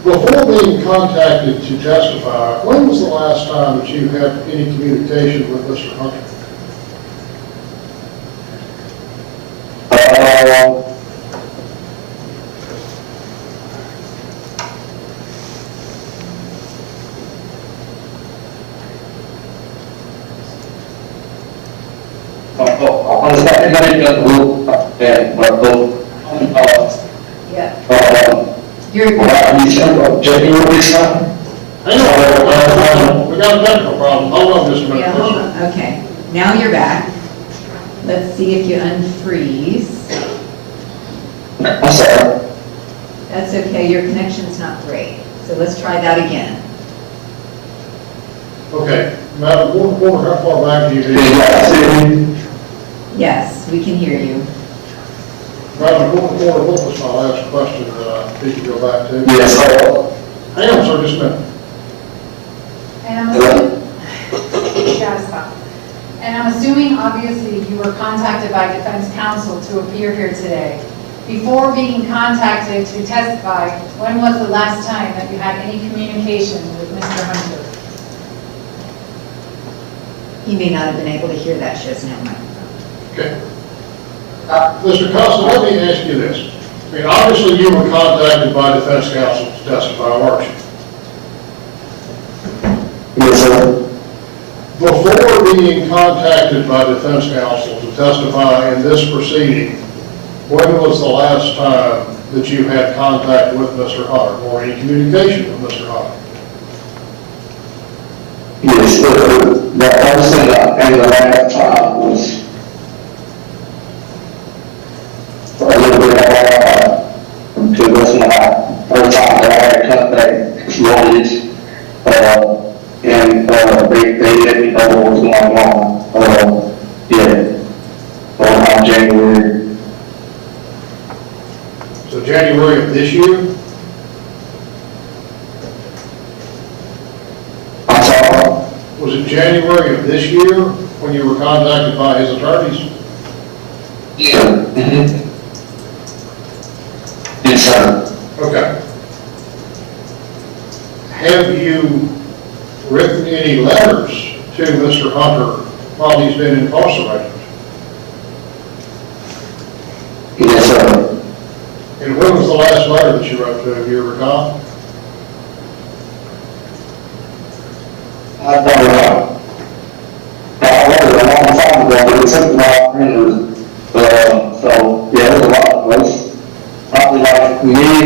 Before being contacted to testify, when was the last time that you had any communication with Mr. Hunter? Yeah. January time. Hang on, we got a technical problem. Hold on just a minute. Yeah, hold on. Okay, now you're back. Let's see if you unfreeze. I'm sorry. That's okay, your connection's not great. So let's try that again. Okay, Madam Warner, how far back do you need? Yes, we can hear you. Madam Warner, what was my last question that I need to go back to? Yes, sir. Hang on, sir, just a minute. And I'm assuming, you gotta stop. And I'm assuming, obviously, you were contacted by defense counsel to appear here today. Before being contacted to testify, when was the last time that you had any communication with Mr. Hunter? He may not have been able to hear that just now, microphone. Okay. Mr. Costa, let me ask you this. I mean, obviously you were contacted by defense counsel to testify, weren't you? Yes, sir. Before being contacted by defense counsel to testify in this proceeding, when was the last time that you had contact with Mr. Hunter or any communication with Mr. Hunter? Yes, the person and the last time was a little bit to this my first time that I had contact with lawyers, and they let me know what was going on. Around January. So January of this year? I'm sorry. Was it January of this year when you were contacted by his attorneys? Yeah. Yes, sir. Okay. Have you written any letters to Mr. Hunter while he's been incarcerated? Yes, sir. And when was the last letter that you wrote to him, do you recall? I don't know. I wrote it a long time ago, but it took my fingers. So, yeah, it was a lot. It was probably like May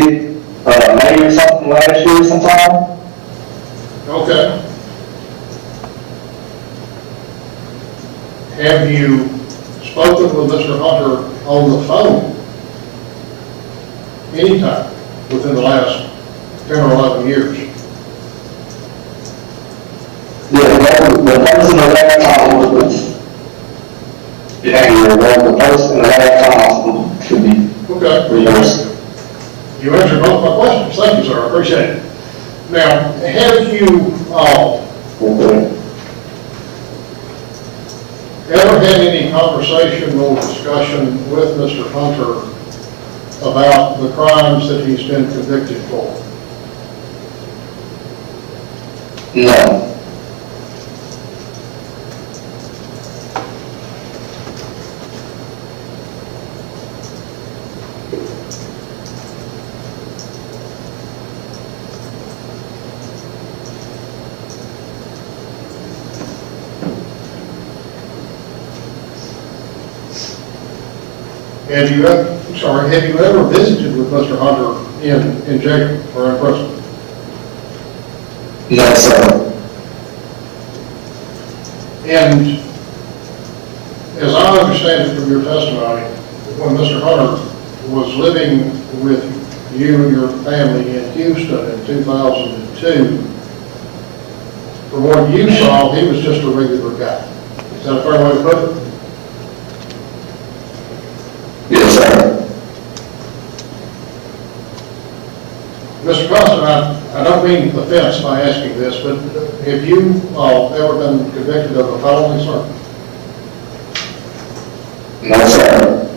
or something last year sometime. Okay. Have you spoken with Mr. Hunter on the phone anytime within the last 10 or 11 years? Yeah, the person the last time was January. The person the last time should be Okay. reversed. You answered both my questions. Thank you, sir. I appreciate it. Now, have you Okay. ever had any conversation or discussion with Mr. Hunter about the crimes that he's been convicted for? No. Have you ever visited with Mr. Hunter in jail or in prison? No, sir. And as I understand understand it from your testimony, when Mr. Hunter was living with you and your family in Houston in 2002, from what you saw, he was just a regular guy. Is that a fair way to put it? Yes, sir. Mr. Costa, I don't mean offense by asking this, but have you ever been convicted of a felony, sir? No, sir.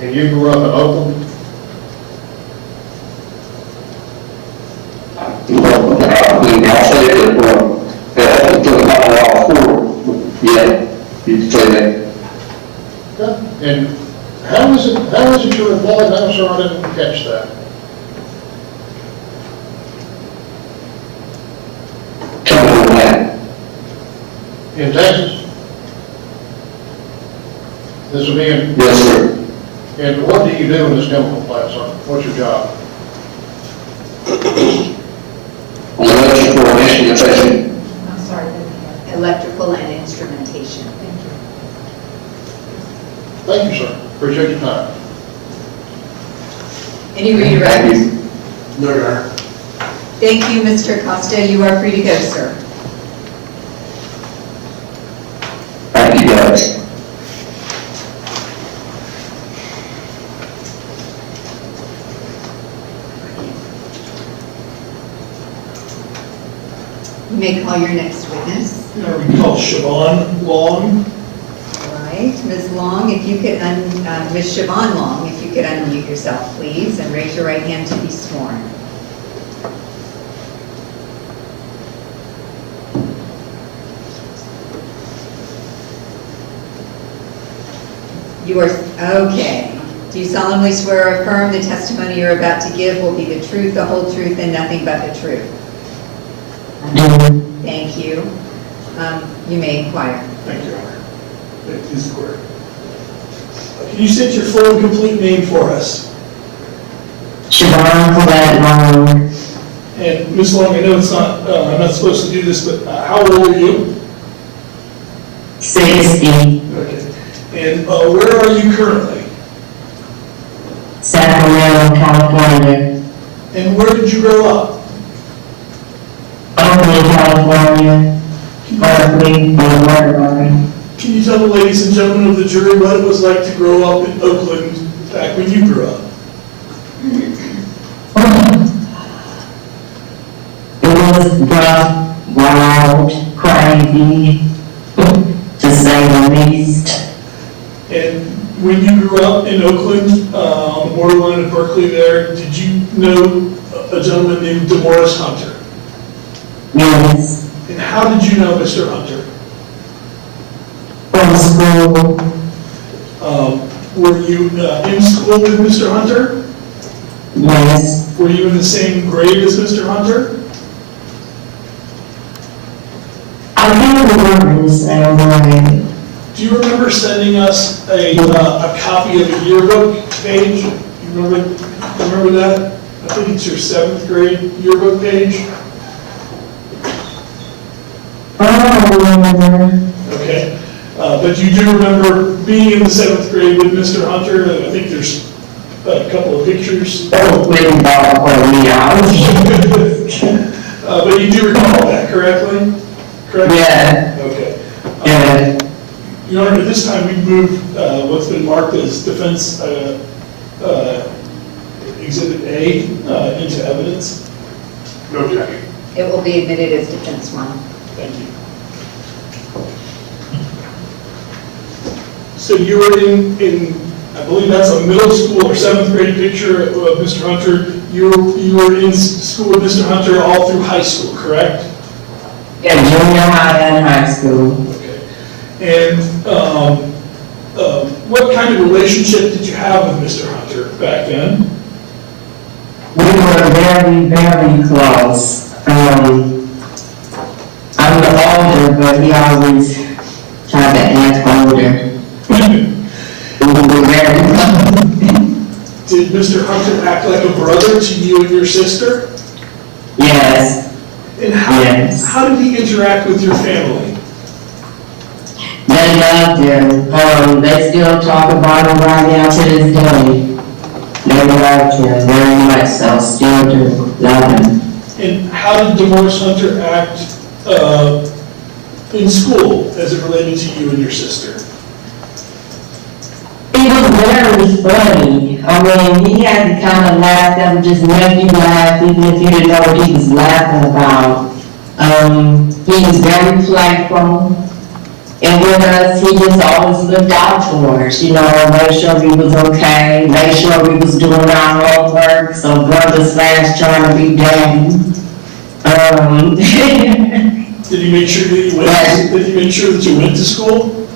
And you grew up in Oakland? No, I say that from about 4. Yeah, you can say that. Okay. And how is it you're employed now, sir? I didn't catch that. Chemical plant. In Texas? This will be in, Yes, sir. and what do you do in this chemical plant, sir? What's your job? Electrical instrumentation. I'm sorry. Electrical and instrumentation. Thank you, sir. Appreciate your time. Any Thank redirects? you. No, Your Honor. Thank you, Mr. Costa. You are free to go, sir. Thank you, guys. You may call your next witness. We call Siobhan Long. All right, Ms. Long, if you could, Ms. Siobhan Long, if you could unmute yourself, please, and raise your right hand to be sworn. You are, okay. Do you solemnly swear or affirm the testimony you're about to give will be the truth, the whole truth, and nothing but the truth? Thank you. You may inquire. Thank you, Your Honor. Please, the court. Can you state your full and complete name for us? Siobhan Long. And Ms. Long, I know it's not, I'm not supposed to do this, but how old are you? 60. Okay. And where are you currently? Sacramento, California. And where did you grow up? Oakland, California. Berkeley, Oregon. Can you tell the ladies and gentlemen of the jury what it was like to grow up in Oakland back when you grew up? It was rough, wild, crazy, to say the least. And when you grew up in Oakland, on the borderline of Berkeley there, did you know a gentleman named Demorris Hunter? Yes. And how did you know Mr. Hunter? From school. Were you in school with Mr. Hunter? Yes. Were you in the same grade as Mr. Hunter? I can't remember the same way. Do you remember sending us a copy of a yearbook page? You remember that? I think it's your 7th grade yearbook page. I don't remember. Okay. But you do remember being in the 7th grade with Mr. Hunter? I think there's a couple of pictures. Oh, wait, But you do recall that correctly? Correct? Yeah. Okay. Yeah. Your Honor, at this time, we've moved what's been marked as defense exhibit A into evidence. No objection. It will be admitted as defense one. Thank you. So you were in, I believe that's a middle school or 7th grade picture of Mr. Hunter. You were in school with Mr. Hunter all through high school, correct? Yeah, junior high and high school. Okay. And what kind of relationship did you have with Mr. Hunter back then? We were very, very close. I'm the older, but he always tried to act older. We were very close. Did Mr. Hunter act like a brother to you and your sister? Yes, And yes. how did he interact with your family? They they loved him. They still talk about him right now to this day. They loved him very much, so still do love him. And how did Demorris Hunter act in school as it related to you and your sister? He was very funny. I mean, he had the kind of laugh that would just make you laugh, even if you didn't know what he was laughing about. He was very playful. And with us, he just always looked out for us, you know, made sure we was okay, made sure we was doing our homework, so brother slash trying to be daddy. Did he make sure that you went? Did he make sure that you went to school?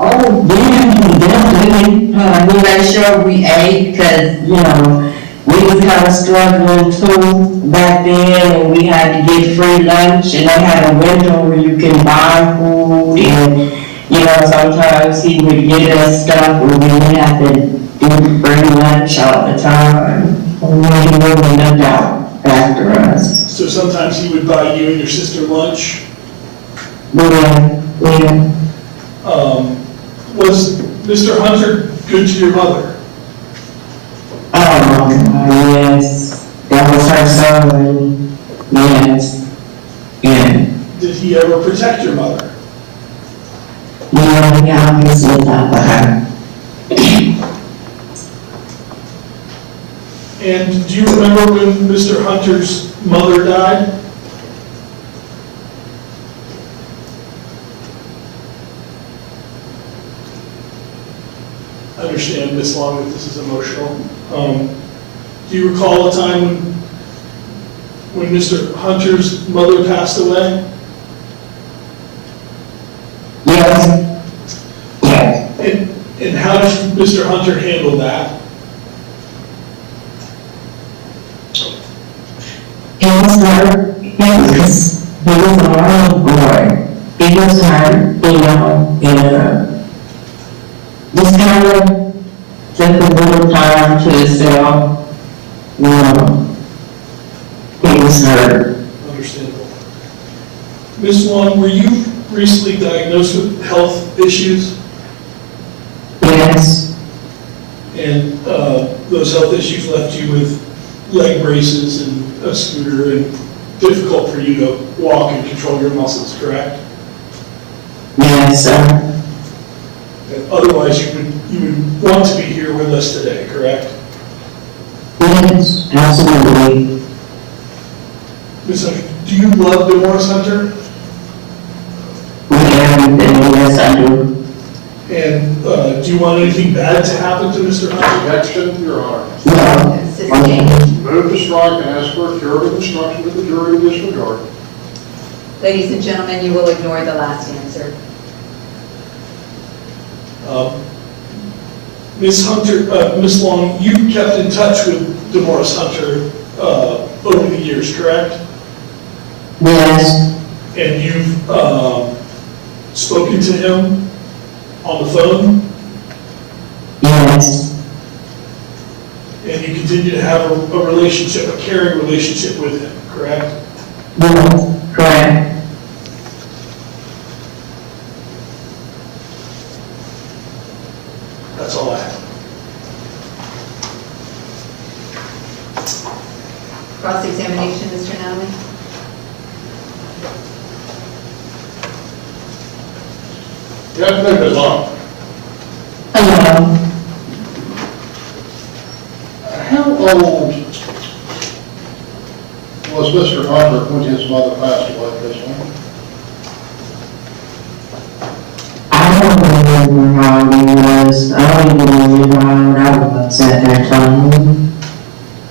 Oh, yeah, definitely. He made sure we ate, because, you know, we was kind of struggling too back then, and we had to get free lunch, and they had a window where you can buy food, and, you know, sometimes he would get us stuff where we didn't have to do free lunch all the time. And he really looked out after us. So sometimes he would buy you and your sister lunch? Yeah. Was Mr. Hunter good to your mother? Oh, yes. That was her son. Yes. Yeah. Did he ever protect your mother? Yeah, he always looked out for her. And do you remember when Mr. Hunter's mother died? I understand, Ms. Long, that this is emotional. Do you recall a time when Mr. Hunter's mother passed away? Yes. Yes. And how did Mr. Hunter handle that? He was hurt. He was a wild boy. He was hurt, you know, and just kind of took a little time to himself. You know, he was hurt. Understandable. Ms. Long, were you recently diagnosed with health issues? Yes. And those health issues left you with leg braces and a scooter and difficult for you to walk and control your muscles, correct? Yes, sir. And otherwise, you would want to be here with us today, correct? Yes, absolutely. Ms. Hunter, do you love Demorris Hunter? Yes, I do. And do you want anything bad to happen to Mr. Hunter? Objection, Your Honor. No. Sustained. Move to strike and ask for a curative instruction to the jury to disregard. Ladies and gentlemen, you will ignore the last answer. Ms. Hunter, Ms. Long, you kept in touch with Demorris Hunter over the years, correct? Yes. And you've spoken to him on the phone? Yes. And you continue to have a relationship, a caring relationship with him, correct? No, correct. That's all I have. Cross-examination, Mr. Nally? Good afternoon, Ms. Long. Hello. How old was Mr. Hunter when his mother passed away, Ms. Long? I don't remember how old he was. I don't even remember how old I was at that time.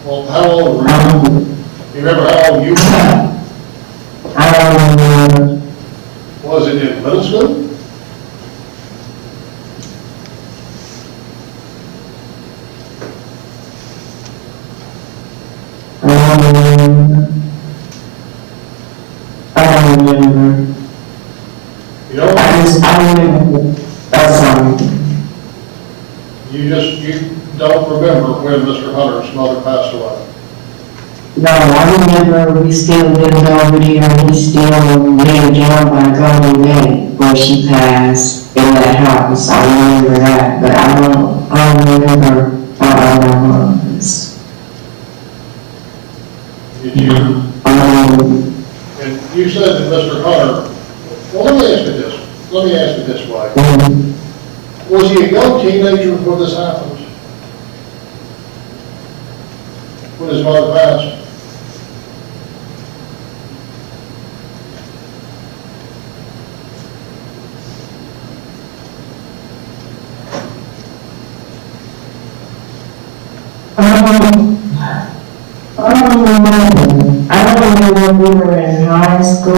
Well, how old were you? You remember how old you were? I don't remember. Was it in middle school? I don't remember. You don't? I remember. That's all. You don't remember when Mr. Hunter's mother passed away? No, I remember we still lived over there, and he still lived down by Golden Gate where she passed in that house. I remember that, but I don't remember what other was. Did you, and you said that Mr. Hunter, well, let me ask you this way. Was he a young teenager when this happened? When his mother passed? I don't remember when we were in high school.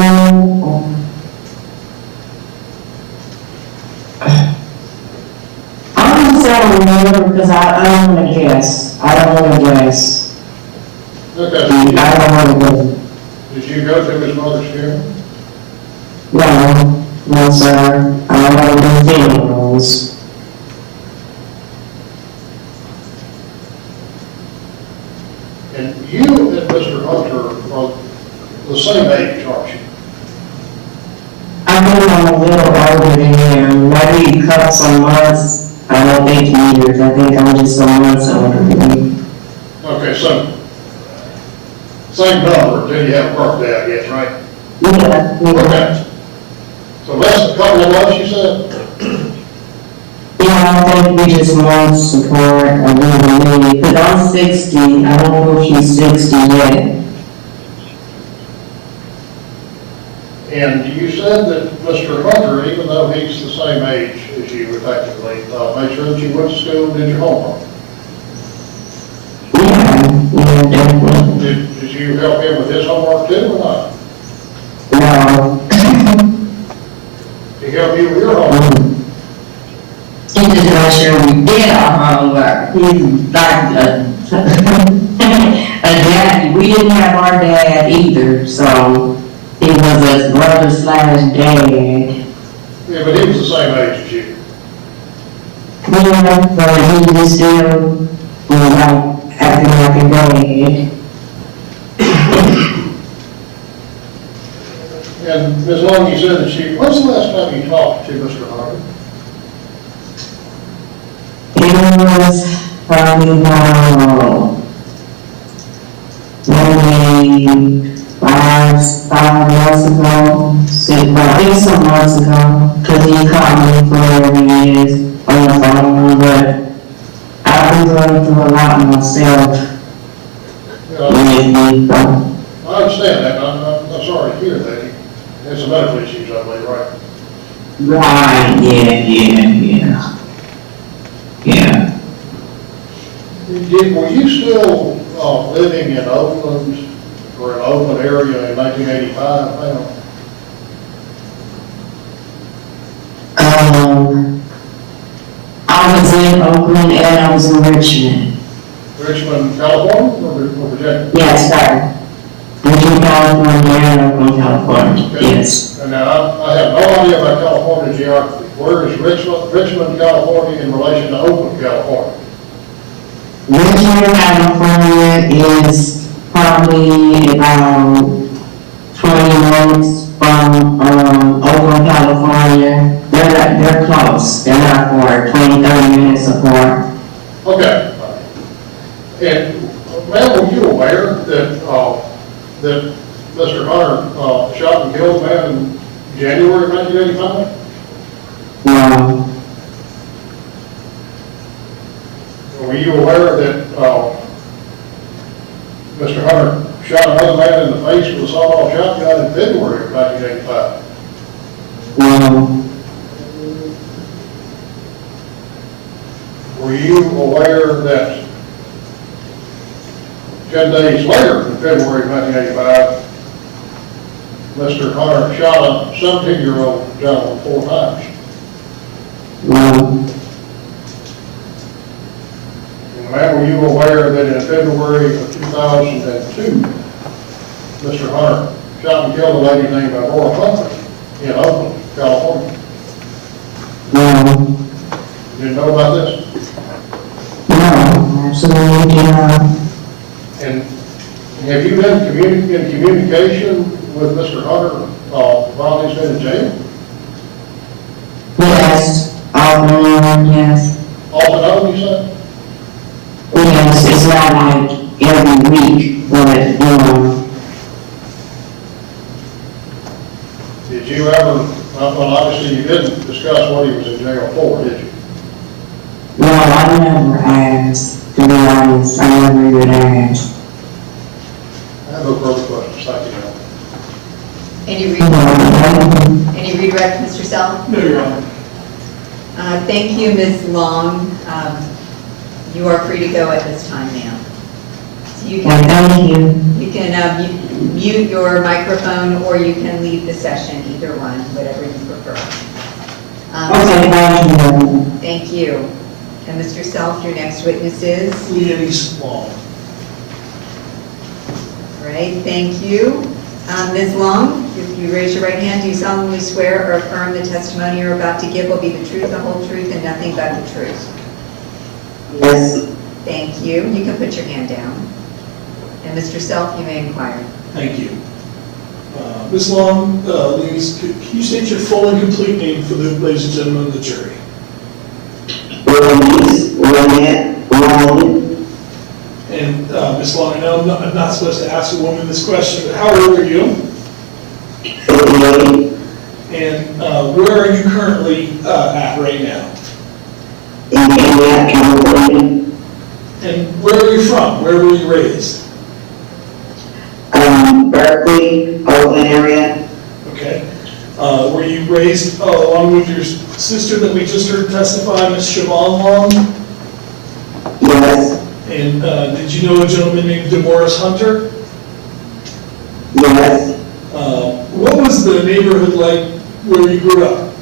I'm just saying remember because I don't want to guess. I don't want to guess. Okay. I don't want to guess. Did you go to his mother's funeral? No, sir. I don't want to funerals. And you and Mr. Hunter are the same age, aren't you? I think I'm a little older than him, maybe a couple of months. I don't think years. I think I'm just some months older than him. Okay, so, same number, until you have a birthday, I guess, right? Yeah. Okay. So that's a couple of months, you said? Yeah, I think we just months apart, a little bit. Because I'm 60, I don't know if she's 60 yet. And you said that Mr. Hunter, even though he's the same age as you effectively, made sure that you went to school and did your homework. Yeah, definitely. Did you help him with his homework too, or not? No. Did he help you with your homework? He just made sure we did our homework. He's like a daddy. We didn't have our dad either, so he was his brother / dad. Yeah, but he was the same age as you. Yeah, but he was still, like, acting like a dad. And Ms. Long, you said that when's the last time you talked to Mr. Hunter? It was probably about maybe 5 months ago, I think some months ago, because he called me for whatever it is on the phone, but I've been going through a lot myself. Lately, so. I understand that, I'm sorry to hear that. He has some medical issues, I believe, right? Right, yeah. Were you still living in Oakland, or an Oakland area in 1985, ma'am? I was in Oakland and I was in Richmond. Richmond, California, or Virginia? Yes, sir. Richmond, California, and Oakland, California, yes. And now, I have no idea about California geography. Where is Richmond, California in relation to Oakland, California? Richmond, California is probably about 20 minutes from Oakland, California. They're close. They're not far, 20, 30 minutes apart. Okay. And, ma'am, were you aware that that Mr. Hunter shot and killed a man in January of 1985? No. Were you aware that Mr. Hunter shot another man in the face with a sawed-off shotgun in February of 1985? No. Were you aware that 10 days later, in February of 1985, Mr. Hunter shot a 17-year-old gentleman 4 times? No. And ma'am, were you aware that in February of 2002, Mr. Hunter shot and killed a lady named Demorris Hunter in Oakland, California? No. You didn't know about this? No, absolutely not. And Have you been in communication with Mr. Hunter while he's been in jail? Yes, yes. Off and on, you said? Yes, it's not like every week, but, Did you ever, well, obviously you didn't discuss what he was in jail for, did you? no, I never asked, to be honest, I never even asked. I have no further questions, thank you, ma'am. Any redirect, Mr. Self? No, Your Honor. Thank you, Ms. Long. You are free to go at this time, ma'am. So you Well, can, thank you. you can mute your microphone or you can leave the session, either one, whatever you prefer. Okay, thank you. Thank you. And Mr. Self, your next witness is? Leanne Long. All right, thank you. Ms. Long, if you raise your right hand, do you solemnly swear or affirm the testimony you're about to give will be the truth, the whole truth, and nothing but the truth? Yes. Thank you. You can put your hand down. And Mr. Self, you may inquire. Thank you. Ms. Long, Leanne, can you state your full and complete name for the ladies and gentlemen of the jury? Long. And Ms. Long, I know I'm not supposed to ask a woman this question, but how old are you? 58. And where are you currently at right now? In California. And where are you from? Where were you raised? Berkeley, Oakland area. Okay. Were you raised along with your sister that we just heard testify, Ms. Siobhan Long? Yes. And did you know a gentleman named Demorris Hunter? Yes. What was the neighborhood like where you grew up?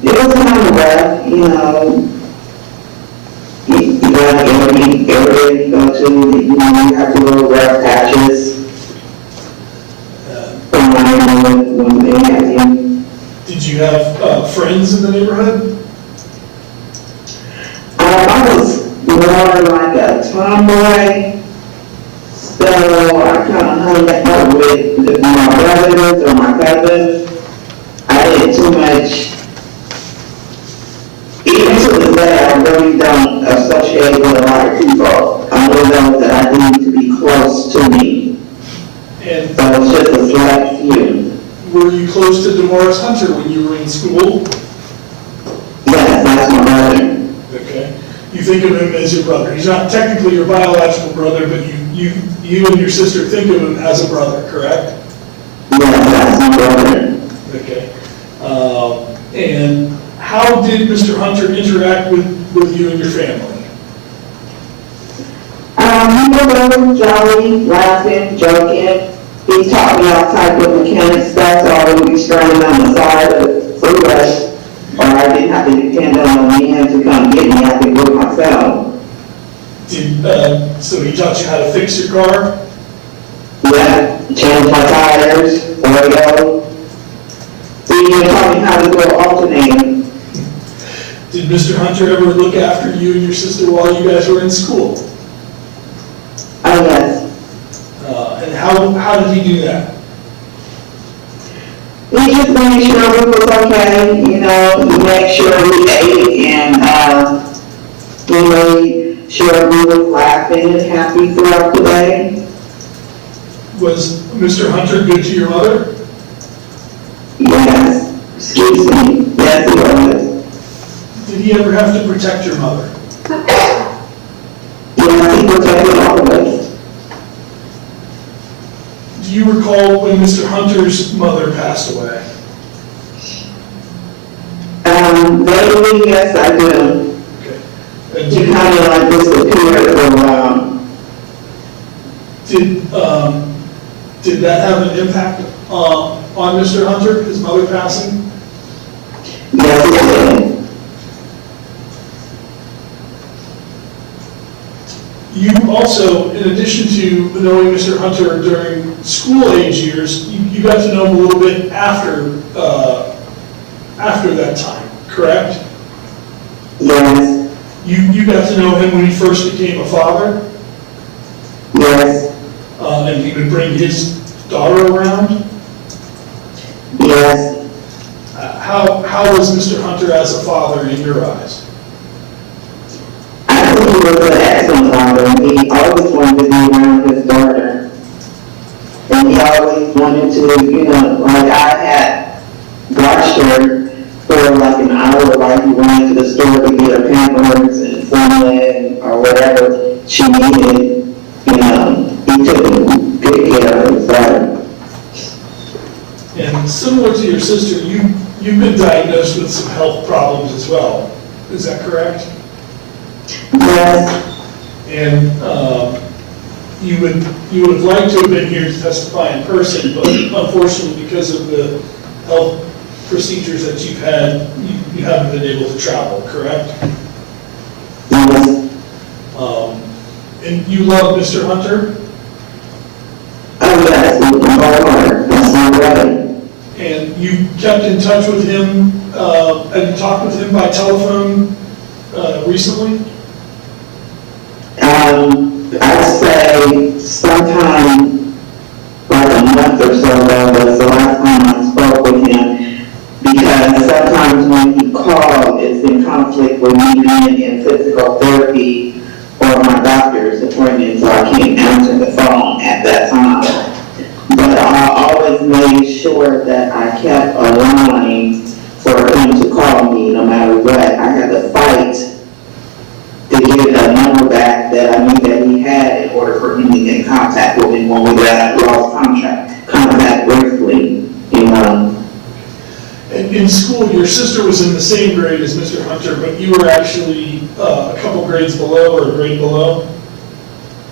It was kind of rough, you know. You got every area you go to, you have to go rough patches. Did you have friends in the neighborhood? I was more like a tomboy, so I kind of hung out with my brothers or my cousins. I didn't too much. Even to this day, I really don't associate with a lot of people. I know those that I need to be close to me. And So it's just a select few. were you close to Demorris Hunter when you were in school? Yes, that's my brother. Okay. You think of him as your brother. He's not technically your biological brother, but you and your sister think of him as a brother, correct? Yes, that's my brother. Okay. And how did Mr. Hunter interact with you and your family? He was always jolly, laughing, joking. He taught me all type of mechanic stuff, so I would be stranded on the side of the freeway, or I didn't have to depend on a man to come get me. I could do it myself. So he taught you how to fix your car? Yeah, change my tires, oil. He even taught me how to do an alternator. Did Mr. Hunter ever look after you and your sister while you guys were in school? Oh, yes. And how did he do that? He just made sure we was okay, you know, he made sure we ate, and he made sure we was laughing and happy throughout the day. Was Mr. Hunter good to your mother? Yes, excuse me, yes, he was. Did he ever have to protect your mother? Yes, he protected all of us. Do you recall when Mr. Hunter's mother passed away? Vaguely, yes, I do. Okay. And He kind of like disappeared for a while. Did that have an impact on Mr. Hunter, his mother passing? Yes, it did. You also, in addition to knowing Mr. Hunter during school age years, you got to know him a little bit after that time, correct? Yes, You got to know him when he first became a father? and he would bring his daughter around? Yes. How was Mr. Hunter as a father in your eyes? I think he was an excellent father. He always wanted to be around his daughter. And he always wanted to, you know, like I had watched her for like an hour while he went into the store to get her Pampers and formula or whatever she needed. You know, he took good care of his daughter. And similar to your sister, you've been diagnosed with some health problems as well. Is that correct? Yes. And you would have liked to have been here to testify in person, but unfortunately, because of the health procedures that you've had, you haven't been able to travel, correct? Yes. And you love Mr. Hunter? Oh, yes. That's not right. And you kept in touch with him, have you talked with him by telephone recently? I'd say sometime like a month or so ago was the last time I spoke with him, because sometimes when he called, it's in conflict with me being in physical therapy or my doctor's appointment, so I can't answer the phone at that time. But I always made sure that I kept a line for him to call me no matter what. I had to fight to get a number back that I knew that he had in order for him to get in contact with me when we lost contact briefly, you know. And in school, your sister was in the same grade as Mr. Hunter, but you were actually a couple grades below or a grade below?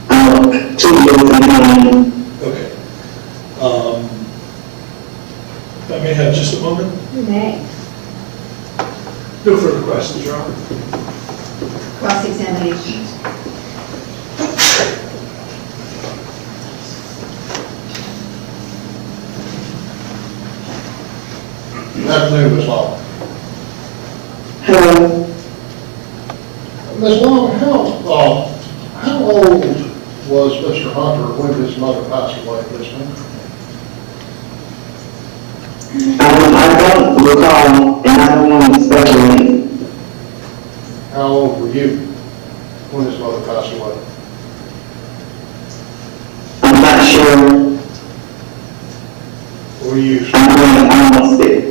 2 years behind. Okay. I may have just a moment. You may. No further questions, Your Honor. Cross-examination. Good afternoon, Ms. Long. Hello. Ms. Long, how old was Mr. Hunter when his mother passed away this week? I don't recall, and I don't want to speculate. How old were you when his mother passed away? I'm not sure. Were you, I'm almost 58.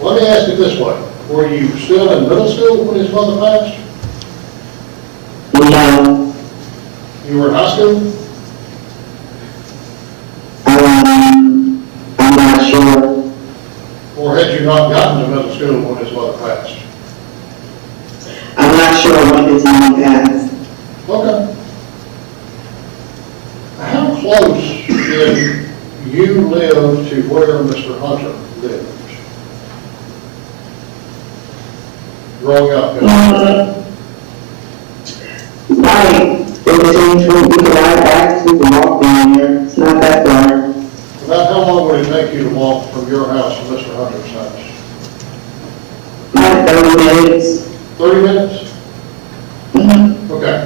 let me ask it this way. Were you still in middle school when his mother passed? No. You were in high school? I'm not sure. Or had you not gotten to middle school when his mother passed? I'm not sure when his mom passed. Okay. How close did you live to where Mr. Hunter lived? Growing up? Right. In between, we can ride back to the walk down here. It's not that far. About how long would it take you to walk from your house to Mr. Hunter's house? Like 30 minutes. 30 minutes? Mm-hmm. Okay.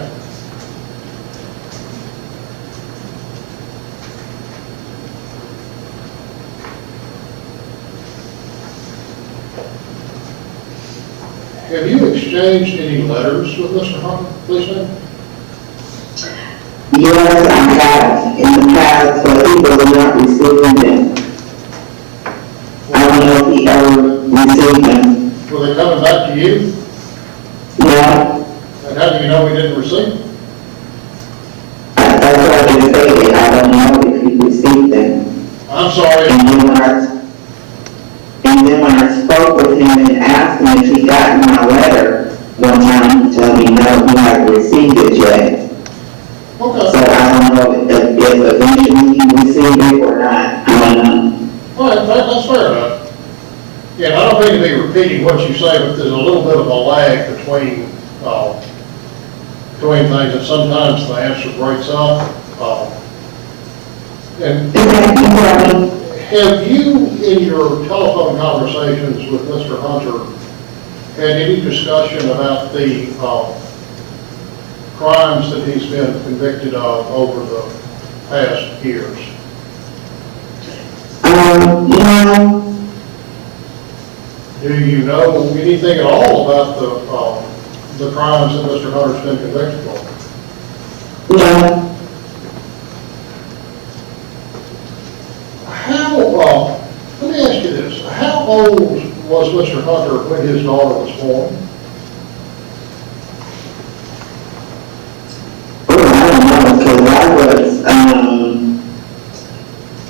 Have you exchanged any letters with Mr. Hunter, please, ma'am? Yes, I have in the past, but he was not receiving them. I don't know if he ever received them. Were they coming back to you? No. And how do you know he didn't receive them? That's what I just stated. I don't know if he received them. I'm sorry. And then when I spoke with him and asked him if he got my letter one time, he told me no, he hadn't received it yet. Okay. So I don't know if eventually he received it or not. I don't know. All right, that's fair enough. Yeah, I don't mean to be repeating what you say, but there's a little bit of a lag between things, and sometimes the answer breaks up. And have you, in your telephone conversations with Mr. Hunter, had any discussion about the crimes that he's been convicted of over the past years? No, Do you know anything at all about the crimes that Mr. Hunter's been convicted of? no. Let me ask you this, how old was Mr. Hunter when his daughter was born? I don't know, because I was,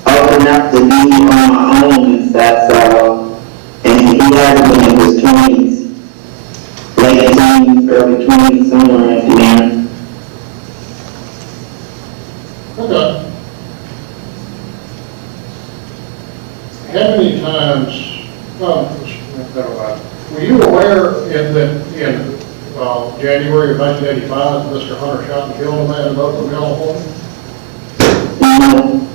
old enough to be on my own and stuff, so, and he had been in his 20s, late teens, early 20s, somewhere in there. Okay. How many times, never mind. Were you aware in January of 1985, Mr. Hunter shot and killed a man in Oakland, California? No,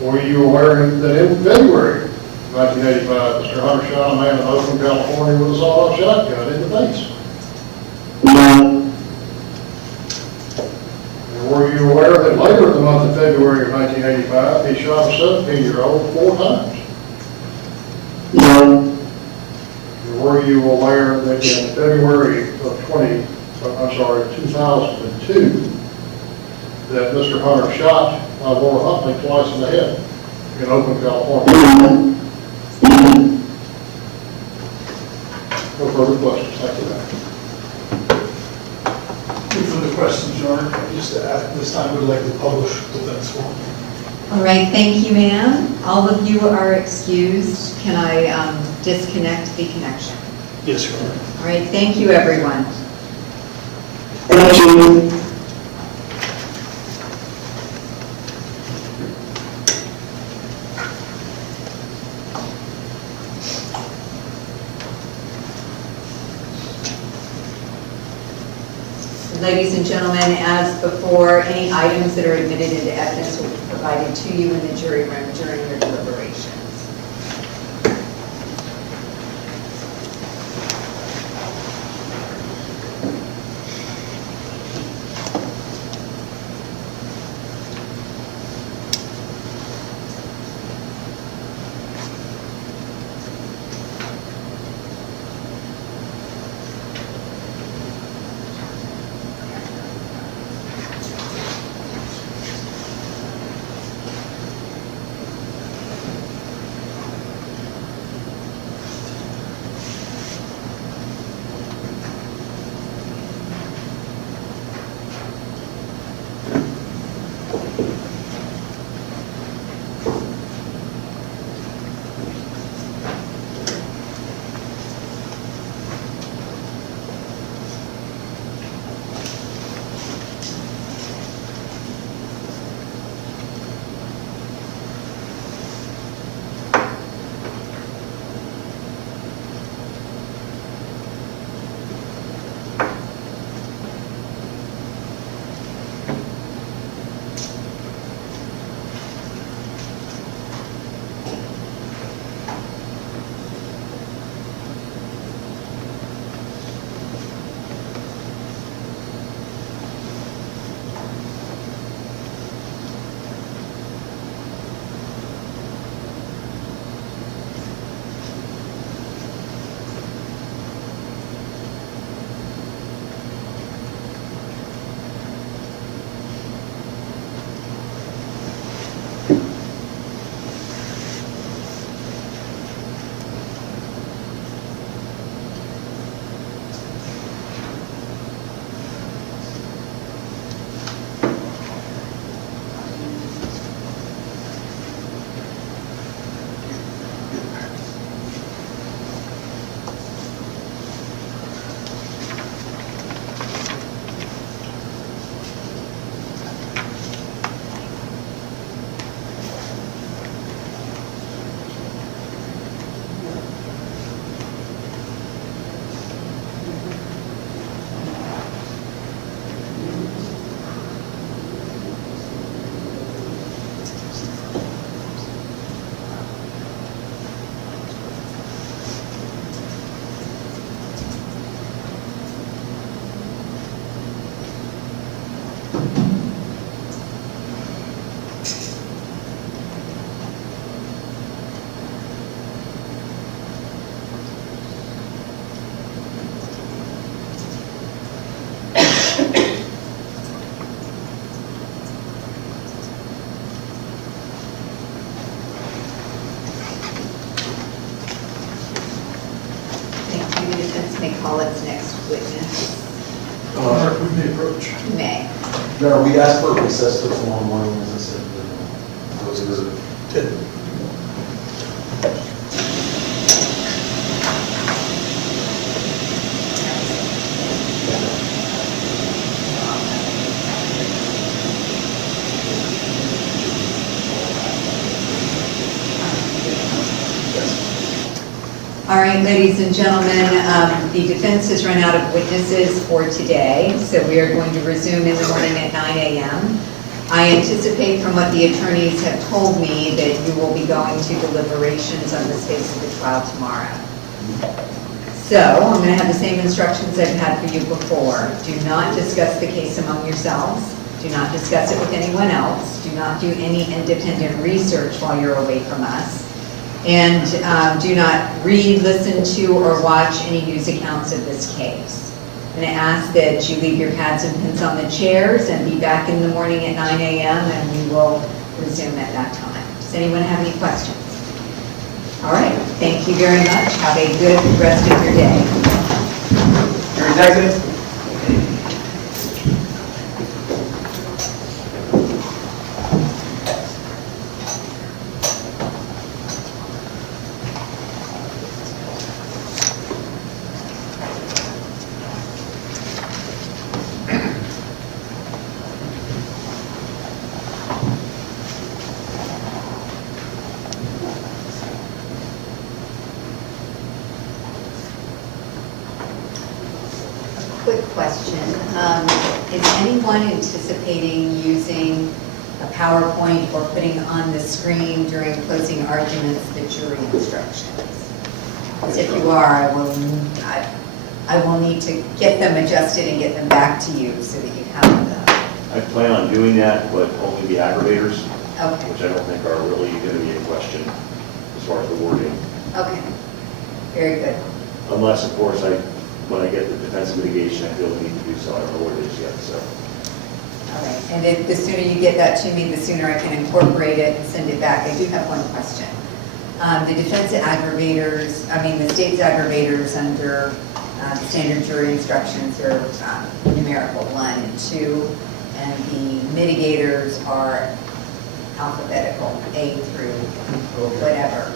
Were you aware that in February of 1985, Mr. Hunter shot a man in Oakland, California with a sawed-off shotgun in the face? no, And were you aware that later in the month of February of 1985, he shot a 17-year-old 4 times? no, And were you aware that in February of 2002, that Mr. Hunter shot Laura Huntley twice in the head in Oakland, California? no. No further questions. Thank you, ma'am. Any further questions, Your Honor? Just at this time, we'd like to publish defense form. All right, thank you, ma'am. All of you are excused. Can I disconnect the connection? Yes, Your Honor. All right, thank you, everyone. Thank you. Ladies and gentlemen, as before, any items that are admitted into evidence will be provided to you in the jury room during your deliberations. Thank you. The defense may call its next witness. We may approach. May. No, we asked for a recess till tomorrow morning, as I said. Those are Okay. All right, ladies and gentlemen, the defense has run out of witnesses for today, so we are going to resume in the morning at 9 a.m. I anticipate from what the attorneys have told me that you will be going to deliberations on the stage of the trial tomorrow. So I'm going to have the same instructions I've had for you before. Do not discuss the case among yourselves. Do not discuss it with anyone else. Do not do any independent research while you're away from us. And do not read, listen to, or watch any news accounts of this case. I'm going to ask that you leave your pads and pens on the chairs and be back in the morning at 9 a.m. and we will resume at that time. Does anyone have any questions? All right, thank you very much. Have a good rest of your day. Your executive? Quick question. Is anyone anticipating using a PowerPoint or putting on the screen during closing arguments the jury instructions? Because if you are, I will need to get them adjusted and get them back to you so that you have them. I plan on doing that, but only the aggravators, Okay, which I don't think are really going to be a question as far as the wording. okay. Very good. Unless, of course, when I get the defense mitigation, I feel the need to do so. I don't know what it is yet, so. All right, and if the sooner you get that to me, the sooner I can incorporate it and send it back. I do have one question. The defense aggravators, the state's aggravators under the standard jury instructions are numerical 1 and 2, and the mitigators are alphabetical, A through whatever.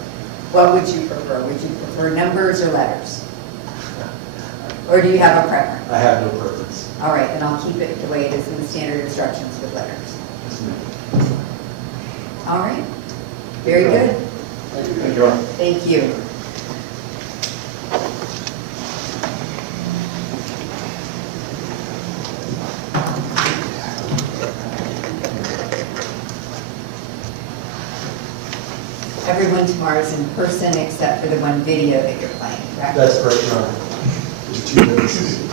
What would you prefer? Would you prefer numbers or letters? Or do you have a preference? I have no preference. All right, then I'll keep it the way it is in the standard instructions with letters. Yes, ma'am. All right, very good. Thank you, Your Honor. Thank you. Everyone tomorrow is in person except for the one video that you're playing, correct? That's correct, Your Honor. There's 2 witnesses.